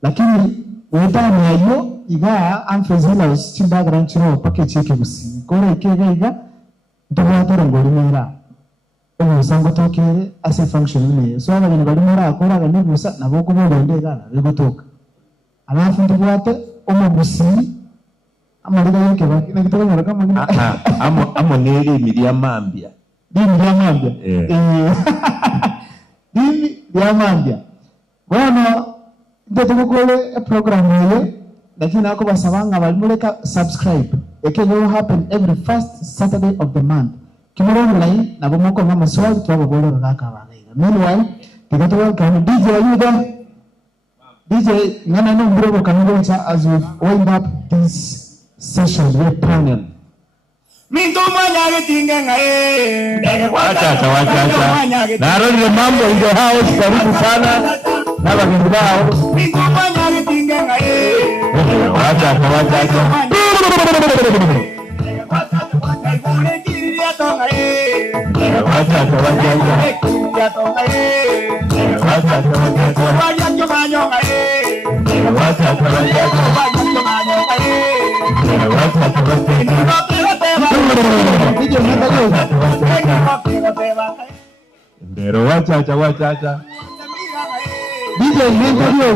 lakini wetani ayo iga Humphreys Hill House chimbagra nchiro package yake busi kore ikega iga tubata ngori mera sango toke ase function ne so abageni bari muri akora gani gusa nabo ko bonde gana bigotoka alafu ndibwate omugusi amariga yake baki nakitaka nyara kama ngina Amo neri miria mambia. dimi ya mambia dimi ya mambia bwana ndoto kule program ile lakini ako basabanga bali muleka subscribe it will happen every first Saturday of the month. Kimoro online na bomoko mama swali kwa bolo raka banga. Meanwhile, tigato welcome DJ are you there? DJ ngana no mbroko kango cha as we wind up this session with panel. Minto manya getinga ngae. Wacha. Narodi mambo in the house karibu sana. Na bageni bao. Minto manya getinga ngae. Pero wachacha. DJ nenda hiyo.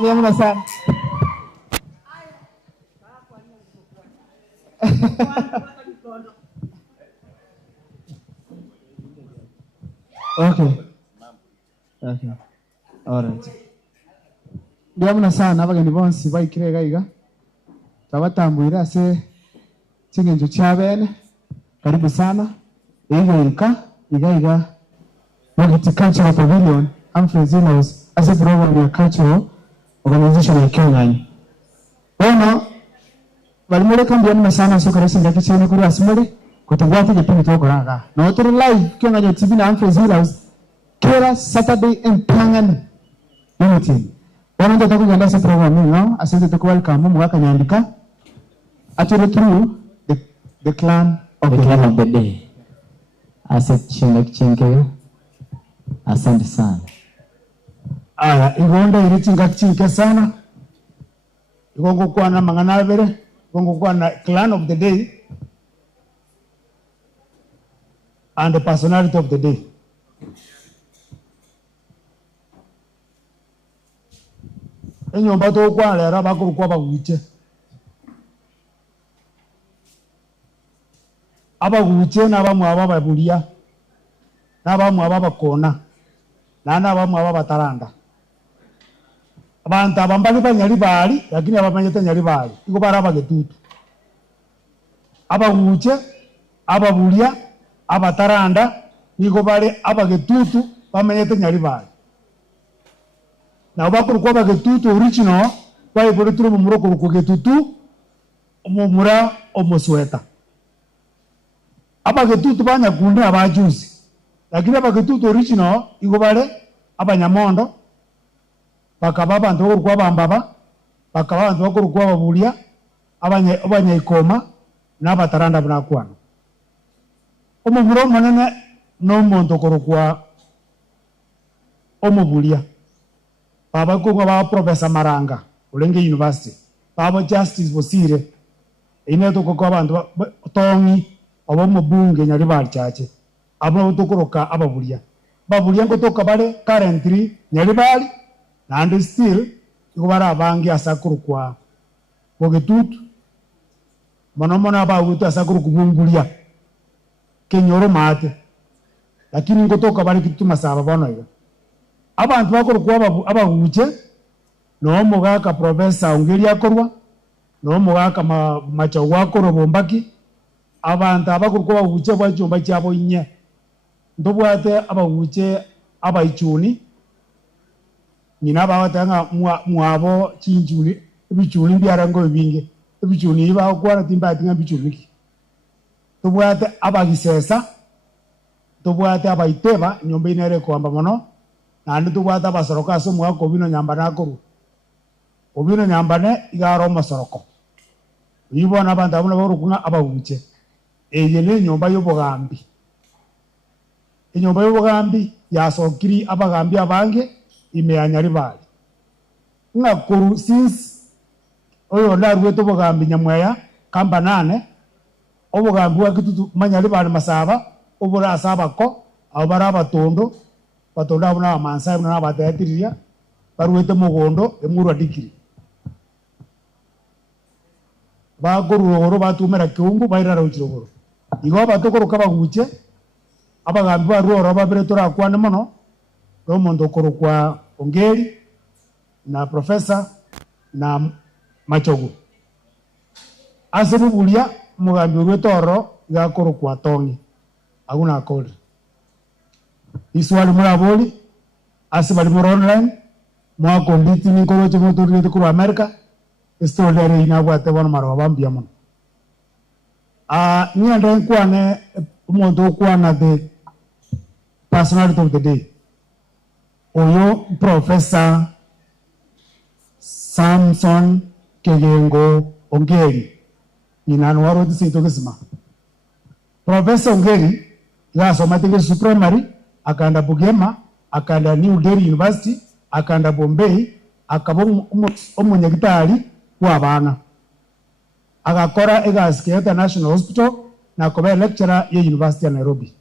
Vyamuna sana. Okay. Alright. Vyamuna sana abageni bonsi baikire gaiga. Tabatambwira ase chingenjo chabene. Karibu sana. Igaiga Wagiti Cultural Pavilion, Humphrey's Hill-House, as a program ya cultural organization ya Kenya. Bueno, walimule kambiani sana soka resi ndaki chini kuri asimule kutangwati jepini toko raga. Na otoro live Kenya TV na Humphrey's Hill-House kila Saturday in Pangan Unity. Bueno, ndio tukujanda asa program no, asante tuko welcome mwaka nyandika. Atoro through the clan of the day. Asante chinge. Asante sana. Igonda ilichinga chinke sana. Igongo kwa na manganavere, igongo kwa na clan of the day and the personality of the day. enyomba tokwarera bakorokwa baguche abaguche n'abamwe abababuria n'abamwe ababakona n'abamwe ababataranda abantu abambali banyali bali lakini abamanyete nyali bali iko bara bagetutu abaguche ababuria abataranda iko bale abagetutu bamanyete nyali bali na bakorokwa bagetutu original bayibole turu mumuro korokwa getutu omumura omosweta abagetutu banyakunde abajuzi lakini abagetutu original iko bale abanyamondo bakaba abantu bakorokwa bambaba bakaba abantu bakorokwa babulia abanyaikoma n'abataranda banakwano omumuro manene n'omuntu okorokwa omubulia baba kunga ba Professor Maranga Ulenge University baba Justice Bosire ine to ko abantu tongi abo mubunge nyali bali chache abo tokoroka ababulia babulia ngo toka bale currently nyali bali and still ikubara abangi asakuru kwa bogetutu monomona ba utu asakuru kubungulia kenyoro mate lakini ngo toka bali kitu masaba bono yo abantu bakorokwa abaguche no mugaka Professor Ongeri akorwa no mugaka Machagua akorwa Bombaki abantu abakorokwa abaguche bwajomba cyabo inye ndobwate abaguche abaichuni nyina babatanga mwabo chinjuli bichuni byarango binge bichuni bakwana timba tinga bichuni ndobwate abagisesa ndobwate abaiteba nyomba inere kwamba mono nandi tubwata abasoroka ase omwaka obino nyambane akoru obino nyambane igaro omosoroko ibona abantu abona bakorokwa abaguche eye n'enyomba y'obugambi enyomba y'obugambi yasokiri abagambi abange imeyanyari bali ngakuru since oyo ndarwete obugambi nyamweya kamba 8 obugambi bwakitutu manyari bali masaba oburasa abako abo bari abatondo batondo abo n'abamansa abo n'abateatiria barwete mugondo emurwa dikiri bagororo batumera kiungu bairara uchirogoro igo batokoroka baguche abagambi barworo babire torakwane mono romondo korokwa Ongeri na Professor na Machogu asebubulia mugambi rwetoro gakorokwa tongi aguna akoli iswali muraboli asibali muri online mwako nditi nikoro chimotori kuru America story ina bwate bono maro bambia mono nyanda kwane umuntu kwana the personality of the day oyo Professor Samson Kegengo Ongeri inano waro disito kesima Professor Ongeri yasoma tigiri primary akanda Bugema akanda New Delhi University akanda Bombay akabo umunyagitari wabana agakora egasike International Hospital na kobe lecturer ya University ya Nairobi.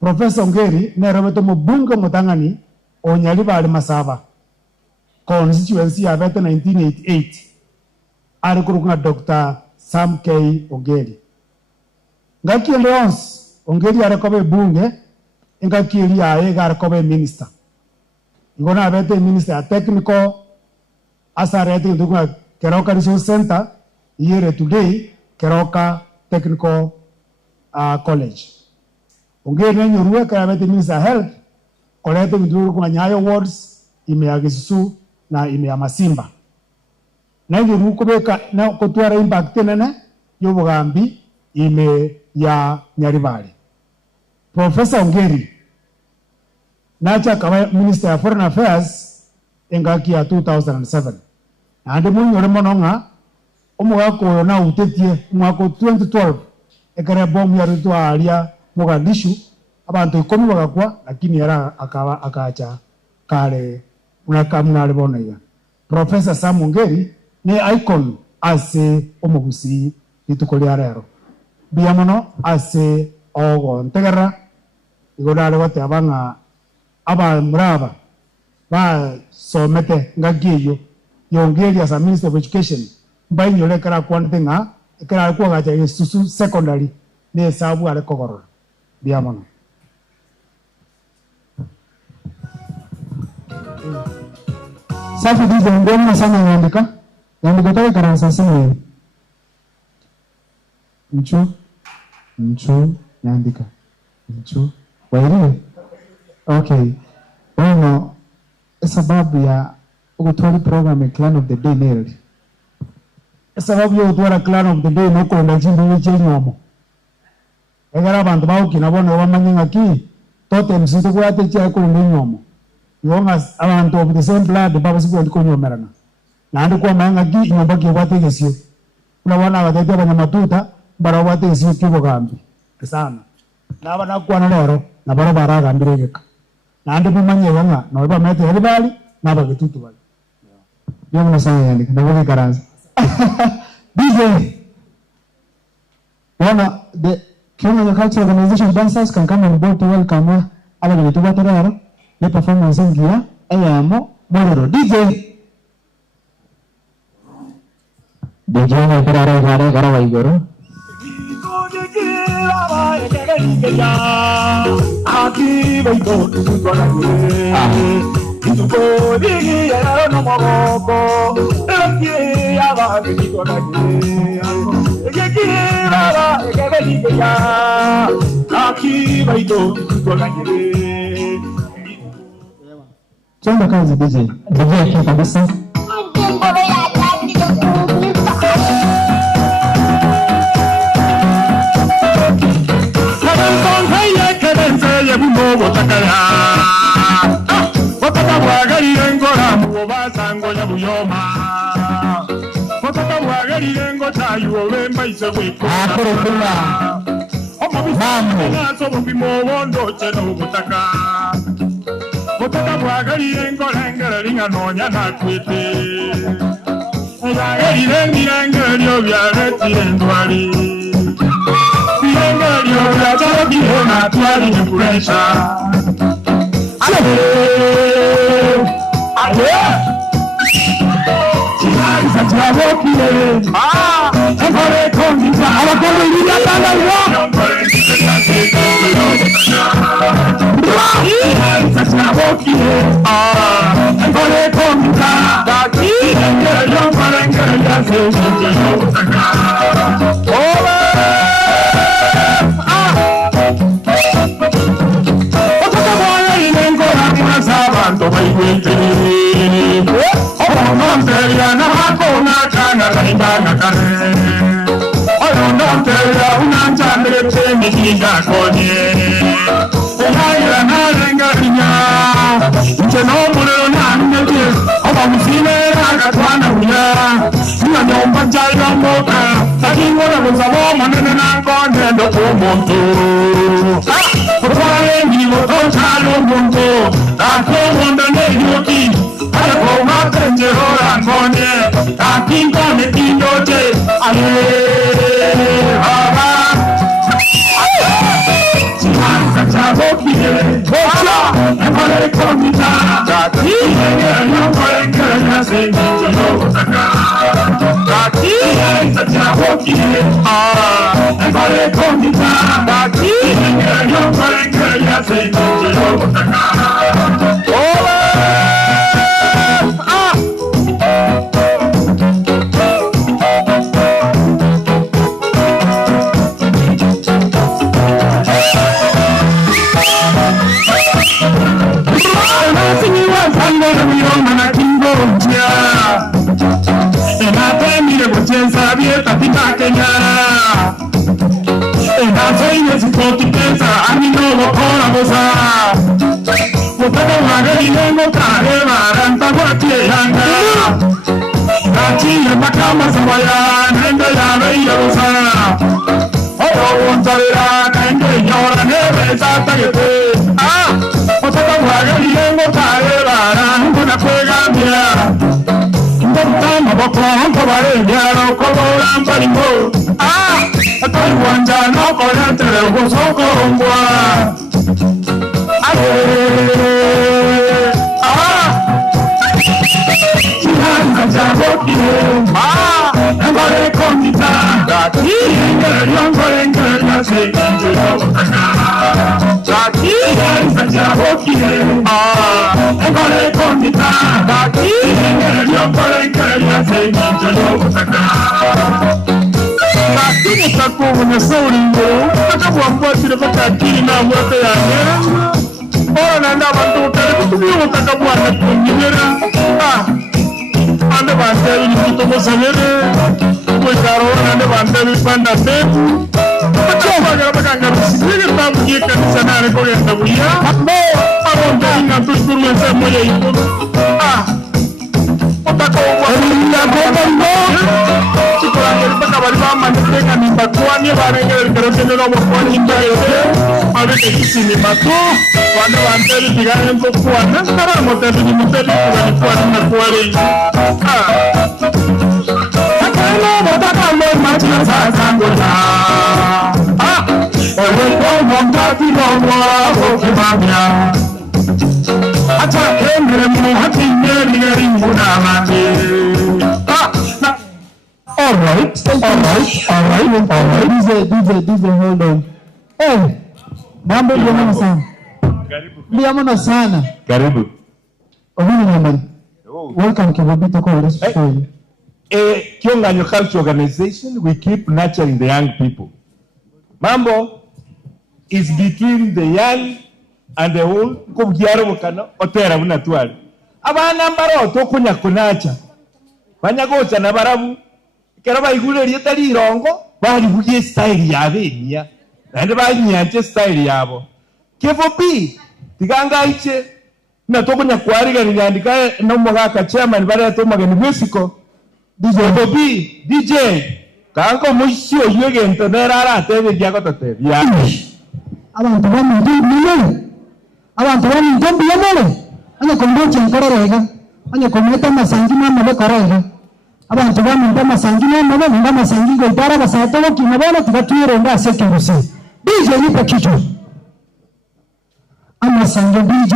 Professor Ongeri nerobeto mubunge mutangani onyali bali masaba constituency ya bete 1988 ari kurukunga Dr. Sam K. Ongeri ngaki Leons Ongeri arakobe bunge ngaki ya ega arakobe minister ngona bete minister ya technical asarete ndukunga Keroka Resource Center here today Keroka Technical College Ongeri nyoruwe ka bete minister health kolete nduru kwa Nyayo wards ime ya Gisusu na ime ya Masimba na nyoruwe kubeka na kutwara impact nene y'obugambi ime ya Nyaribali. Professor Ongeri nacha kama Minister of Foreign Affairs engaki ya 2007 ande munyore mononga omwako na utetie mwako 2012 ekare bomu ya rutwa alia Mogadishu abantu 10 bagakwa lakini era akacha kale unakamna lebona ya Professor Sam Ongeri ne icon ase omugusi litukolia rero biamono ase ogo ntegera igodale wate abanga aba mraba ba somete ngagiyo yongeri as a Minister of Education by nyole kara kwantenga kara kwa gaja susu secondary ne sabu ale kokoro biamono. Safi DJ ngoma sana nyandika toka karansa simu Mchu nyandika Mchu waelewe. Okay, bueno, sababu ya ukutwali program Clan of the Day nailed. Sababu ya ukutwala Clan of the Day nuko ndachimbi wicheli nyomo. Egara bantu bao kinabona wamanyinga ki tote msito kwa ate chia kurundi nyomo. Yonga abantu of the same blood baba siku ndiko nyomerana. Na andi kwa manga ki nyomba ki wate gesio. Kuna wana watete banyamatuta bara wate gesio kibo gambi. Sana. Na abana kwa na lero na bara bara gambireka. Na andi pumanye wanga na waba mete helibali na bagitutu bali. Yo mna sana yani na wale karanza. DJ. Wana the Kenya Culture Organization dancers can come on board to welcome ala ni tuba tararo le performance ngia ayamo mororo DJ. DJ na tararo gara waigoro. Aquí voy todo la y tu podí ya no moco pero que ya va ni con la que quiera que venga ya aquí voy todo con la Chamba kazi DJ aquí kabisa. DJ, hold on. Hey, mambo ndio sana. Ndio sana. Karibu. Welcome to Bobito College. Kionganyo Culture Organization, we keep nurturing the young people. Mambo is between the young and the old. Kubyaro mukano otera bunatwali. Abana mbaro tokunya kunacha. Banyagocha na barabu. Kera bayigule ryetali rongo, bali buye style yabenya. Nande banyanche style yabo. Kevopi tiganga iche na tokunya kwariga niyandika no mogaka chairman bari atomageni bwesiko. DJ Bobby, DJ, kanko mushyo yege ntonera atebe byako tatebe. Ya. Abantu bani ndombi yamole. Anya komboche nkororega. Anya kometa masangi mama bekorega. Abantu bani ndama sangi mama ndama sangi go itara basato ko kinabona tukatwire nda sekerusi. DJ nipe kitu. Ama sangi DJ.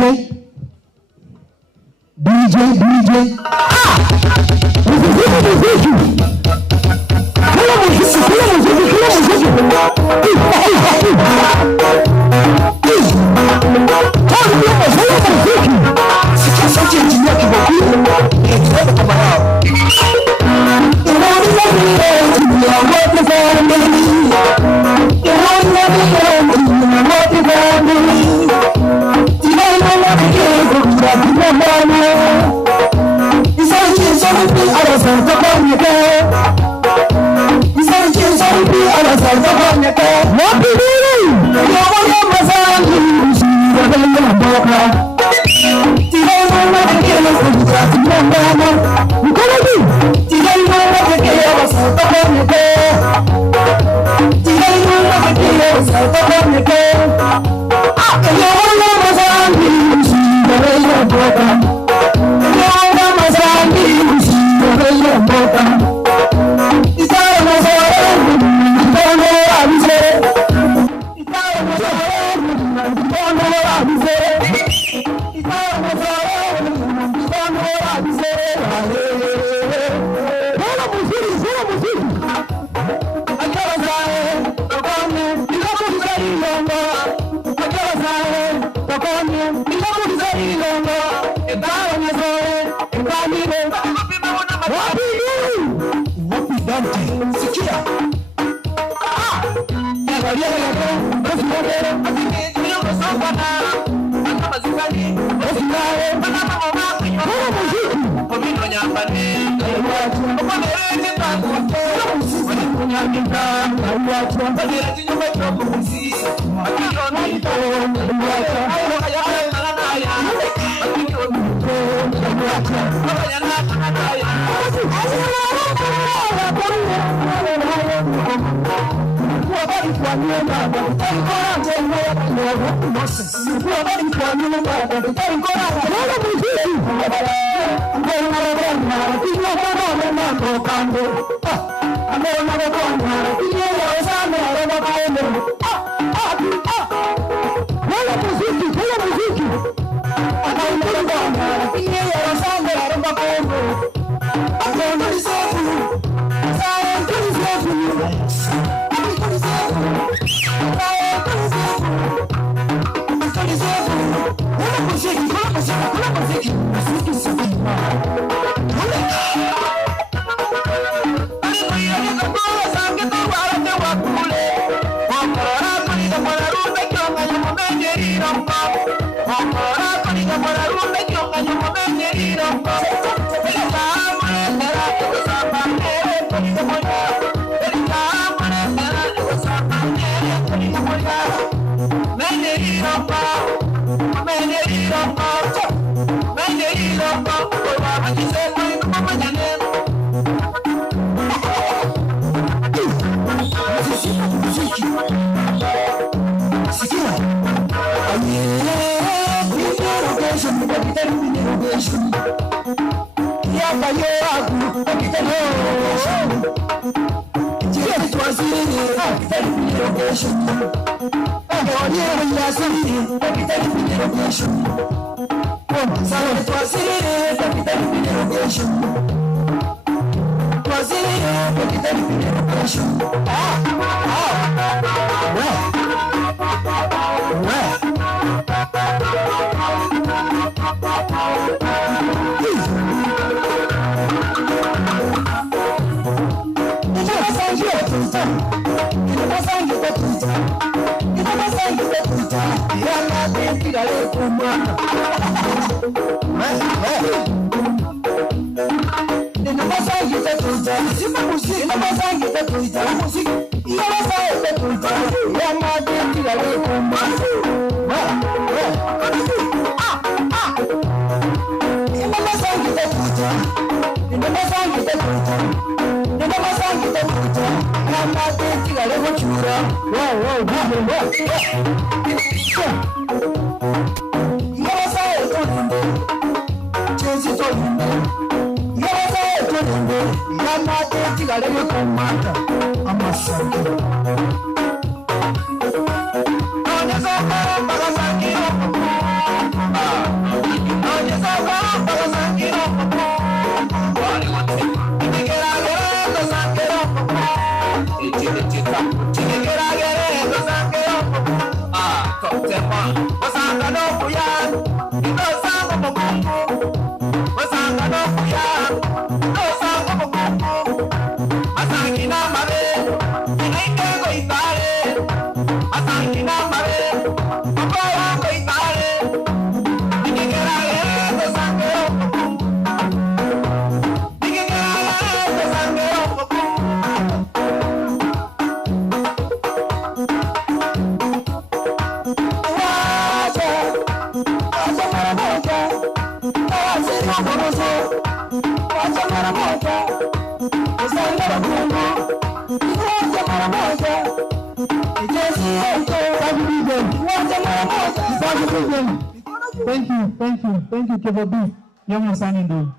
Thank you, Kevobi. Young son do.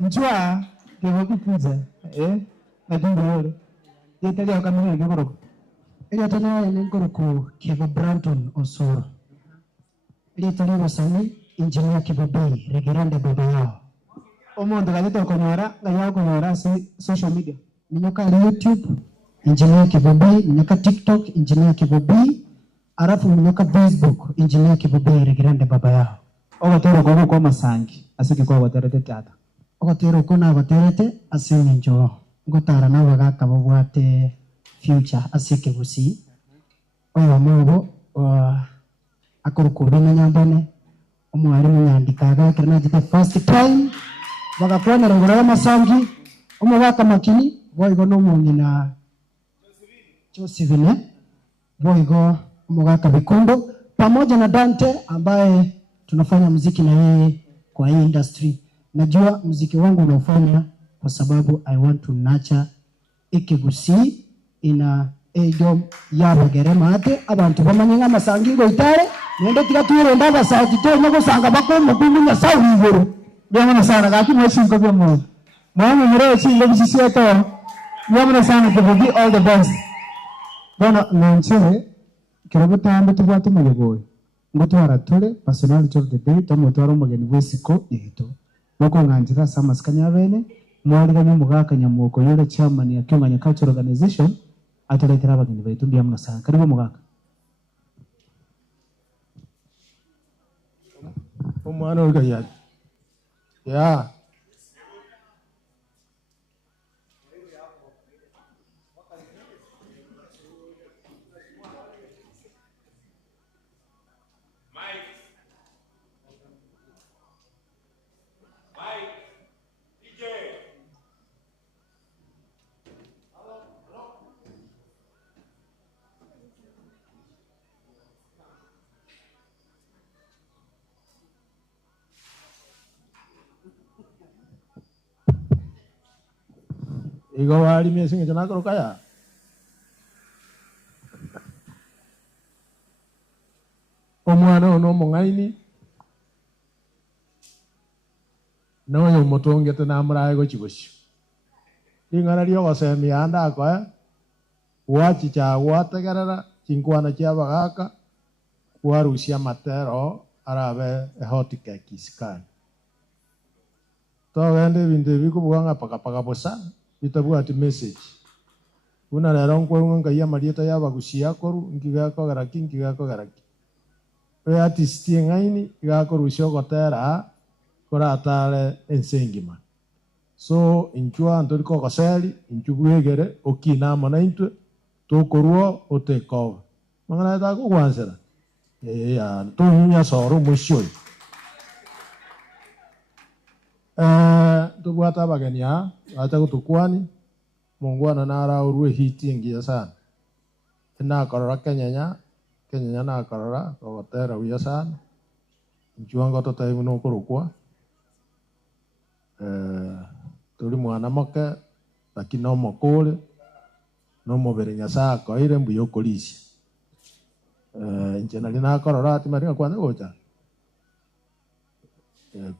Njua, Kevobi kuza. Na jumbo yole. Yetali akamiri ngoroko. Ili atana ile ngoroko Kevo Branton Osoro. Ili atali wasani engineer Kevobi Regirande baba yao. Omondo galeta konyora, gayo konyora social media. Ninyoka YouTube engineer Kevobi, ninyoka TikTok engineer Kevobi, arafu ninyoka Facebook engineer Kevobi Regirande baba yao. Ogatero gogo kwa masangi asiki kwa waterete tata ogatero kuna waterete asini njo ngotara na wagaka babwate future asike gusi oyo mubo akorukubina nyambone omwarimu nyandikaga kirana jite first time bagakwana ngora masangi omwaka makini boigo no mungina Josephine boigo omwaka bikondo pamoja na Dante ambaye tunafanya muziki na yeye kwa hii industry. Najua muziki wangu unaofanya kwa sababu I want to nurture Ikigusi ina ejo yabagerema ate abantu bamanyenga masangingo itare nende tigatwire ndaga sauti to nyago sanga bako mubimu nya sawi ngoro yamana sana gaki mweshingo byo mo mwana mure chingo bisisi to yamana sana Kevobi all the best bana nonchire kirabutambe tubwate muyoboye ngotwara tole personality of the day tamutwara umugeni wesiko yeto bako nganjira samaskanya bene mwaliga nyumugaka nyamuko yole chairman ya Kenya Cultural Organization atuletera abageni baitu byamuna sana karibu mugaka omwana oyo yali Yeah. Igo wali mesinga jana karo kaya. Omwana ono mongaini. Noyo motongete namuraye go chigoshi. Ingana rio gosemi anda ko wachi cha watagarara chinkwana chia bagaka warusia matero arabe ehotika kiskani. To wende binde bikubuanga paka bosa bitabuati message. Una rero nkwenga ya marieta ya bagusia koru ngigako garaki. We artist ngaini igako rusho gotera kora atale ensengima. So inchua ntoriko goseli inchubwegere okina mana intwe tokoruo oteko. Mangana ta ko kwansera. Ya to nya soro mushoi. Tubuata bagania ata kutukwani mungwana nara urue hiti ngia sana. Na korora Kenya na korora gotera uya sana. Inchua ngoto tai muno kurukwa. Tuli mwana moke lakini no mokole no mobere nyasa ko ire mbuyo kolisi njena lina korora ati maringa kwana gocha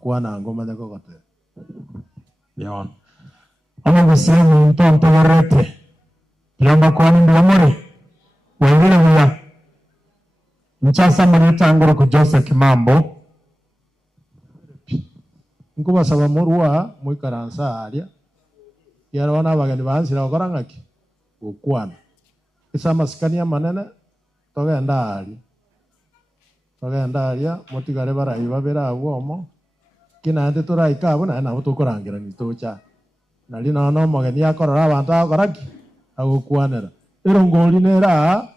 kwana ngoma ne kokote Leon ama gusema mtonto warete yamba kwani ndiamore wengine huya mchasa maneta ngoro ko Joseph Kimambo Nkuba saba morwa mwikaransa aria yarona bagani bansira okorangaki ukwana isa maskania manene togenda aria motigare baraiba bera agwomo kina ante turaika abo na nabo tukorangira nitocha nali no mogeni akorora abantu akoraki agukwanera erongori nera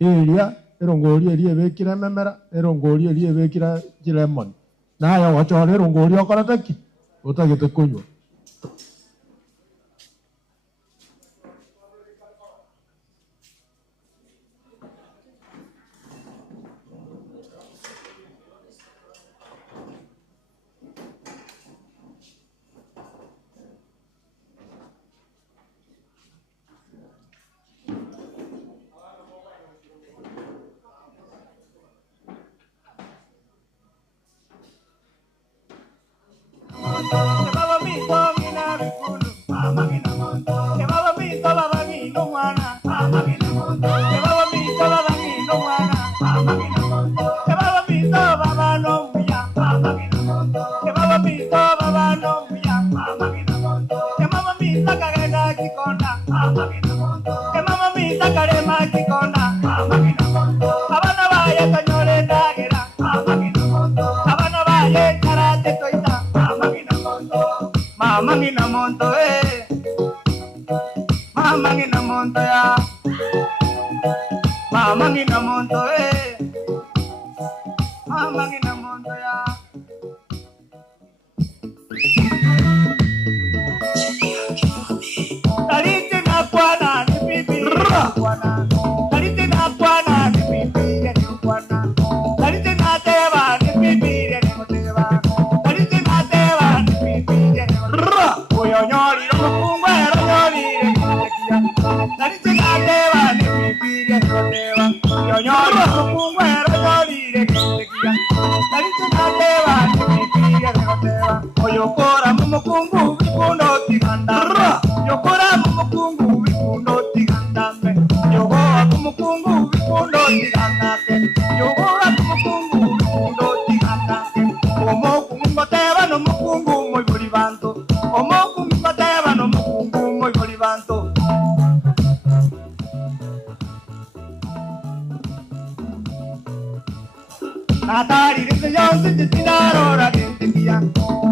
eria erongori erie bekira memera erongori erie bekira lemon nayo wachore rongori okorataki utagete kunywa Natari, gintikia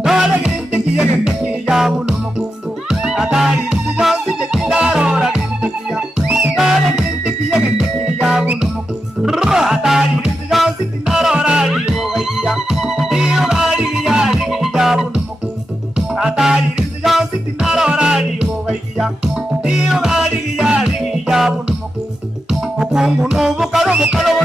dole gintikia gintikia uno mukungu atari josi te kindarora gintikia dole gintikia gintikia uno mukungu atari josi kindarora diogaiya diogaiya uno mukungu atari josi kindarora diogaiya diogaiya uno mukungu mukungu no bukalo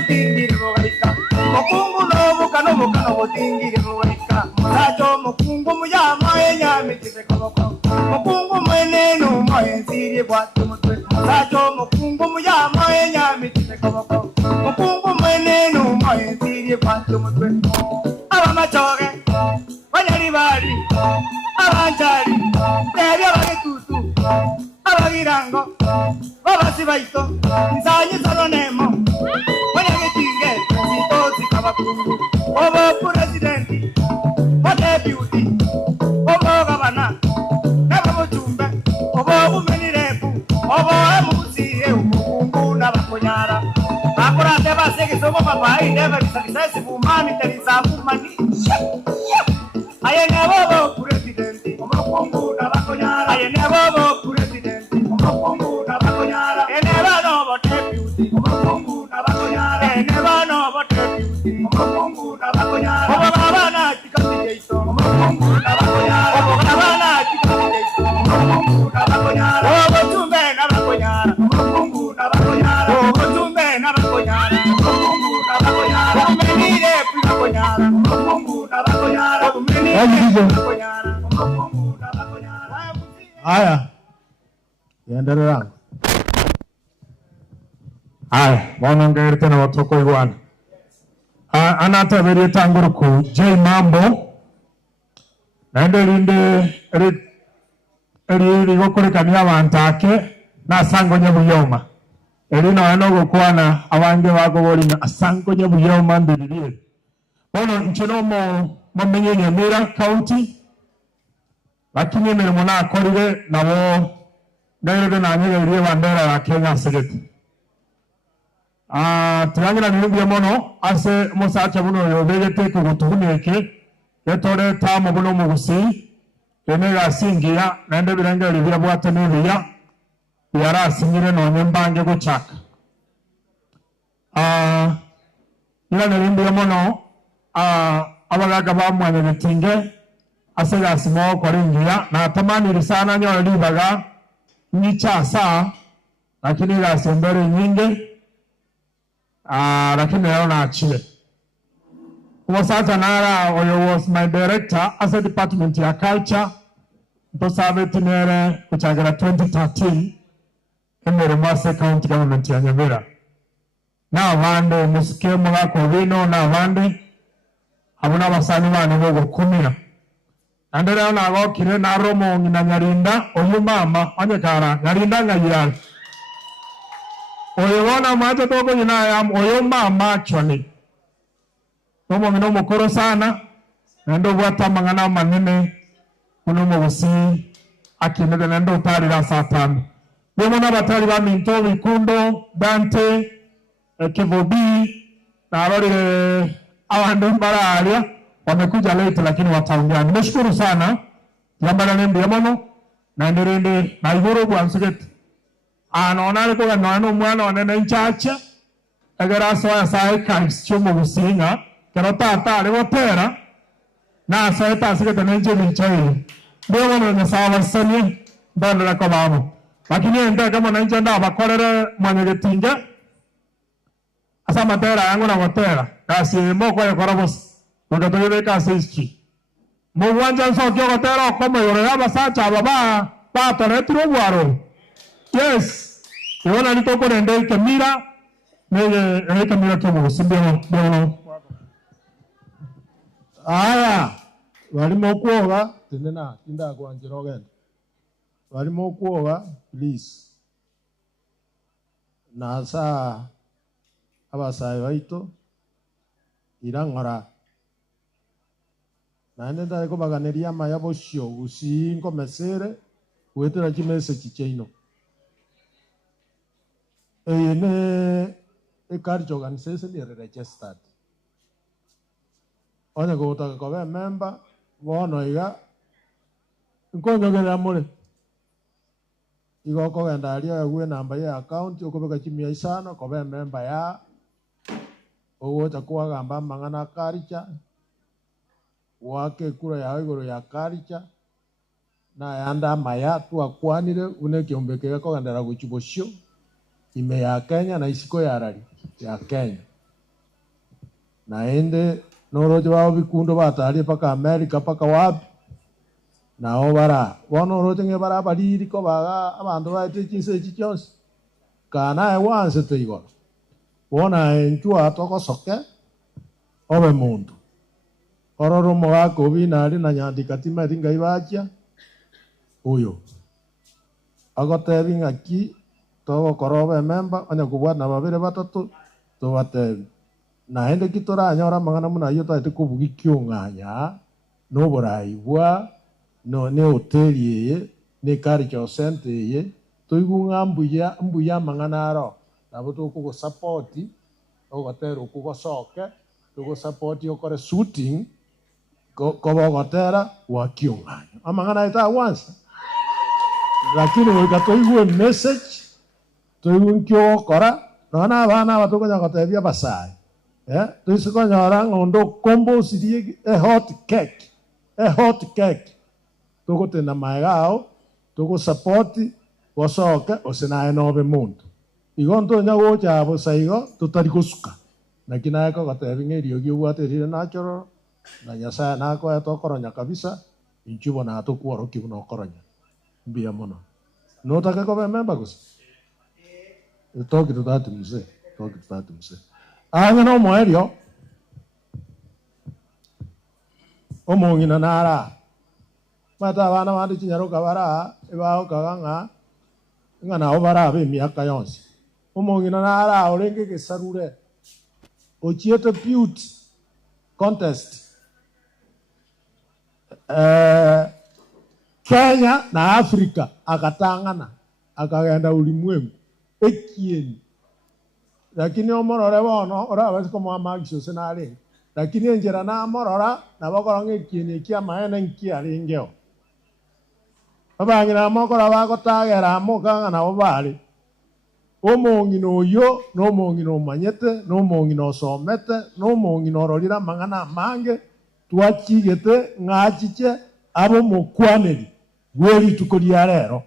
tingiri rogaika mukungu no bukalo tingiri rogaika musacho mukungu muyama enyame kisekoboko mukungu mwenenu moyensiri bwatu mutwe musacho mukungu muyama enyame kisekoboko mukungu mwenenu moyensiri bwatu mutwe abamachoge banyari bari abanjari tebya bagetutu abagirango babasibaito nzanyi salonemo wanyagetinge sitozi kabakungu obo presidenti deputy obo gavana nabo chumbe obo bumenirepu obo emusiye umukungu n'abakonyara bakorate basege sobo papai ndeba bisakisesi bumani terisabu mani ayene bobo presidenti umukungu n'abakonyara ayene bobo presidenti umukungu n'abakonyara ene bano bo deputy umukungu n'abakonyara ene bano bo deputy umukungu n'abakonyara obo babana kikatijeito umukungu n'abakonyara obo babana kikatijeito umukungu n'abakonyara obo tumbe n'abakonyara umukungu n'abakonyara obo tumbe n'abakonyara umukungu n'abakonyara umenire kw'abakonyara umukungu n'abakonyara umenire kw'abakonyara umukungu n'abakonyara. Haya, endelea. Haya, bwana ngere tena watoko iwana. Anata beri tanguruku J Mambo. Nende linde eri gokorekania abantu ake na sango nyabuyoma. Eri no anogo kwana awange wago boli na sango nyabuyoma ndiriye. Bono nchinomo mamenye Nyamira County. Lakini emirimo nakorire nabo ndayiro nanyegeriye bandera ya Kenya segeti. Turangira nibyo mono ase musacha buno yobegete kugutuguneke yatore tamo buno mugusi emega singira nande biranga libira bwate nebiya yara singire no nyembange guchaka. Ila nibyo mono abagaga bamwanya bitinge asega simo koringia na tamani risana nyo libaga nichasa lakini la sembere nyingi lakini leo na achile kwa sasa nara oyo was my director as a department ya culture to serve tinere kuchagira 2013 emere mwase county government ya Nyamira na vande musikie mga kovino na vande abuna basani bane bogo kumira Andera na go kire na romo ngina Nyarinda oyu mama anyekara Nyarinda ngayira oyo wana macho toko nyina ya oyu mama actually romo ngino mukoro sana nando bwata mangana manene kuno mugusi akinede nando tari la satani yemo na batari ba minto Vikundo Dante Kivobi na lori awande mbararia wamekuja late lakini wataongea. Nimeshukuru sana. Yambala nembe yamono na ndirende na igoro bwansuget. Anaona ko ganano mwana wanene nchacha. Agara soya sai kanks chumo gusinga. Kero tata ale botera. Na soya tasike tenenje bichai. Ndio mwana na sawa sani ndandra ko bamo. Lakini enda kama nanje nda bakorere mwanyegetinga. Asa matera yangu na botera. Kasi moko ya korabos. Wakatoyeka sisi. Mugwanja nsokyo gotera koma yorera basacha baba pato retro bwaro. Yes. Yona nitoko nende Kamira. Nege Kamira kemo simbio bwana. Aya. Walimo kuoga tenena tinda kwanjiro genda. Walimo kuoga please. Nasa abasai baito irangora nane ndari kubaganeria maya bocio gusingo mesere wetera kimese kicheino ene culture organization is registered. Onye go to go member bono iga nkonyogera muri igoko genda aria yagwe namba ya account ukobeka chimia isano kobe member ya owo takuwa gamba mangana karicha wake kura ya igoro ya karicha na yanda maya twakwanire une kiombeke gako gandara guchibosho ime ya Kenya na isiko ya rari ya Kenya na ende noroje wao bikundo batari paka America paka wapi nao bara bono roje nge bara bariri ko baga abandu baite chise chichonse kana ewanse teigo bona entua toko soke obe mundu ororo mwako binari na nyandika timeri ngai bachia uyo agotebi ngaki togo korobe member anya kubwana babire batatu to batebi na hende kitora nyora mangana muna yota itukubugi kyunganya no boraibwa no ne hoteli ye ne culture center ye toigunga mbuya mangana aro nabuto kugo support ogotero kugo soke kugo support okore shooting ko bogotera wa kyunganya amangana ita once lakini wikatoigwe message toigun kora nona bana batokonya gotebia basai tuisikonya ngondo combo sirie hot cake tugotena maegao tugo support gosoke osinae nobe muntu igonto nyago chabo saigo tutari kusuka na kinaeko gotebi ngerio giugwatirire nachoro na nyasa nako etokoronya kabisa inchubo na atokuoro kibuno okoronya mbia mono no taka ko member gusi toki tutatu mzee anga no moerio omongina nara mata bana bandi chinyaro kabara ebao kaganga ngana obara be miaka yonse omongina nara orenge gesarure ochiete beauty contest Kenya na Afrika akatangana akagenda ulimwengu ekieni lakini omorore bono ora basiko mwamagisho senare lakini enjera na morora na bokoronge ekieni kia maene nkia ringeo abangira mokora bagotagera mukanga na obali omongino oyo no mongino manyete no mongino somete no mongino ororira mangana mange twachigete ngachiche abo mukwaneri weri tukoria rero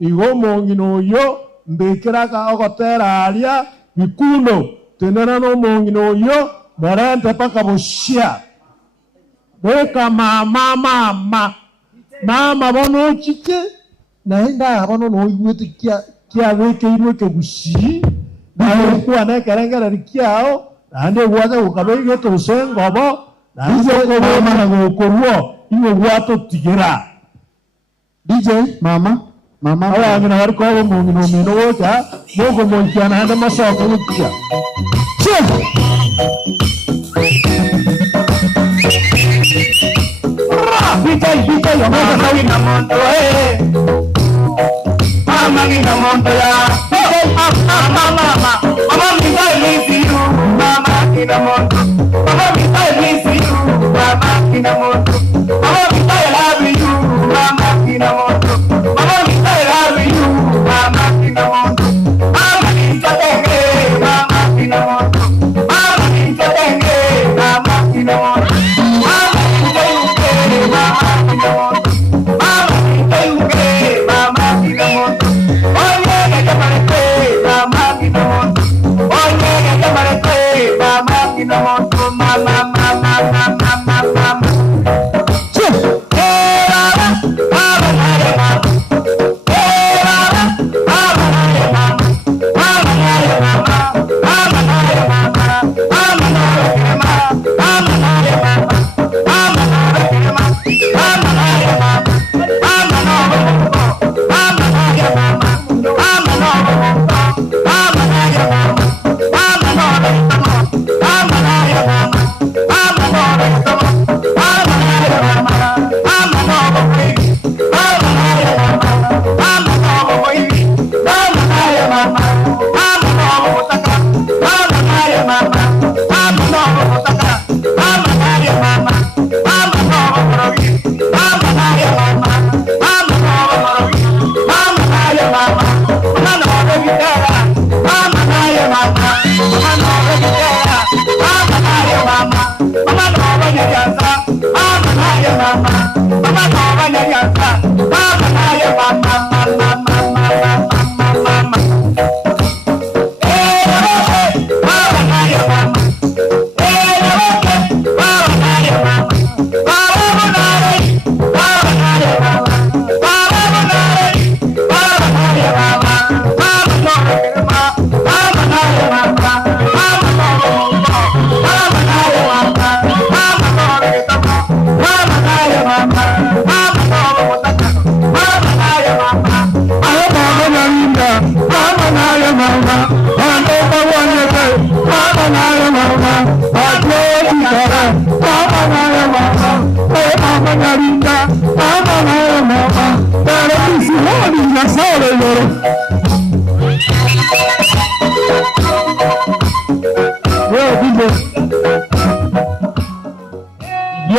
igo mongino oyo mbekeraga ogotera aria bikuno tenera no mongino oyo morente paka boshia beka mama bono chiche na inda bono no igwete kia weke irwe ke bushi na kwa na kerengera kiao ande gwaza ukabe to sengo bo na izo ko mama na gokoruo iwe gwato tigera DJ mama aya ngina har ko mo ngino meno wocha mogo monkiana handa masoko wucha Vita yo mama ngina monto mama ngina monto ya mama vita lisiu mama ngina monto mama vita lisiu mama ngina monto mama vita love you mama ngina monto mama vita love you mama ngina monto mama vita tenge mama ngina monto mama vita tenge mama ngina monto no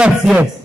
Yes.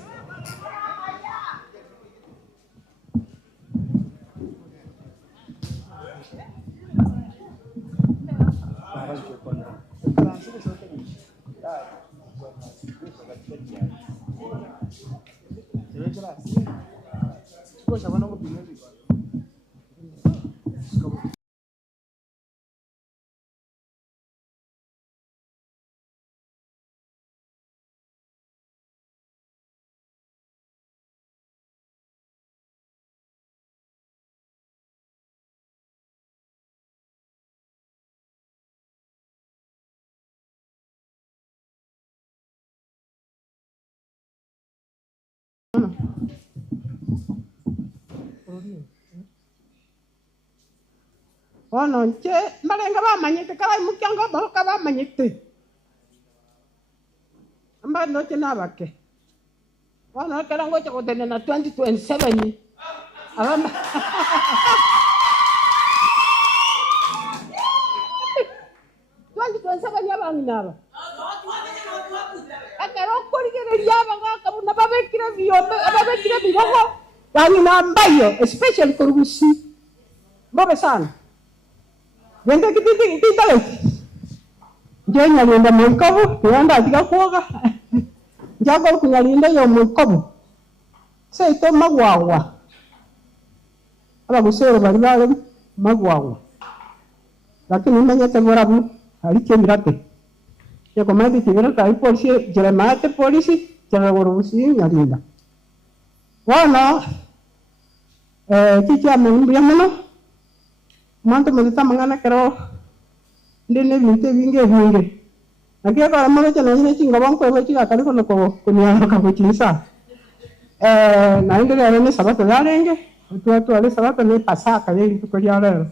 Ono nche malenga bamanyite kala mukyanga baloka bamanyite amba noche nabake ono kala ngocha kotene na 2027 abamba yabanginaba akero korigere yabanga kabuna babekira biyombe ababekira biroho bangina mbayo especially korusi bobe sana wende kititale njenya wenda mukabu yanda tikakuoga njago kunyalinda yo mukabu seito magwawa aba gusero bali bale magwawa lakini manyete borabu alike mirate ya komandi tibera kai polisi jeremate polisi jaragorusi nyalinda wana kicha membuya meno manto medita mangana kero ndene binte vinge akia kala mano chana ine chinga banko ebe chiga kali kono ko kunya ka kuchisa na inde ya ne sabato yarenge tu ale sabato ne pasaka yeli ko ya lero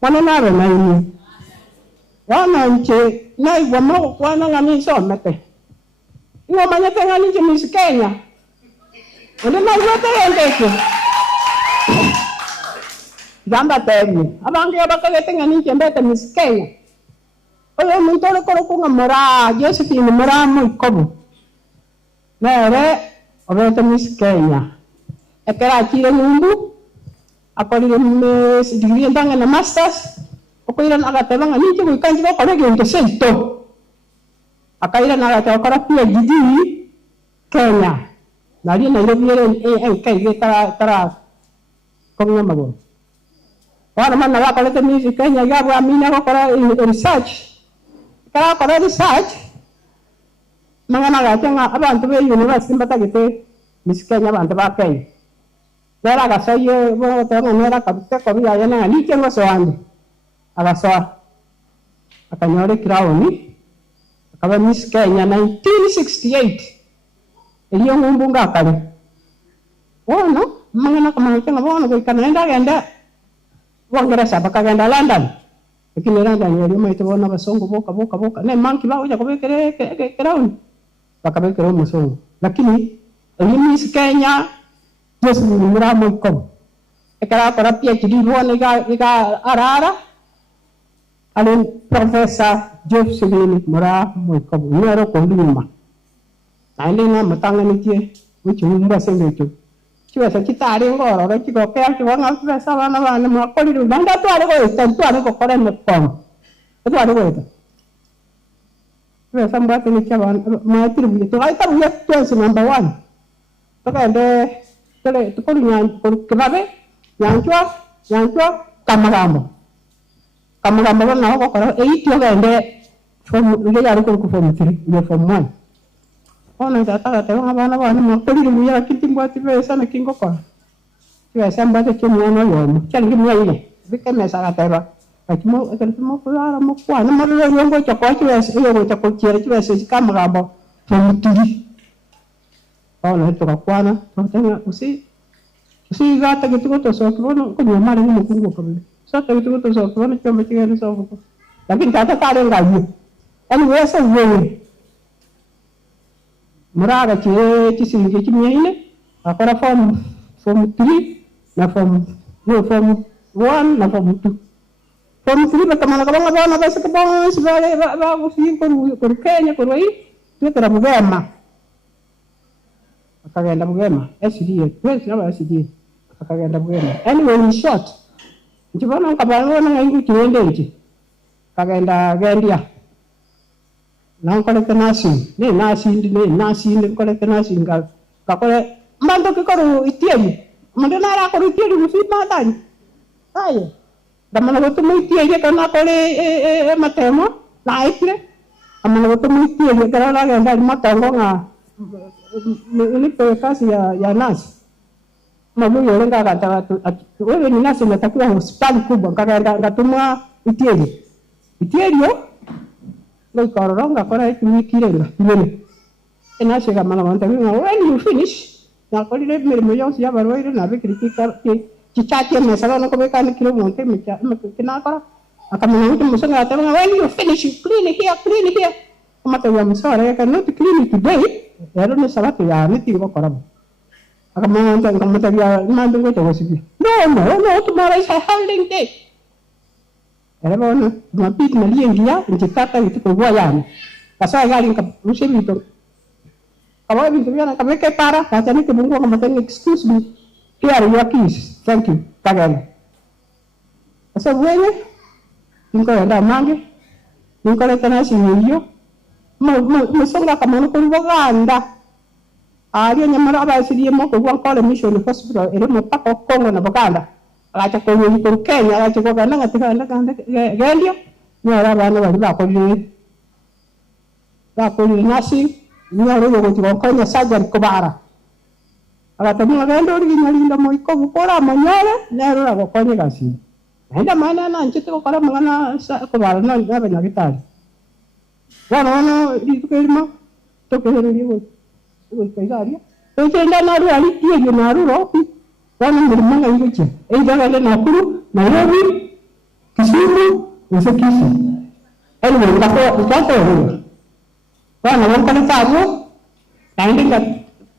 wana nabe na ini wana nche na igwa mo wana ngani so mete ngo manyete ngani je miskenya ende na yote yendeke Gamba temi. Abangi abakagete ngani chembete miskenya. Oyo muntole koro kunga mora, Josephine mora mu ikobu. Nere obete miskenya. Ekera chire mundu. Akolire degree ndanga na masters. Okoira nagateba ngani chiku ikanji ko kore gento sento. Akaira nagateba kora PhD Kenya. Nari Nairobi NK tara komnya mago. Wana mana wako lete music Kenya yabu amina ko kora research. Kara kora research. Mangana gatenga abantu be university batagite music Kenya abantu ba Kenya. Nera ga sayo bo tanga nera kabite ko biya yana ni kengo so andi. Aga so akanyore crown akaba Miss Kenya 1968. Eliyo ngumbunga kale. Wana mangana kama tenga bona ko kanenda genda Wangereza bakagenda London. Lakini London yali maito bona basongo boka. Ne manki ba uja kubekere crown. Bakabekere musongo. Lakini Miss Kenya Yesu ni muramo iko. Ekara para PhD bona iga arara. Ale Professor Josephine muramo iko. Nero ko nduma. Nande na matanga nitie wichi umba sengecho. Chua sa chitari ngoro ra chiko kaya chwa ngapesa sabana bana makoli ru banda to ale ko sta to ale ko kore ne pom to ale ko ita we samba tini chaban ma tribu to ai tabu ya to si number 1 to ka de tele to ko nyan ko kebabe yang chwa kamagambo na ko kore e ito ga ende from le ya ko from 3 yo from 1 ona tata te bana makoli ru ya kitimbo atibe sana kingo ko ya samba te chimo no yo chali mi ile bike me sara tera akimo ekemo ko ara mo kwa na mo le yongo cha ko chi es yo ko cha ko chi chi es kamera bo from tiri ona to ka kwana to tenga usi gata gitu to so ko no ko ni mare ni ko ko so ta gitu to so ko no chombe chi ni so ko lakini tata kare ngaji ani wesa wewe muraga chi singe chi mi ile akora form 3 na form 1 na form 2 form 3 betamana kabanga bana basa kabanga sibale ba usi ko Kenya ko rai tu tera mugema akagenda Bugema SDA twese n'aba SDA akagenda Bugema anyway in short njibona nkabana ngangu kiwende iki akagenda gendia na nkolete nasi nkolete nasi ngakole mbando kikoru itieri mando nara koru itieri musima tani aye damana goto itieri kana kole matemo na ikire amana goto itieri kana la ganda matango nga nilipe kazi ya nasi mabuyo lenga kata wewe ni nasi natakiwa hospitali kubwa ngatumwa itieri lo koronga kora kirenga ngene enashe kama na manta when you finish na kolile mirimo yose yabarwaire na bikirikika kichati mesala no kubeka ni kilo monte kinakora akamana mtu musanga atanga when you finish clean here kama tawa msara ya cannot clean today yaro no sabatu ya ni tingo korabo akamana mtu kama tawa mando ngoto wasibi no tomorrow is a holiday day Erabona mapit na liengia nchitata itiko kwa yana kasa gari mshibito kama bintu yana kameke para kachani kibungu kama tani excuse me here your keys thank you kagana asa wewe niko enda mange niko leta na sinyo musonga kama nko Buganda ali nyamara abasiriye moko kwa Kole Mission Hospital ere mupaka Kongo na Buganda acha ko Kenya acha ko kana ngatika gendio nyara bana bali bakoli nasi nyaro yo ko Kenya sajari kubara agatamu ngendo rinyalinda moiko bukora manyara nyaro ko Kenya kasi nda mana na nchite ko kala mangana kubara na banya kitali wana ditukelima to keleriwo ko kaizari to tenda na ali tiye na ropi wana mlimanga ingoche eidagale Nakuru Nairobi Kisumu Usekisi elwe ngako wana wankana tabu naindi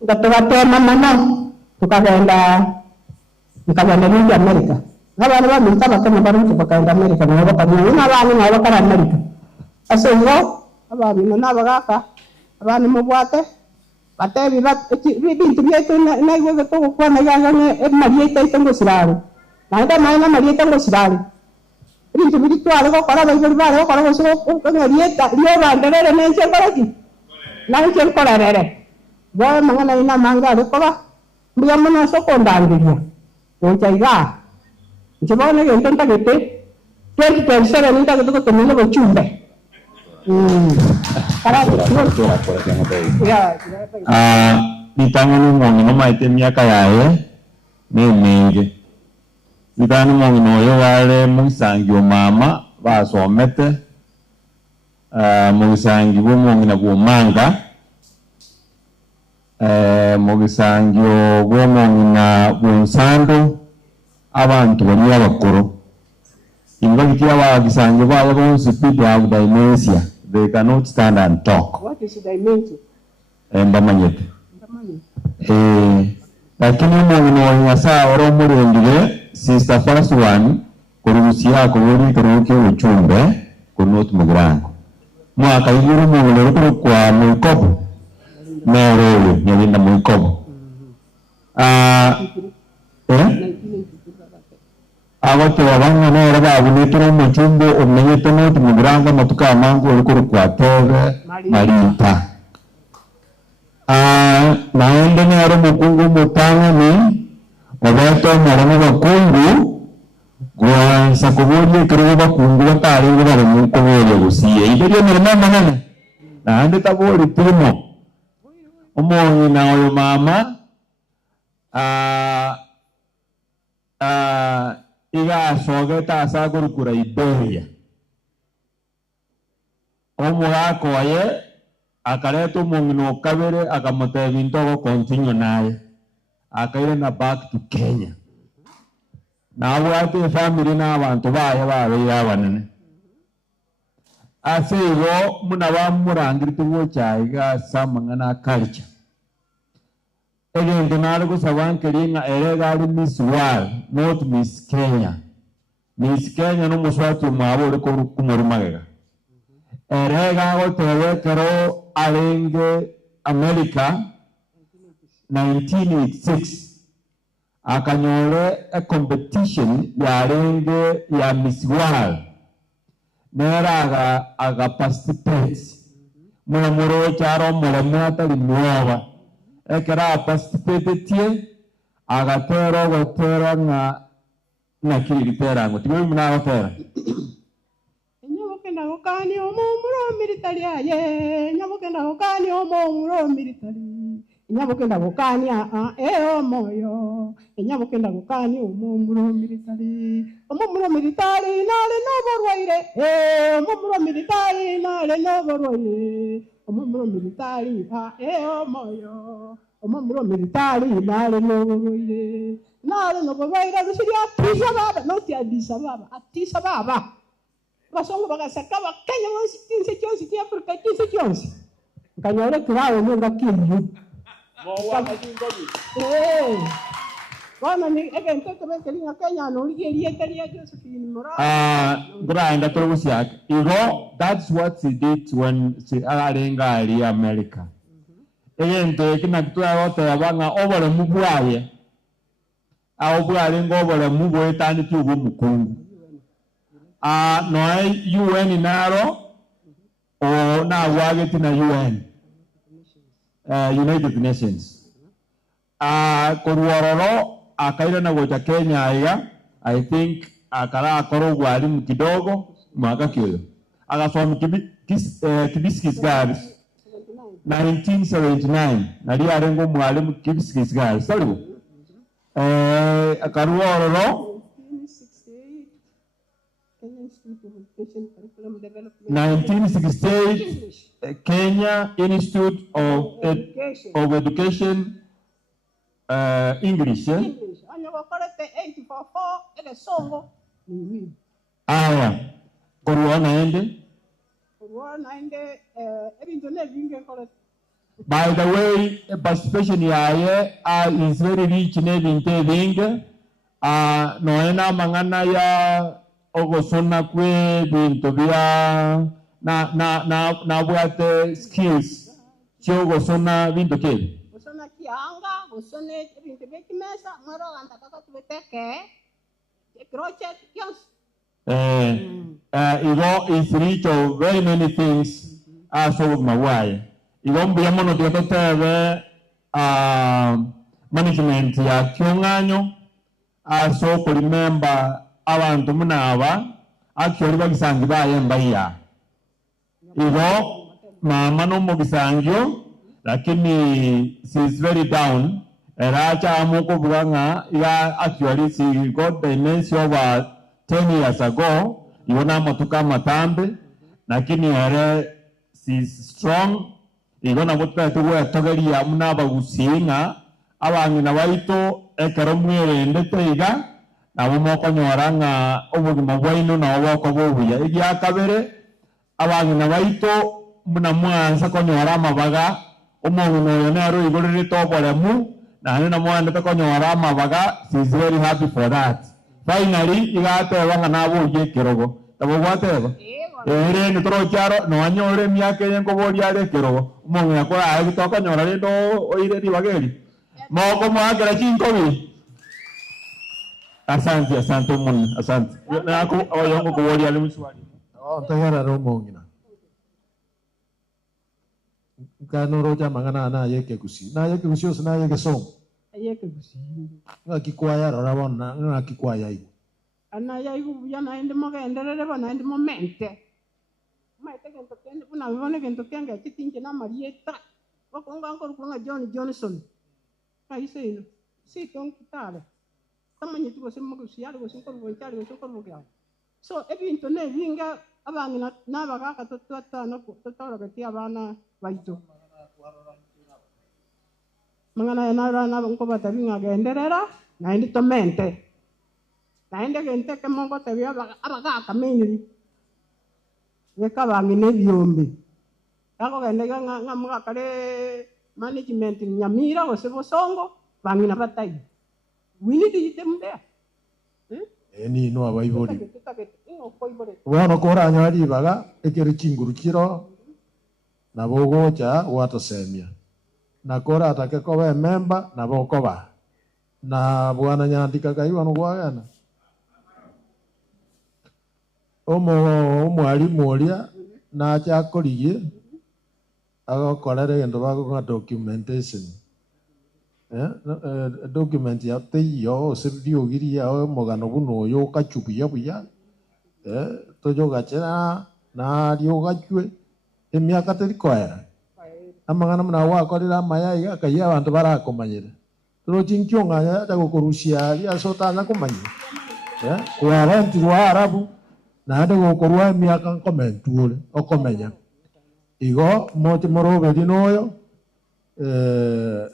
ngatoka mama tukagenda ni America ngabana ba mintaba kama baru tukagenda America na bakana na bana na bakana America asengo abana na bagaka abana mubwate batebi bintu byetu na iwe to kwa na yanga marieta itango sirari naenda maana marieta ngo sirari bintu bitu algo kora bali bali kora so marieta yo bandere nenche koraki nanche korarere ba mangana ina manga rekola mbiya mona soko ndangiria onchaiga njibona yento ntagete 2027 ntagete ko tumene bochumbe Nitangani mongino maite miaka yae ni mingi nitani mongino yo wale musangio mama basomete musangio mongina bumanga musangio mongina bunsando abantu bali abakoro ingakitia bagisangio baba bonse people have dementia. They cannot stand and talk. What is dementia? Mbamanyete. Lakini mwana wa saa oro murundire sister first one kuruhusia kuburi kuruhuki uchumbe kunot mugrango. Mwaka iguru mwana kwa mwikobo. Merole nyalinda mwikobo. Agote wabanga na raba abunetro muchumbo omenyete no tumugranga matuka mangu olikuru kwa tebe marita naende ne aro mukungu mutanga ni obeto maramo bakungu gwa sakubuli kero bakungu batari ngara mukungu gusiye ibyo mirimo manene naende tabori timo omonyi na oyo mama iga sogeta asagurukura Iberia omugako aye akareto mungino kabere akamote bintogo continue naye akaire na back to Kenya na abwate family na abantu baye babeira banene asego muna bamurangirite gochaiga samangana culture egente nalgo sabankelinga eregali Miss World not Miss Kenya. Miss Kenya no muswatu mabore ko kumurumagega erega go tewe kero alenge America 1986 akanyore a competition ya renge ya Miss World nera aga participate muna muro charo mulemu atari muoba ekera participate tie agatero gotero na kiritera ngo tiwe muna gotera nyabukenda gukani omumuro military aye nyabukenda gukani omumuro military nyabukenda gukani omoyo nyabukenda gukani omumuro military nale noborwaire omumuro military nale noborwaire omumuro military omoyo omumuro military nale noborwaire rusiria atisa baba no ti adisa baba atisa baba basongo bagasaka bakanya bonsi 15 cyonsi ki Afrika 15 cyonsi kanyore kirao nyenga kiyu Mowa majingobi. Wana ni egento kebeke linga Kenya no liye Josephine Mora. Grind atorogusiak. Igo, that's what he did when she arenga ali America. Egento kina kitwa wote abanga obole mubwaye. Obwale ngobole mubwe tani tugo mukungu. No UN naro o na wageti na UN. United Nations. Kuruororo akaira na goja Kenya aiga, I think akara akoro gwalimu kidogo mwaka kioyo. Akasoma Kibiskis Girls 1979 nali arengo mwalimu Kibiskis Girls. Salubu. Akaruororo 1968 Kenya Institute of Education English. Aya, Koruana ende. By the way, participation yaye is very rich in everything. Noena mangana ya ogosona kwe bintu bya na bwate skills cyo gosona bintu kile gosona kianga gosone bintu bekimesa mwaro antakaka tubeteke crochet yos igo is rich of very many things so mawaye igo mbya mono tuyatotebe management ya kyonganyo so ko remember abantu munaba actually bagisangi baye mbaya igo mama no mugisangyo lakini she is very down eracha amuko buganga ya actually she got the dementia over 10 years ago iona motuka matambe lakini ere she is strong igona mutwa tuwe togeria munaba gusinga abangi na baito ekero mwere teiga nabo moko nyoranga obugima bwaino na oboko bobuya igya kabere abangi na baito muna mwanza konyora amabaga umuntu noyo nero igorere toboremu na na mwana tokonyora amabaga. She is very happy for that. Finally igatebanga nabo kirogo tabo gwateba ere ni toro cyaro no anyore myake yengo bori ale kirogo umuntu yakora ayi tokonyora rendo oire ribageri moko mwagera chinkobi. Asante mun, asante. Nako oyongo bori ale muswali Tagara romongina. Kano roja mangana na yeke kusi. Na yeke kusi osna yeke song. Ayeke kusi. Ngakikwaya rorabona ngakikwaya iko. Ana ya igu ya na ende mogenderere bana ende momente. Maite gento kende buna bone gento kenge kitinje na Marieta. Bakonga ngoro kunga Johnson. Kaise ino. Si ton kitale. Tamanyi tuko semo kusi yale go sinkoro bo chale go sinkoro bo kya. So ebintu ne binga abangi na bagaka totota no totoro gati abana baito. Mangana na ngo batabinga genderera na indi tomente. Na indi gente ke mongo te bia abagaka menyi. Yeka bangi ne biombe. Ako gende nga mga kare management nyamira go sebo songo bangi na batai. We need to eat them there. Eni no abaibori. Wana kora nyari baga ekere chinguru kiro na bogo cha watosemia. na kora atake kowe member na bokoba na bwana Nyandika kaiwa no gwagana omwalimu oria na chakorigie agakorere gento bago documentation document ya teyo sebio giria o mogano buno yo kachubuya buya tojo gachera na rio gachwe emyaka terikoera amangana mna wakorera mayai akaya abantu barakomanyira toro chinkyonga ya gukurushia ya sotana komanyira kwa renti wa arabu na ande gukorwa emyaka komentuole okomenya igo mote moroberi noyo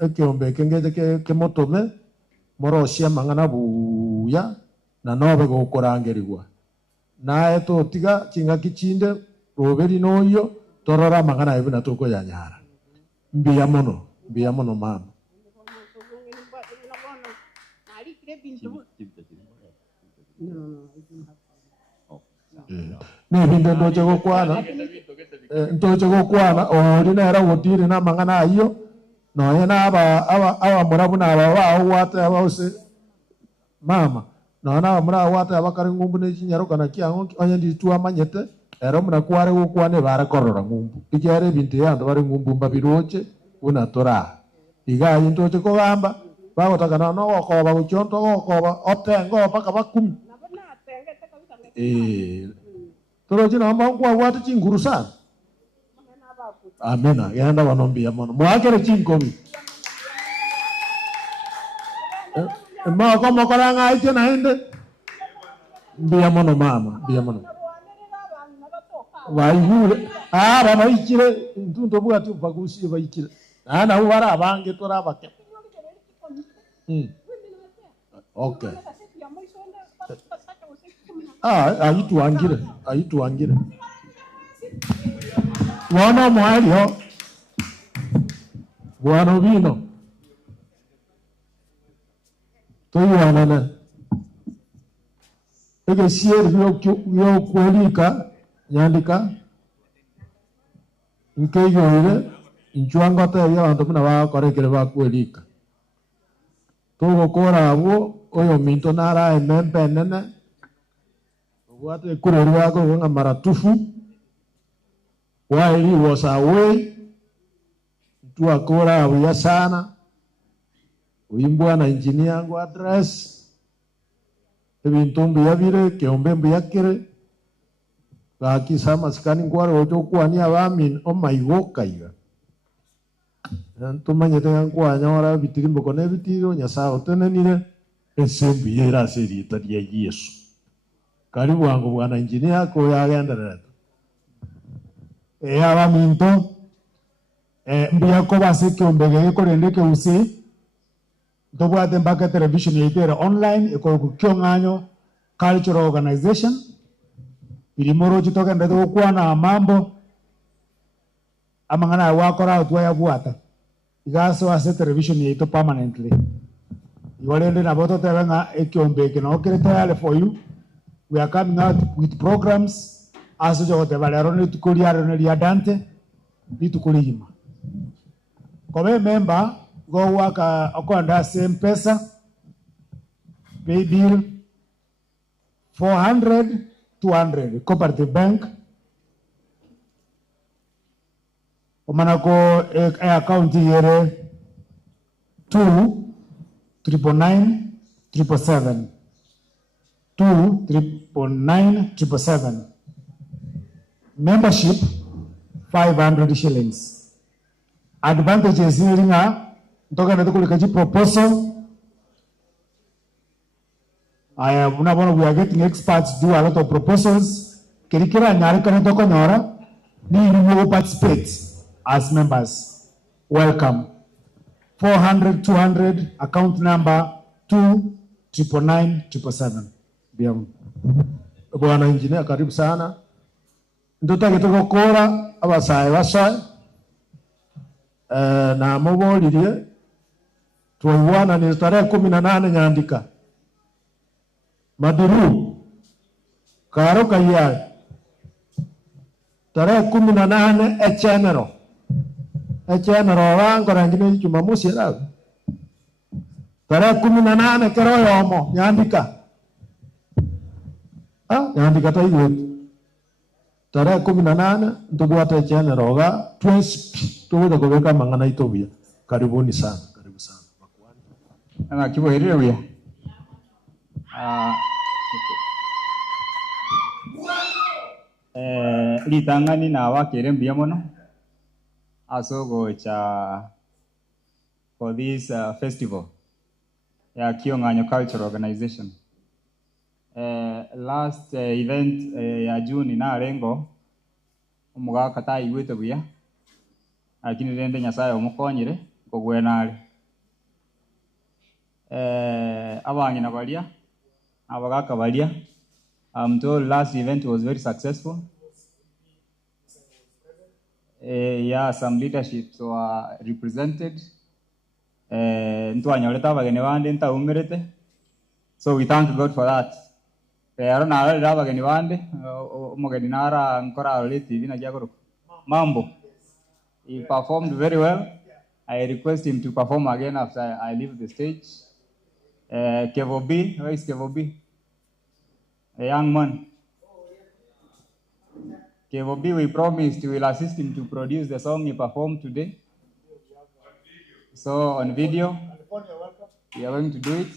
ekiombe kengete kemotome moroshia mangana buya na nobe gukorangirigwa na eto tiga chinga kichinde roberi noyo torora mangana ibina tuko ya nyara mbiya mono mama ne binde ndoje gokwana ori na era wotire na mangana ayo no yena aba murabu na aba wate aba use mama no na mura wate aba kare ngumbu ne chinyaro kana kiango onye ndi tu amanyete era muna kware gokwane bara korora ngumbu ikere binte yando bare ngumbu mbabiroche una tora iga ndoje ko gamba bagotaka no gokoba guchonto gokoba otengo paka bakumi toroje na kwa watu chinguru sana amena yanda wanombia mono mwakere chinkobi ma kama koranga aite na ende mbia mono mama mbia mono wayule baba ikire ntundo bwa tu bagusi bayikire ana ubara abange torabake okay aituangire wana mwalio bwana bino toyana ege sier yo kwelika Nyandika nkeyoire inchwanga ta ya bantu muna ba korekere ba kwelika togo kora abo oyo minto nara emempe nene wate kurerwa ko nga maratufu while he was away tu akora awya sana uimbwa na engineer ngo address ebintu mbiyabire keombe mbiyakire bakisa maskani ngwaro ojo kwani abamin omaigoka iga ntumanyete yankwanya ora bitirimbo kone bitiro nyasao tenenire esembi era serita ya Yesu karibu wangu bwana engineer ko yagenderera abaminto mbiya ko basike ombege ko rendeke usi ndobwate mbaka television yitera online ko kukyonganyo cultural organization ilimoro jitoka ndeto kwana mambo amangana wakora utwa yabuata igaso ase television yito permanently iwalende na boto tebenga ekyombeke no kereta for you. We are coming out with programs as jo te valero ni tukuliaro ni liadante ni tukulima kobe member go waka akwanda same pesa pay bill 400-200 cooperative bank omanako account yere 2-999-777 2-999-777 membership 500 shillings. Advantages niringa ntoka na tukulikaji proposal. Unabona we are getting experts do a lot of proposals. Kirikira nyari kana toko nyora ni will participate as members. Welcome. 400-200 account number 2-999-777. Bwana engineer karibu sana. Ndota kitoko kora abasaye bashaye na mubolire tuwana ni tarehe 18 Nyandika Maduru karo kaya tarehe 18 Echenero echene roga ngorangine Jumamosi rawe. Tarehe 18 kero yomo nyandika. Nyandika taigwe. Tarehe 18 ntubwate echene roga twesi tuweza kuweka mangana itobia. Karibuni sana. Karibu sana. Ana kiboherere uya. Litangani na wakere mbia mono asogo cha for this festival ya Kionganyo Cultural Organization. Last event ya June na rengo umuga kata igwete buya lakini rende nyasaye omukonyire kogwenale abanyina balia abagaka balia. I'm told last event was very successful. Yeah, some leaderships were represented. So we thank God for that. Mambo. He performed very well. I request him to perform again after I leave the stage. Kevo B, where is Kevo B? A young man. Kevo B, we promised we will assist him to produce the song he performed today. So on video, we are going to do it.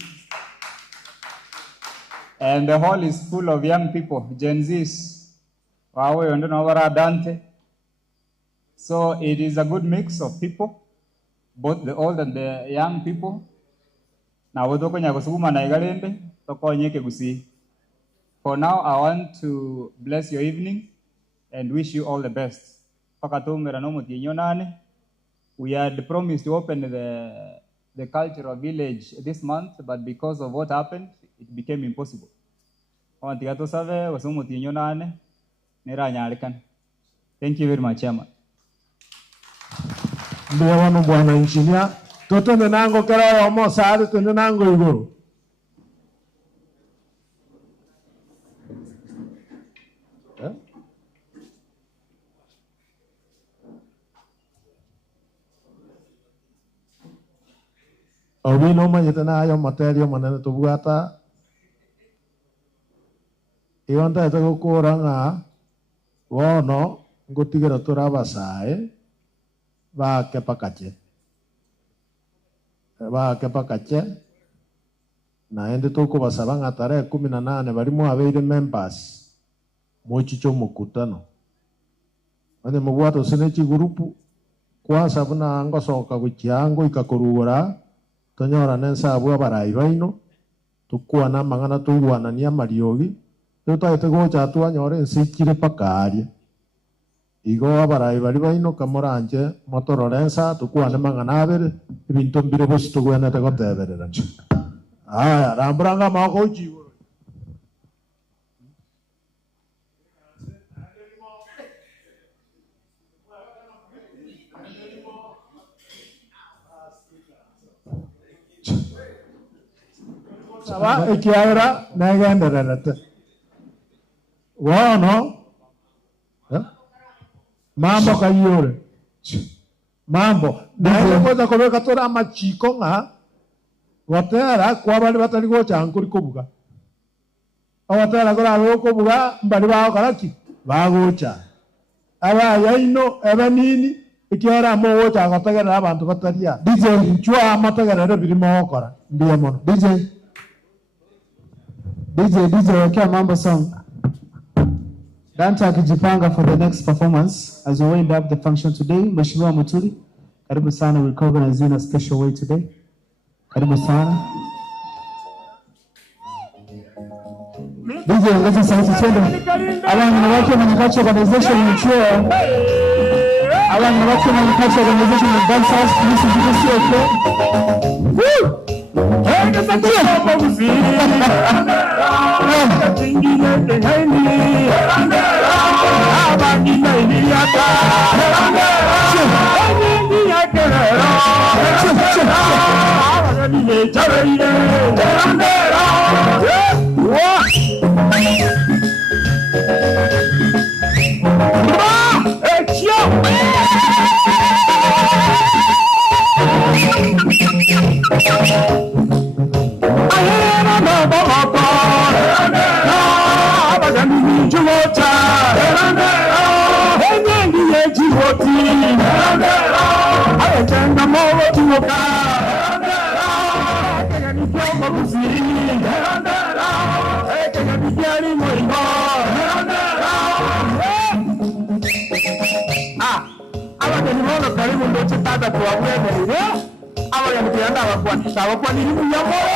And the hall is full of young people, Gen Zs. So it is a good mix of people, both the old and the young people. For now, I want to bless your evening and wish you all the best. We had promised to open the cultural village this month, but because of what happened, it became impossible. Thank you very much, Chairman. Ndio wanu bwana engineer. Toto nenango kera yomo sari to nenango iguru. Obi no manyetana ayo materio manene tubuata. Ionta ito kukuranga wono ngutigira turabasae ba kepakache na ende toko basabanga tarehe 18 barimo abeire members mochicho mukutano ane mubwato senechi gurupu kwa sabuna ngosoka guchiango ikakurura tonyora nensa bwa barai baino tukwana mangana tuwana nia mariogi tutaite gocha twanyore nsikire pakari igo abarai bari baino kamoranje motororensa tukwane mangana abere ibintu mbire bose tugwenete goteberera aya ramburanga mako jiwo Saba ikiaira nagendererete wono mambo kayore mambo naye ngoza kobeka tora machiko nga watera kwa bali batali gocha nkuri kubuga awatera gora rokobuga mbali bawo karaki bagocha aba yaino ebanini ikiara mo gocha agatagera abantu bataria DJ chwa amatagera birimo okora ndiye mono DJ wakia mambo song. Danta akijipanga for the next performance as we wind up the function today. Mheshimiwa Muturi, karibu sana, we'll recognize you in a special way today. Karibu sana. DJ ongeza sauti twende. Abantu wake na culture organization ni chuo. Abantu wake na culture organization ni dancers, please do this okay. Woo! Ongeza kwa muziki. kuruka Kenya ni kiomba kusiri Kenya ni kiari moingo awa ni mono karibu ndo chitata kwa mwene awa ya mkianda wakwa ni himu ya moyo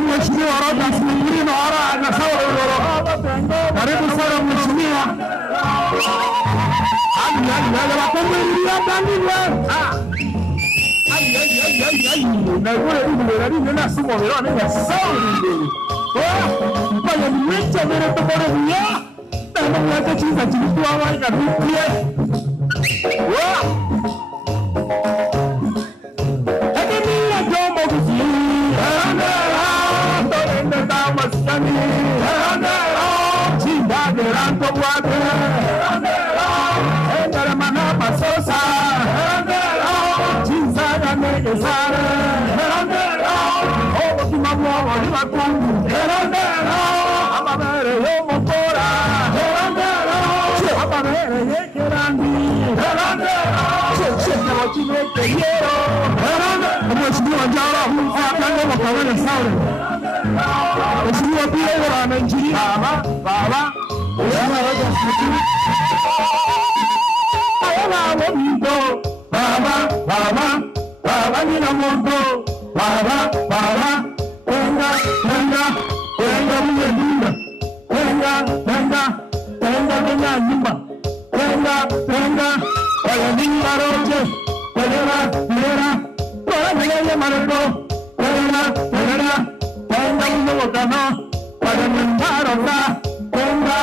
Mheshimiwa Rodas mwingine wara na sawa karibu sana mheshimiwa ali wakomwingia ndani wewe na wewe ndio na sumo leo na sawa ndio kwa ni mwicha vile tokore huya na mwache chiza chilikuwa wai kabisa Mheshimiwa Jara akanga makawele sawa. Mheshimiwa pia wananchi baba Mheshimiwa Rodas baba ni na moto baba tenga mwenye tenga nyumba tenga wale ni maroje wale Naya Marco, tenga uno gano, para mentarla, tenga.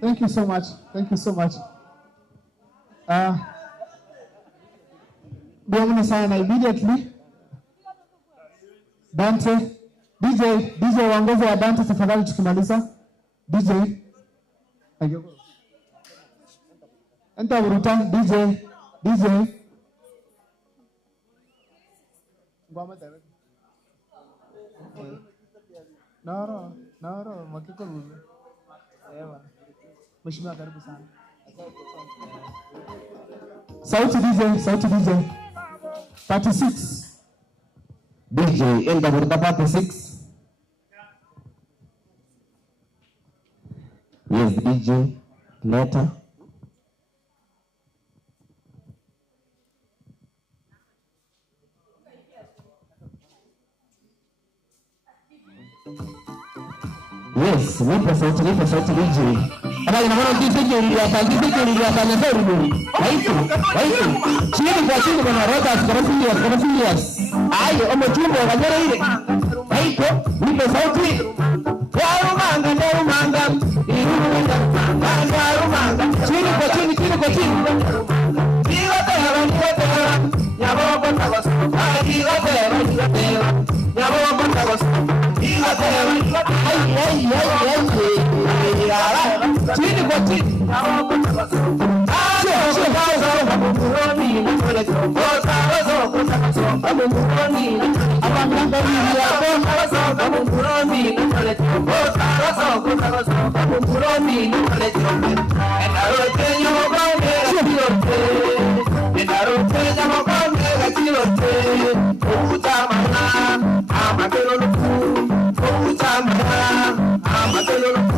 Thank you so much. Thank you so much. Bienvenue sana immediately. Dante, DJ waongozi wa Dante tafadhali tukimaliza. DJ. Enta buruta DJ. Ngoma tayari. No, makiko lulu. Ewa. Mheshimiwa karibu sana. Sauti DJ. 36. DJ enda buruta 36. Yes, DJ later. Yes, nipo sauti DJ. Habari na mwana DJ ya fanya zuri buri. Waifu. Chini kwa chini kuna Rodas kana serious. Ayo omechumbo kanyera ile. Waifu, nipo sauti. Warumanga. Chini kwa chini. Nyaboko tabasu. Chini kwa chini. I'm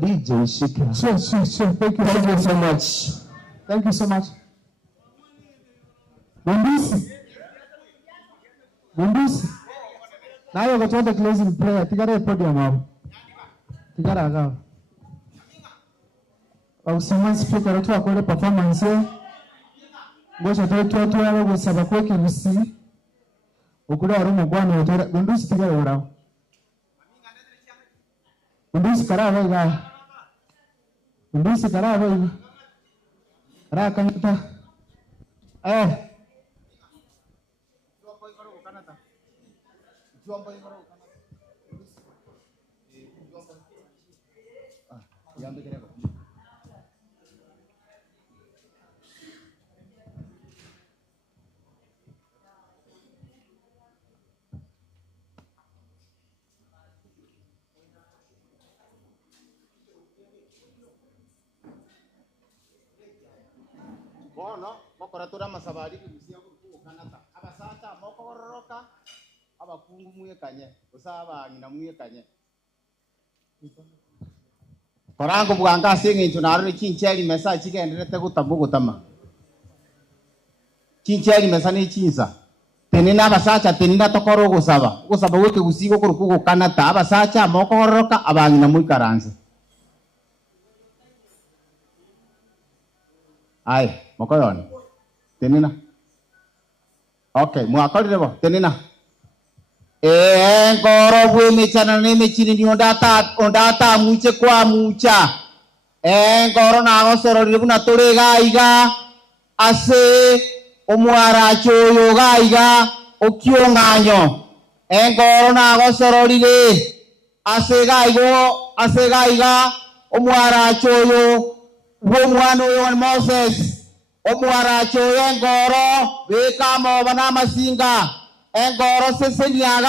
DJ Shika. Sure. Thank you so much. Thank you so much. Mundusi. Now you're going to close in prayer. Tigara podium up. Tigara agav. Ausima speaker watu wakole performance. Ngoja tu wale gusaba kwa kibusi. Ukula warumu bwana wotora. Mundusi tigara ora. Mundusi karava iga. Mundusi karava iga. Raka nita. Bono mokora tura masabari kusia kukanata abasata mokoroka abakungu muyekanye usaba ngina muyekanye korango bwanga singe tunaro kincheli mesa chigenderete gutama kincheli mesa ni chinza tenina abasacha tenina tokoro gusaba wote gusigo kukanata abasacha mokoroka abangina muyikaranze ai mokoyon tenina okay mwakolire bo tenina ngoro bwe mechana ne mechini ni ondata muche kwa mucha ngoro na gosororire buna turega iga ase omwara choyo gaiga okionganyo ngoro na gosororire ase gaiga omwara choyo Womwano yon Moses omwaracho engoro wekamo bana masinga engoro sesenia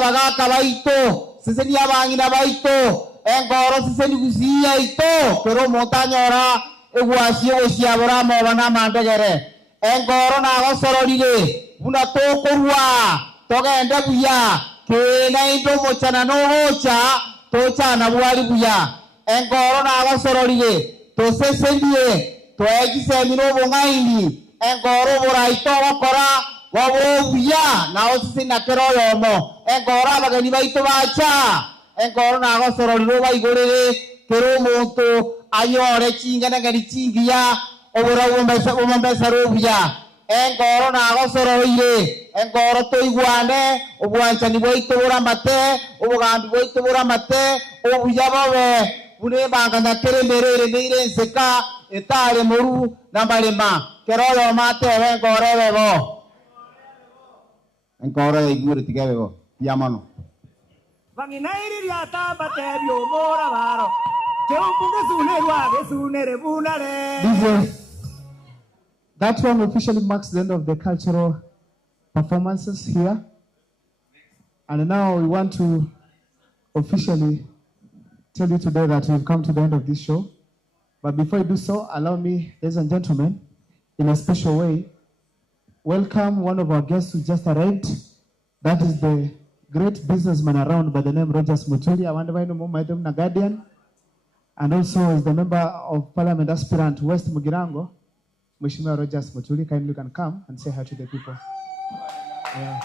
bagaka baito sesenia bangina baito engoro seseni gusia ito pero montanyora egwasio gosiabora mo bana mandegere engoro na gosororire buna tokorwa togende buya kena indo mochana no gocha tochana bwali buya engoro na abasororire tosesendie toegisemino bongaini engoro boraito bakora wabobuya na osisina keroyomo engoro abageni baito bacha engoro na abasororire baigorere kero muntu ayore chingana ngari chingiya obora bombesa robuya engoro na abasororire engoro toigwane obwanchani boito boramate obugambi boito boramate obuya babe Bune banga na keremerere neire nseka etare moru na balema keroyo mate engoro bebo engoro igure tigabebo yamano Vanginairi yatamba tebyo mora baro Cheupungu sunerwa gesunere bunare DJ, that one officially marks the end of the cultural performances here. And now we want to officially tell you today that we've come to the end of this show. But before I do so, allow me, ladies and gentlemen, in a special way, welcome one of our guests who just arrived. That is the great businessman around by the name Rogers Mutuli. I wonder why no more Madam Nagadian. And also is the member of Parliament aspirant West Mugirango, Mheshimiwa Rogers Mutuli. Kindly you can come and say hi to the people. Yeah.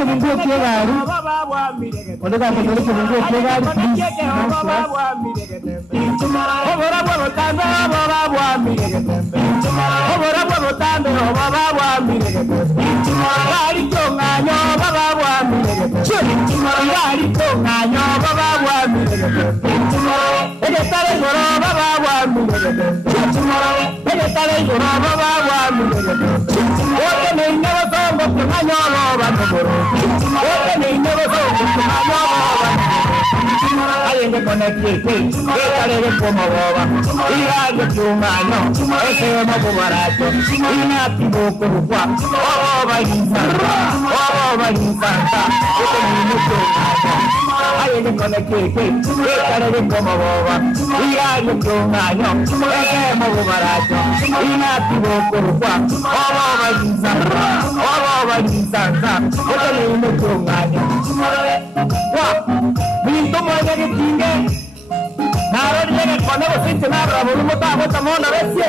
Mungu kegari Odega kegari Mungu kegari Obora bwa botambe obora bwa miregetembe Obora bwa botambe obora bwa miregetembe Bari tonganyo baba bwa miregetembe Bari tonganyo baba bwa miregetembe Egetale goro baba bwa miregetembe Egetale goro baba bwa miregetembe Ote ne never sombo tonganyo baba bwa Ote ne never sombo tonganyo baba bwa ni kona kieke ekarere koma boba iraje tungano ese mabo barato ina kiboko kwa oba insanta ese ni tungano aye ni kona kieke ekarere koma boba iraje tungano ese mabo barato ina kiboko kwa oba insanta ese ni tungano wa bintu moja kitinge narodi lege kone bosinche nabra bulumo tabo tamona besie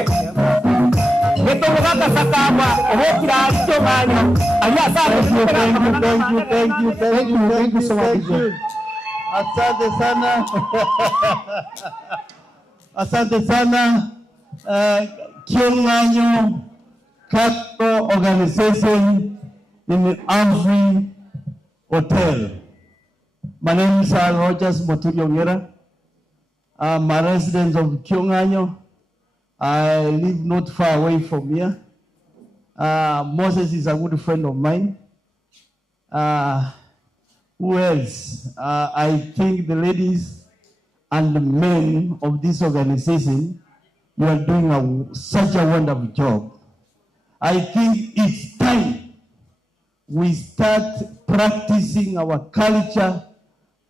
eto mugaka sakamba obokira cyo manyo anya sabe Thank you so much. Asante sana. Asante sana. Kionganyo Capital Organization in Amfrey Hotel. My name is Rogers Moturi Ongera. I'm a resident of Kionganyo. I live not far away from here. Moses is a good friend of mine. Who else? I think the ladies and the men of this organization, you are doing such a wonderful job. I think it's time we start practicing our culture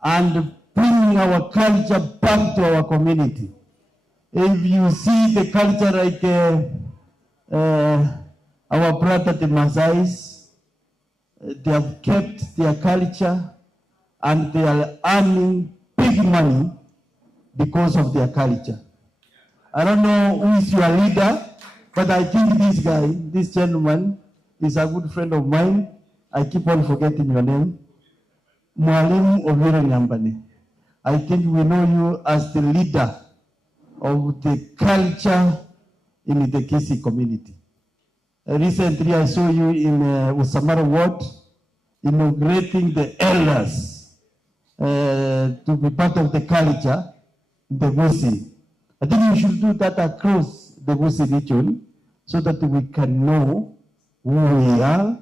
and bringing our culture back to our community. If you see the culture like our brother the Maasais, they have kept their culture and they are earning big money because of their culture. I don't know who is your leader, but I think this guy, this gentleman, is a good friend of mine. I keep on forgetting your name. Mwalimu Ovira Nyambani. I think we know you as the leader of the culture in the Kisii community. Recently, I saw you in Usamara Ward inaugurating the elders to be part of the culture in the Gusii. I think you should do that across the Gusii region so that we can know who we are,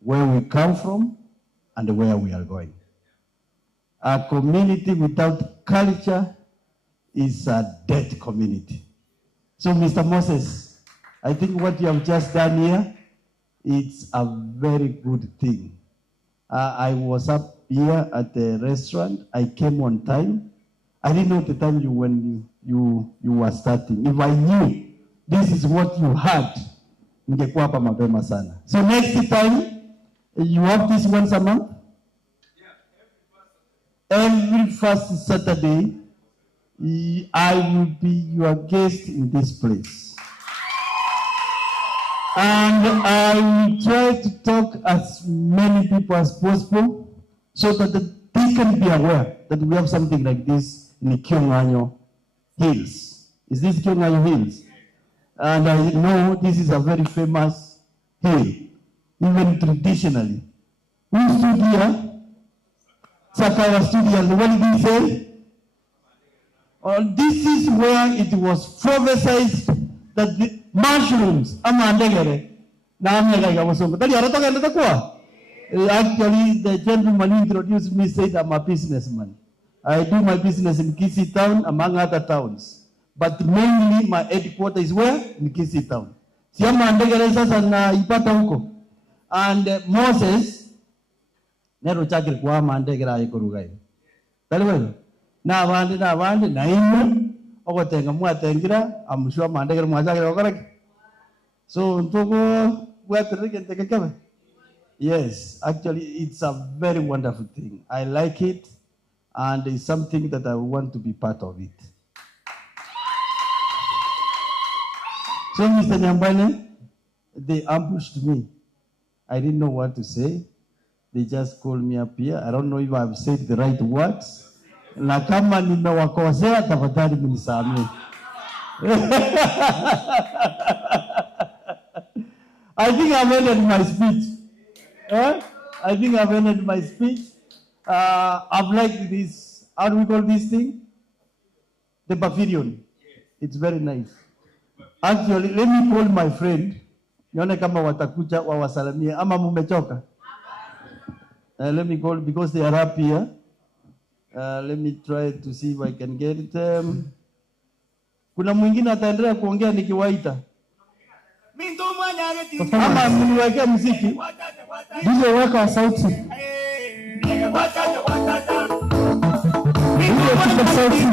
where we come from, and where we are going. A community without culture is a dead community. So, Mr. Moses, I think what you have just done here, it's a very good thing. I was up here at the restaurant. I came on time. I didn't know at the time when you were starting. If I knew this is what you had, ningekuwa hapa mapema sana. So next time, you have this once a month? Every first Saturday, I will be your guest in this place. And I will try to talk as many people as possible so that they can be aware that we have something like this in the Kionganyo Hills. Is this Kionganyo Hills? And I know this is a very famous hill, even traditionally. Who stood here? Sakawa stood here. What did he say? This is where it was prophesied that the mushrooms, actually, the gentleman who introduced me said I'm a businessman. I do my business in Kisii town, among other towns. But mainly my headquarters is where? In Kisii town. And Moses, Nero Chakir Kwama and Degara Kurugai. Na Vandi, Naimu, Ogotengamua Tengira, I'm sure Mandagar Mazaka. So, Togo, where to take a cover? Yes, actually, it's a very wonderful thing. I like it, and it's something that I want to be part of it. So, Mr. Nyambane, they ambushed me. I didn't know what to say. They just called me up here. I don't know if I've said the right words. Na kama nimewakosea tafadhali mnisamehe. I think I've ended my speech. I think I've ended my speech. I've liked this. How do we call this thing? The pavilion. It's very nice. Actually, let me call my friend. Nione kama watakuja wawasalamie ama mumechoka. Let me call because they are up here. Let me try to see if I can get it. Kuna mwingine ataendelea kuongea nikiwaita. Ama mniwekea muziki. DJ weka sauti. DJ weka sauti.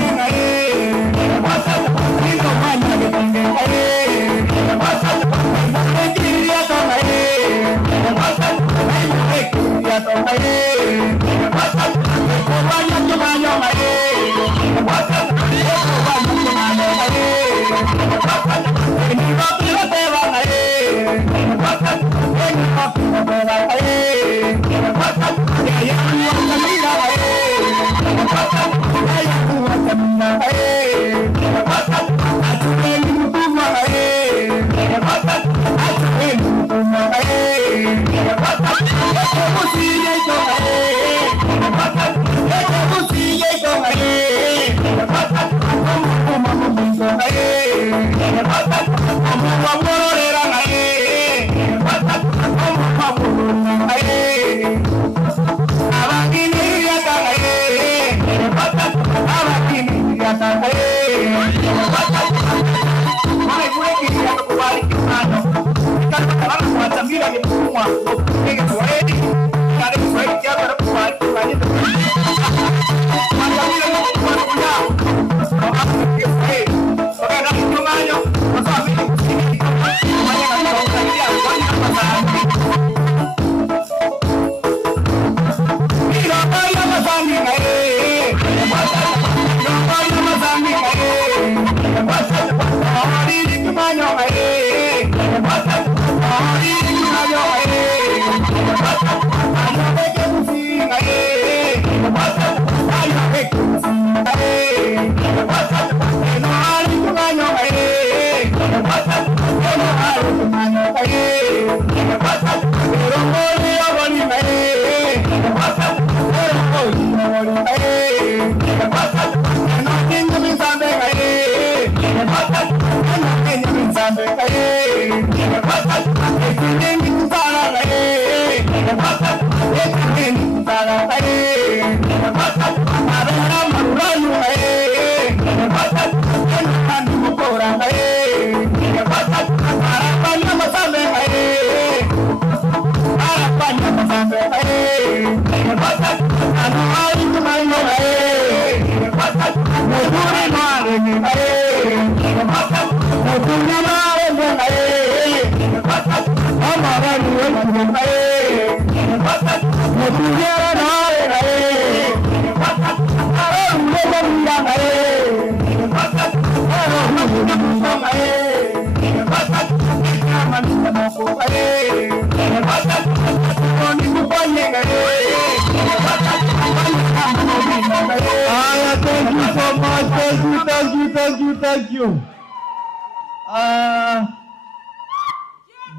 Thank you.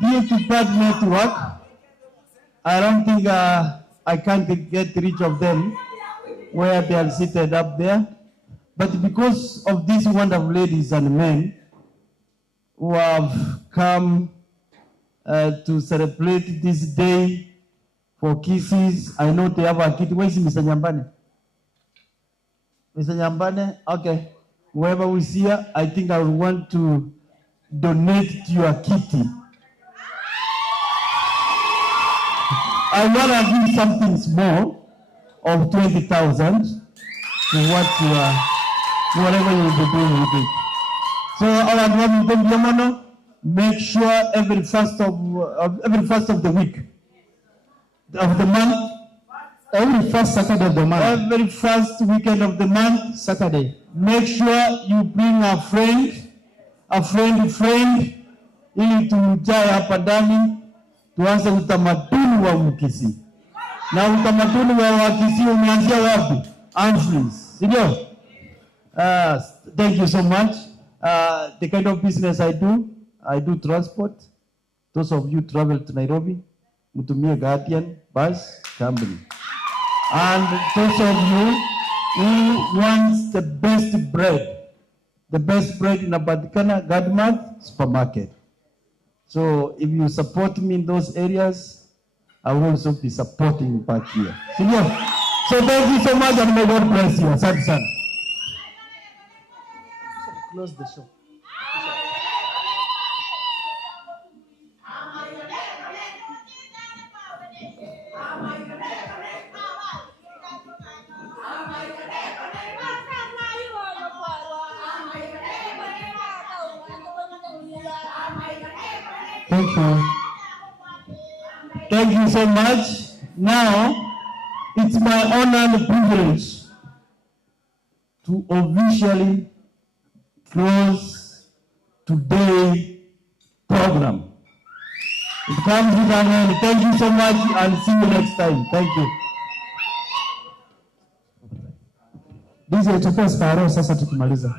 Due to bad network, I don't think I can't get reach of them where they are seated up there. But because of these wonderful ladies and men who have come to celebrate this day for Kisses, I know they have a kid. Where is Mr. Nyambane? Mr. Nyambane? Okay. Whoever we see here, I think I would want to donate to your kitty. I want to give something small of 20,000 to what you are, whatever you will be doing with it. So all I want to do, make sure every first of the week, of the month, every first Saturday of the month, every first weekend of the month, Saturday. Make sure you bring a friend, ili tujae hapa ndani tuanze utamaduni wa Mkisii. Na utamaduni wa Wakisii umeanzia wapi? Anfries, ndio? Thank you so much. The kind of business I do transport. Those of you travel to Nairobi, mutumie Guardian bus company. And those of you who wants the best bread in Apatikana Gadmat supermarket. So if you support me in those areas, I will also be supporting back here. So So thank you so much and may God bless you. Asante sana. Close the show. Thank you. Thank you so much. Now, it's my honor and privilege to officially close today's program. It comes with an end. Thank you so much and see you next time. Thank you. DJ chukua sparo sasa tukimaliza.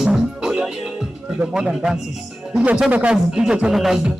To the modern dances. DJ twende kazi, DJ twende kazi.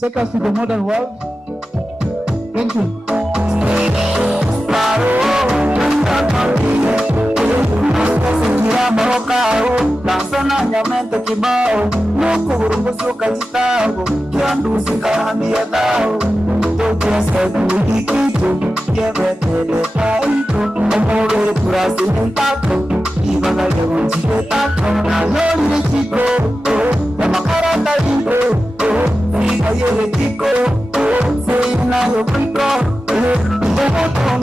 Take us to the modern world. Thank you. Nasona nyamente kibao nuko burunguzi ukajitao kianduzi kahamia dao tokia sedu ikitu yevetele taito omore purasi nintako ibana legonjike tako nalori chiko ya makarata libo figa yele chiko seina yo briko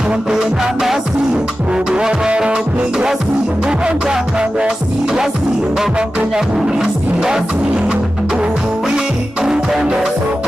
Monte nanasi, ubororo pigasi, ubonjanga ngasi yasi, obongonya bulisi yasi, uwi, ubendeso